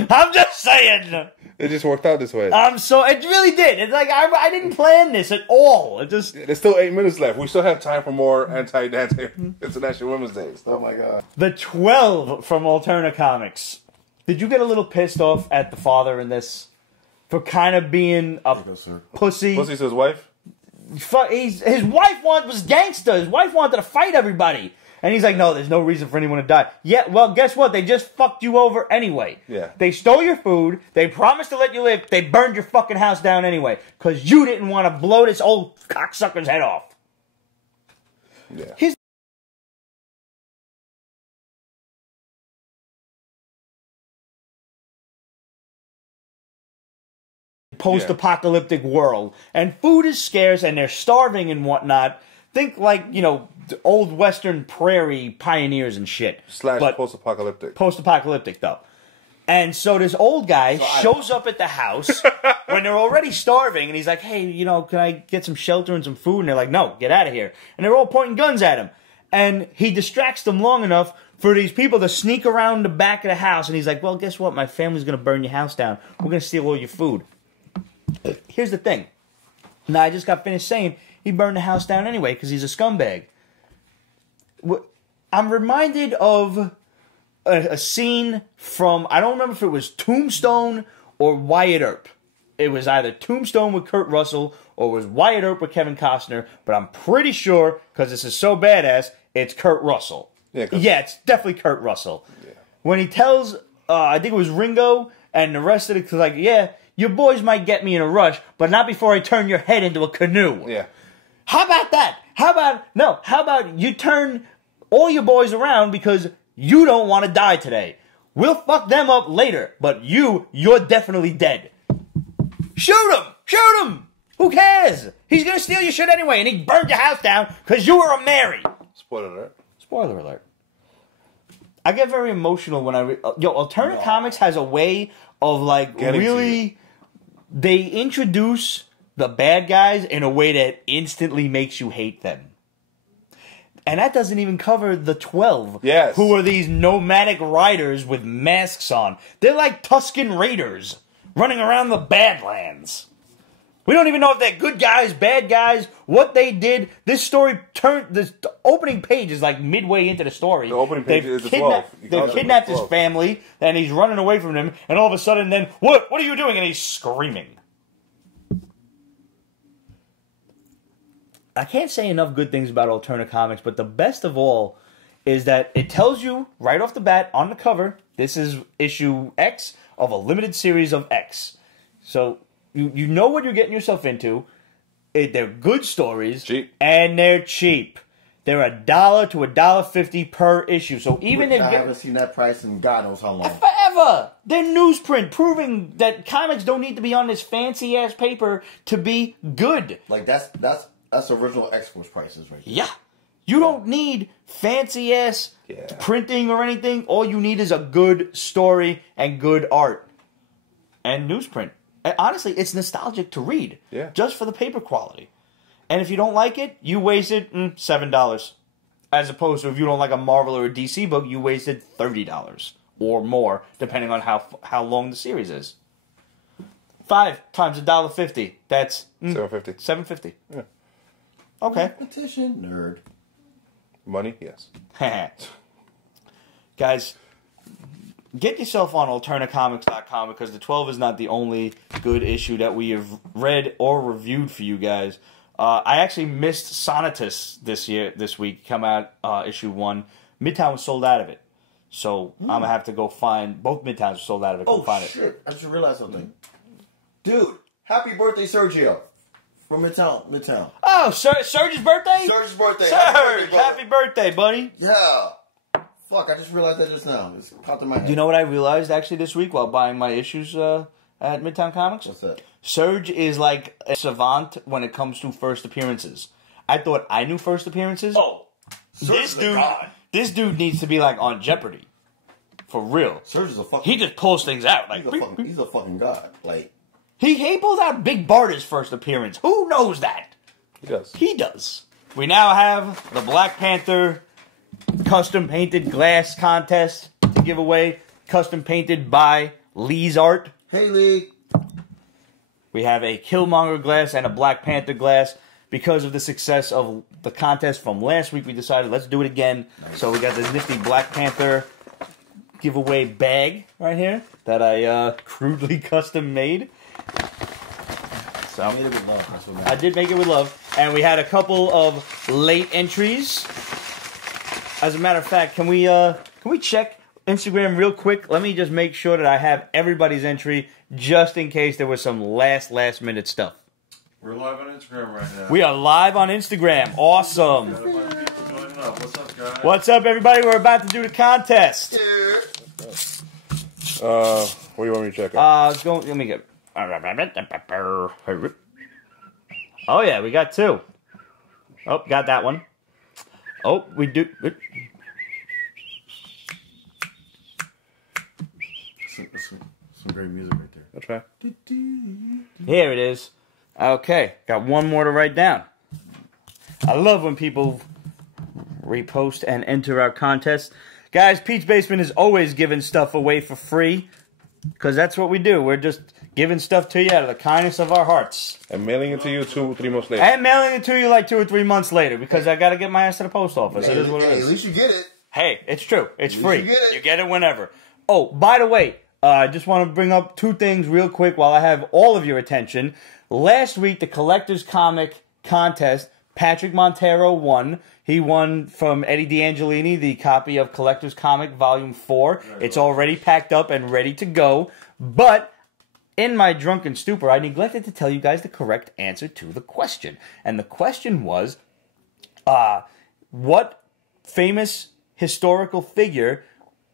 I'm just saying. It just worked out this way. It really did. It's like, I didn't plan this at all. It just... There's still 8 minutes left. We still have time for more International Women's Day. Oh my God. The 12 from Alterna Comics. Did you get a little pissed off at the father in this? For kind of being a pussy? Pussy to his wife? His wife was gangster. His wife wanted to fight everybody. And he's like, no, there's no reason for anyone to die. Yeah, well, guess what? They just fucked you over anyway. Yeah. They stole your food. They promised to let you live. They burned your fucking house down anyway. Because you didn't want to blow this old cocksucker's head off. Yeah. Post-apocalyptic world. And food is scarce and they're starving and whatnot. Think like, old western prairie pioneers and shit. / post-apocalyptic. Post-apocalyptic, though. And so this old guy shows up at the house when they're already starving, and he's like, hey, can I get some shelter and some food? And they're like, no, get out of here. And they're all pointing guns at him. And he distracts them long enough for these people to sneak around the back of the house. And he's like, well, guess what? My family's going to burn your house down. We're going to steal all your food. Here's the thing. Now, I just got finished saying he burned the house down anyway because he's a scumbag. I'm reminded of a scene from, I don't remember if it was Tombstone or Wyatt Earp. It was either Tombstone with Kurt Russell or it was Wyatt Earp with Kevin Costner, but I'm pretty sure, because this is so badass, it's Kurt Russell. Yeah, it's definitely Kurt Russell. Yeah. When he tells, I think it was Ringo and the rest of it, like, yeah, your boys might get me in a rush, but not before I turn your head into a canoe. Yeah. How about that? How about you turn all your boys around because you don't want to die today. We'll fuck them up later, but you're definitely dead. Shoot him! Shoot him! Who cares? He's gonna steal your shit anyway, and he burned your house down because you were a Mary. Spoiler alert. Spoiler alert. I get very emotional when I read... Alterna Comics has a way of, like, really... They introduce the bad guys in a way that instantly makes you hate them. And that doesn't even cover the 12. Yes. Who are these nomadic riders with masks on. They're like Tusken Raiders running around the Badlands. We don't even know if they're good guys, bad guys, what they did. This story the opening page is like midway into the story. The opening page is the 12. They've kidnapped his family, and he's running away from them, and all of a sudden then, what are you doing? And he's screaming. I can't say enough good things about Alterna Comics, but the best of all is that it tells you right off the bat on the cover, this is issue X of a limited series of X. So you know what you're getting yourself into. They're good stories. Cheap. And they're cheap. They're $1 to $1.50 per issue. So even if I haven't seen that price in God knows how long. Forever. They're newsprint, proving that comics don't need to be on this fancy ass paper to be good. Like that's original X-Force prices right there. Yeah. You don't need fancy ass printing or anything. All you need is a good story and good art. And newsprint. And honestly, it's nostalgic to read. Yeah. Just for the paper quality. And if you don't like it, you wasted $7. As opposed to if you don't like a Marvel or a DC book, you wasted $30 or more, depending on how long the series is. 5 times $1.50. That's $7.50. $7.50. Yeah. Okay. Competition nerd. Money, yes. Guys, get yourself on alternacomics.com because the 12 is not the only good issue that we have read or reviewed for you guys. I actually missed Sonatus this week. Come out issue 1. Midtown was sold out of it. So I'm going to have to go find... Both Midtowns were sold out of it. Go find shit. it. I just realized something. Dude, happy birthday, Sergio. From Midtown. Oh, Serge's birthday? Serge's birthday. Serge, happy birthday, buddy. Yeah. Fuck, I just realized that just now. It's popped in my head. Do you know what I realized actually this week while buying my issues at Midtown Comics? What's that? Serge is like a savant when it comes to first appearances. I thought I knew first appearances. Oh, Serge this dude needs to be like on Jeopardy. For real. Serge is a fucking... He just pulls things out. Like he's a fucking god. Like... He pulled out Big Barda's first appearance. Who knows that? He does. He does. We now have the Black Panther custom painted glass contest to give away. Custom painted by Lee's Art. Hey, Lee. We have a Killmonger glass and a Black Panther glass. Because of the success of the contest from last week, we decided let's do it again. Nice. So we got this nifty Black Panther giveaway bag right here that I crudely custom made. So I made it with love. I did make it with love. And we had a couple of late entries. As a matter of fact, can we check Instagram real quick? Let me just make sure that I have everybody's entry just in case there was some last minute stuff. We're live on Instagram right now. We are live on Instagram. Awesome. Got a bunch of people joining up. What's up, guys? What's up, everybody? We're about to do the contest. What do you want me to check out? Let me get... Oh, yeah, we got 2. Oh, got that one. Oh, we do... Some great music right there. I'll try. Here it is. Okay, got one more to write down. I love when people repost and enter our contests. Guys, Pete's Basement is always giving stuff away for free because that's what we do. We're just giving stuff to you out of the kindness of our hearts. And mailing it to you 2 or 3 months later. And mailing it to you like 2 or 3 months later because I got to get my ass to the post office. Hey, it is what it is. At least you get it. Hey, it's true. It's free. You get it whenever. Oh, by the way, I just want to bring up 2 things real quick while I have all of your attention. Last week, the Collector's Comic contest, Patrick Montero won. He won from Eddie D'Angelini the copy of Collector's Comic Volume 4. It's already packed up and ready to go. But in my drunken stupor, I neglected to tell you guys the correct answer to the question. And the question was, what famous historical figure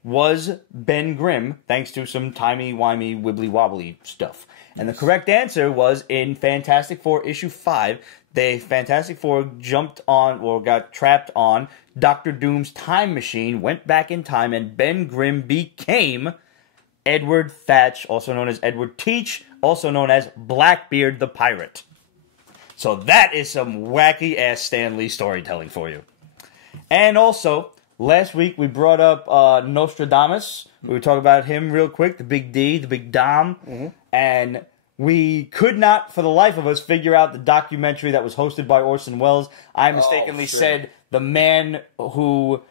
was Ben Grimm, thanks to some timey-wimey, wibbly-wobbly stuff? And the correct answer was in Fantastic Four issue 5, the Fantastic Four jumped on, or got trapped on, Dr. Doom's time machine, went back in time, and Ben Grimm became Edward Thatch, also known as Edward Teach, also known as Blackbeard the Pirate. So that is some wacky-ass Stan Lee storytelling for you. And also, last week we brought up Nostradamus. We were talking about him real quick, the Big D, the Big Dom. Mm-hmm. And we could not, for the life of us, figure out the documentary that was hosted by Orson Welles. I mistakenly said the man who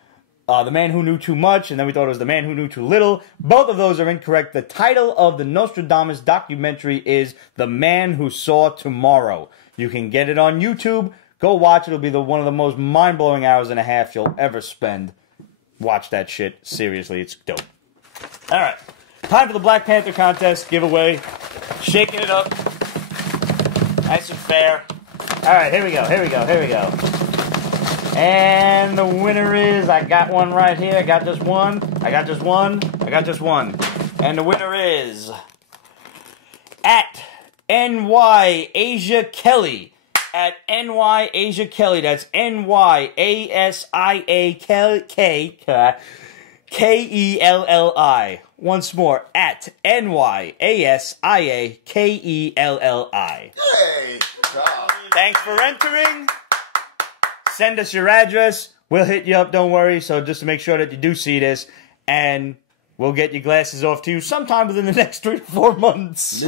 knew too much, and then we thought it was the man who knew too little. Both of those are incorrect. The title of the Nostradamus documentary is The Man Who Saw Tomorrow. You can get it on YouTube. Go watch it. It'll be one of the most mind-blowing hours and a half you'll ever spend. Watch that shit. Seriously, it's dope. All right. Time for the Black Panther contest giveaway. Shaking it up. Nice and fair. All right, here we go. And the winner is, I got one right here. I got just one. And the winner is at NY Asia Kelly. At NY Asia Kelly. That's NYASIAKELLI. Once more, at NYASIAKELLI. Hey, good job. Thanks for entering. Send us your address. We'll hit you up, don't worry. So just to make sure that you do see this. And we'll get your glasses off to you sometime within the next 3 to 4 months.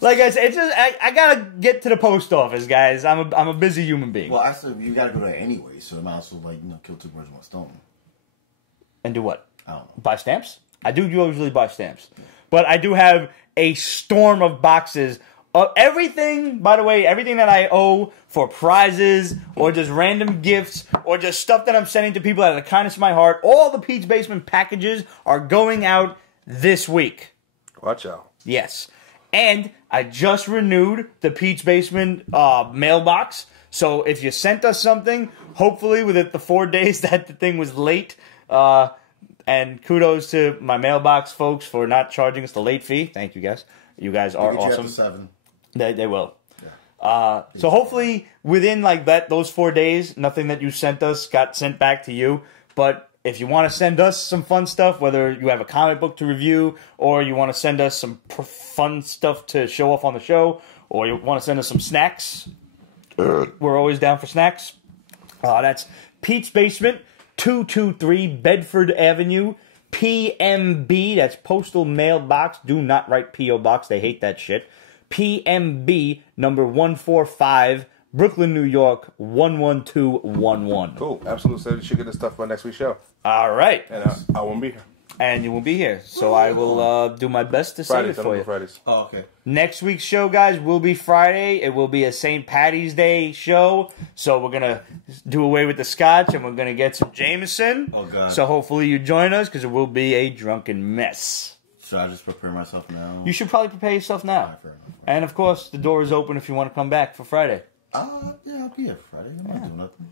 Like I said, it's just I gotta get to the post office, guys. I'm a busy human being. Well, I said you gotta go there anyway, so it might as well kill 2 birds with 1 stone. And do what? I don't know. Buy stamps? I do usually buy stamps. But I do have a storm of boxes of everything, by the way, everything that I owe for prizes or just random gifts or just stuff that I'm sending to people out of the kindness of my heart. All the Pete's Basement packages are going out this week. Watch out. Yes. And I just renewed the Pete's Basement mailbox. So if you sent us something, hopefully within the 4 days that the thing was late, and kudos to my mailbox folks for not charging us the late fee. Thank you guys. You guys are awesome. 7. They will. Yeah. So hopefully within like those 4 days, nothing that you sent us got sent back to you. But if you want to send us some fun stuff, whether you have a comic book to review or you want to send us some fun stuff to show off on the show, or you want to send us some snacks, we're always down for snacks. That's Pete's Basement, 223 Bedford Avenue, PMB. That's Postal Mail Box. Do not write P.O. Box. They hate that shit. PMB number 145, Brooklyn, New York, 11211. Cool. Absolute said you should get this stuff for next week's show. All right. And I won't be here. And you will be here. So I will do my best to save it for you. Fridays. Oh, okay. Next week's show, guys, will be Friday. It will be a St. Patty's Day show. So we're going to do away with the scotch and we're going to get some Jameson. Oh, God. So hopefully you join us because it will be a drunken mess. Should I just prepare myself now? You should probably prepare yourself now. And, of course, the door is open if you want to come back for Friday. Yeah, I'll be here Friday. I'm not doing nothing.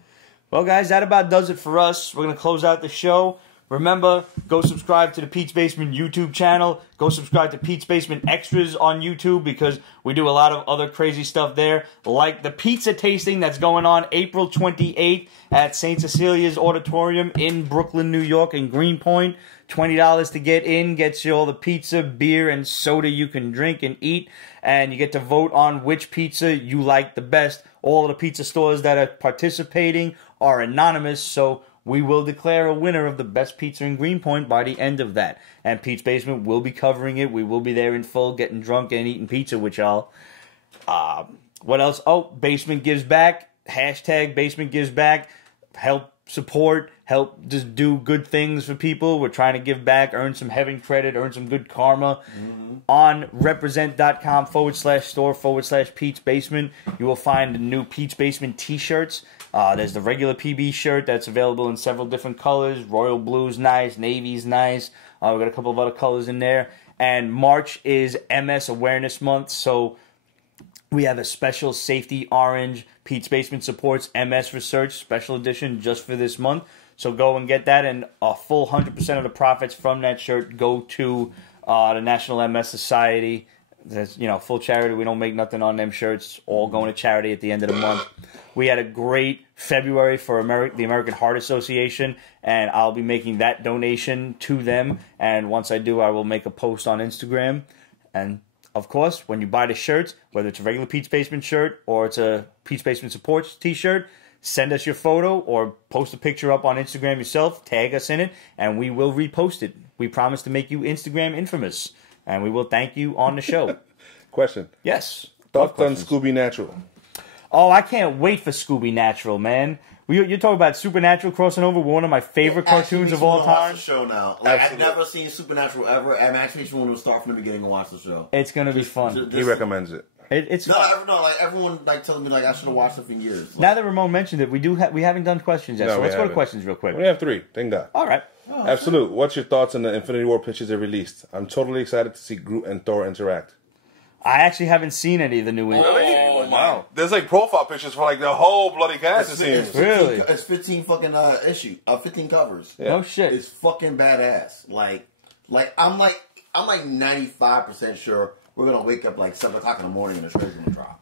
Well, guys, that about does it for us. We're going to close out the show. Remember, go subscribe to the Pete's Basement YouTube channel. Go subscribe to Pete's Basement Extras on YouTube because we do a lot of other crazy stuff there, like the pizza tasting that's going on April 28th at St. Cecilia's Auditorium in Brooklyn, New York, in Greenpoint. $20 to get in, gets you all the pizza, beer, and soda you can drink and eat, and you get to vote on which pizza you like the best. All of the pizza stores that are participating are anonymous, so we will declare a winner of the best pizza in Greenpoint by the end of that. And Pete's Basement will be covering it. We will be there in full, getting drunk and eating pizza with y'all. What else? Oh, Basement Gives Back. Hashtag Basement Gives Back. Help support. Help just do good things for people. We're trying to give back, earn some heaven credit, earn some good karma. On represent.com/store/Pete's Basement, you will find the new Pete's Basement t-shirts. There's the regular PB shirt that's available in several different colors. Royal blue's nice, navy's nice. We've got a couple of other colors in there. And March is MS Awareness Month, so we have a special safety orange. Pete's Basement supports MS research, special edition just for this month. So go and get that, and a full 100% of the profits from that shirt go to the National MS Society. That's, full charity. We don't make nothing on them shirts. All going to charity at the end of the month. We had a great February for the American Heart Association, and I'll be making that donation to them. And once I do, I will make a post on Instagram. And, of course, when you buy the shirts, whether it's a regular Pete's Basement shirt or it's a Pete's Basement Supports t-shirt, send us your photo or post a picture up on Instagram yourself, tag us in it, and we will repost it. We promise to make you Instagram infamous, and we will thank you on the show. Question. Yes. Thoughts on Scooby Natural? Oh, I can't wait for Scooby Natural, man. You're talking about Supernatural crossing over with one of my favorite cartoons of all time. Watch the show now. I've never seen Supernatural ever. I'm actually want to start from the beginning and watch the show. It's gonna be fun. He recommends it. It's everyone telling me I should have watched it for years. Now that Ramon mentioned it, we haven't done questions yet, so let's go to questions real quick. We have 3. Thank God. All right. Oh, Absolute. Sure. What's your thoughts on the Infinity War pictures they released? I'm totally excited to see Groot and Thor interact. I actually haven't seen any of the new ones. Really? Wow. There's profile pictures for the whole bloody cast. Really? It's 15 fucking 15 covers. Yeah. Oh shit! It's fucking badass. I'm 95% sure we're gonna wake up 7 o'clock in the morning and the trailer's gonna drop.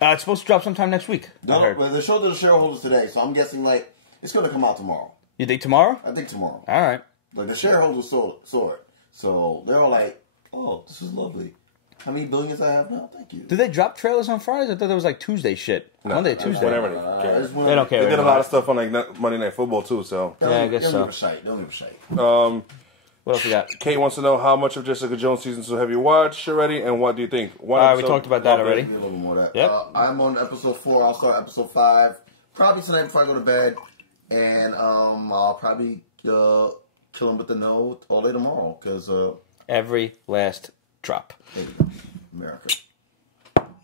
It's supposed to drop sometime next week. No, well, they showed to the shareholders today, so I'm guessing it's gonna come out tomorrow. You think tomorrow? I think tomorrow. All right. The shareholders saw it, so they're all "Oh, this is lovely. How many billions I have now? Thank you." Do they drop trailers on Fridays? I thought that was Tuesday shit. No, Monday, Tuesday. Whatever they care. They don't care. They did a lot of stuff on Monday Night Football too. So yeah, I guess so. Don't give a shite. What else we got? Kate wants to know how much of Jessica Jones season 2 have you watched already, and what do you think? We talked about that already. A little more of that. Yep. I'm on episode 4. I'll start episode 5 probably tonight before I go to bed, and I'll probably kill him with the no all day tomorrow. Because Every last drop. there you go. America.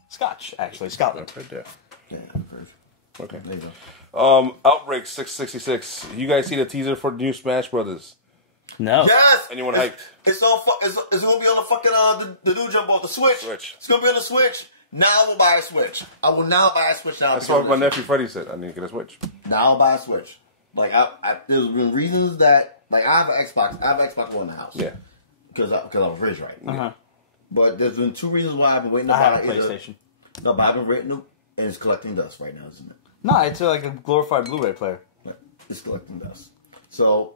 Scotch, actually. Scotland. Right there. Yeah, Okay. there you go. Outbreak 666. You guys see the teaser for the new Smash Brothers? No. Yes. Anyone hyped? It's on. It's gonna be on the fucking the new jump off the Switch. Switch. It's gonna be on the Switch. Now I will buy a Switch. I will now buy a Switch now. That's what my nephew Freddie said. I need to get a Switch. Now I'll buy a Switch. Like there's been reasons that like I have an Xbox. I have an Xbox One in the house. Yeah. Because I'm rich, right? Uh-huh. But there's been 2 reasons why I've been waiting to I buy have a PlayStation. No, but I've been waiting to, and it's collecting dust right now, isn't it? No, it's like a glorified Blu-ray player. Right. It's collecting dust. So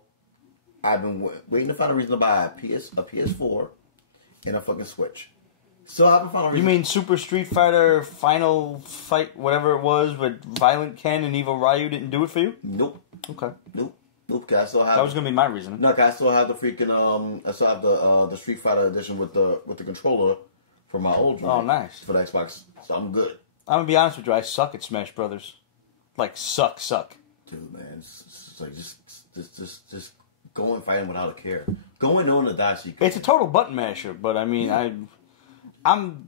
I've been waiting to find a reason to buy a PS4 and a fucking Switch. So I haven't found a reason. You mean Super Street Fighter Final Fight, whatever it was, with Violent Ken and Evil Ryu didn't do it for you? Nope. Okay. Nope. Cause I still have. That was gonna be my reason. No, cause I still have the freaking I still have the Street Fighter edition with the controller from my old one. Oh, nice. For the Xbox, so I'm good. I'm gonna be honest with you. I suck at Smash Brothers. Like suck. Dude, man, it's like just go and fight him without a care. Go and knowing the die so you can. It's a total button masher, but I mean, I'm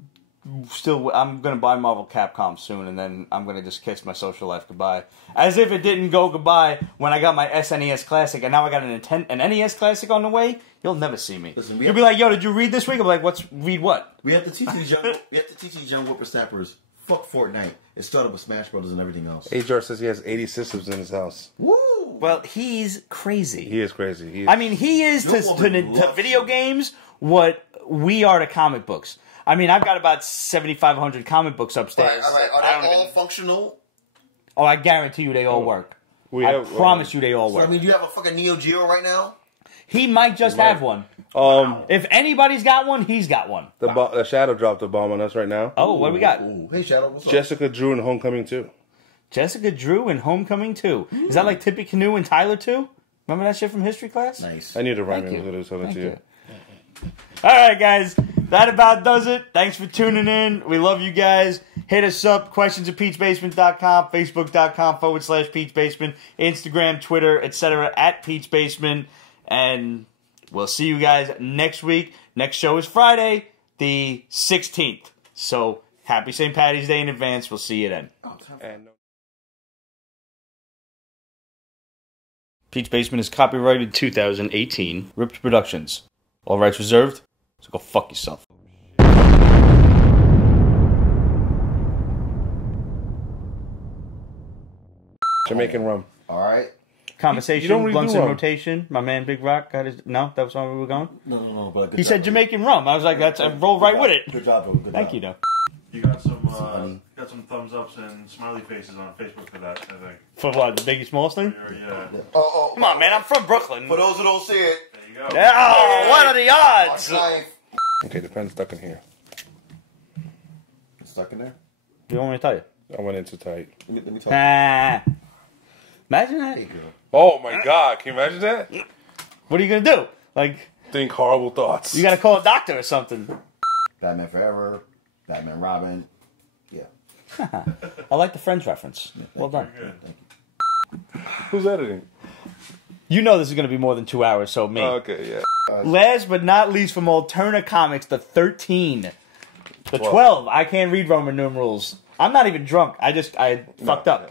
gonna buy Marvel Capcom soon, and then I'm gonna just kiss my social life goodbye, as if it didn't go goodbye when I got my SNES Classic, and now I got an NES Classic on the way. You'll never see me. Listen, You'll be like, "Yo, did you read this week?" I'm like, read what?" We have to teach these young whippersnappers. Fuck Fortnite. It started with Smash Brothers and everything else. HR says he has 80 systems in his house. Woo! Well, he's crazy. He is crazy. I mean, he is to video games what we are to comic books. I mean, I've got about 7,500 comic books upstairs. All right. Are they all functional? Oh, I guarantee you they all work. I promise you they all work. So, I mean, do you have a fucking Neo Geo right now? He might just have one. If anybody's got one, he's got one. The Shadow dropped a bomb on us right now. Oh, what do we got? Ooh. Hey, Shadow, what's up? Jessica Drew in Homecoming 2. Jessica Drew in Homecoming 2. Is that like Tippy Canoe and Tyler 2? Remember that shit from history class? Nice. I need to rhyme Thank it with it to you. All right, guys. That about does it. Thanks for tuning in. We love you guys. Hit us up. Questions at peachbasement.com, facebook.com/peachbasement, Instagram, Twitter, etc. at peachbasement. And we'll see you guys next week. Next show is Friday, the 16th. So happy St. Paddy's Day in advance. We'll see you then. Peach Basement is copyrighted 2018. Ripped Productions. All rights reserved. So go fuck yourself. Jamaican rum. All right. Conversation, You don't really blunts do in rum. rotation. My man Big Rock got his... No, that was where we were going? No. But good He job, said Jamaican rum. I was like, that's I roll right with it. Good job, bro. Good Thank job. you, though. You got some honey. thumbs ups and smiley faces on Facebook for that, I think. For what, the Biggie Smalls thing? Yeah. Oh. Come on, man, I'm from Brooklyn. For those who don't see it, There you go. Yeah, oh, what are the odds? knife. Okay, the pen's stuck in here. It's stuck in there. You want me to tell you? I went in too tight. Let me talk. Imagine that. Hey, girl. Oh my god, can you imagine that? What are you going to do? Like, Think horrible thoughts. you got to call a doctor or something. Batman Forever, Batman Robin. Yeah. I like the Friends reference. Well done. Good. Who's editing? You know this is going to be more than 2 hours, so me. Okay, yeah. Last but not least from Alterna Comics, the 13. The 12. I can't read Roman numerals. I'm not even drunk. I fucked up. Yeah.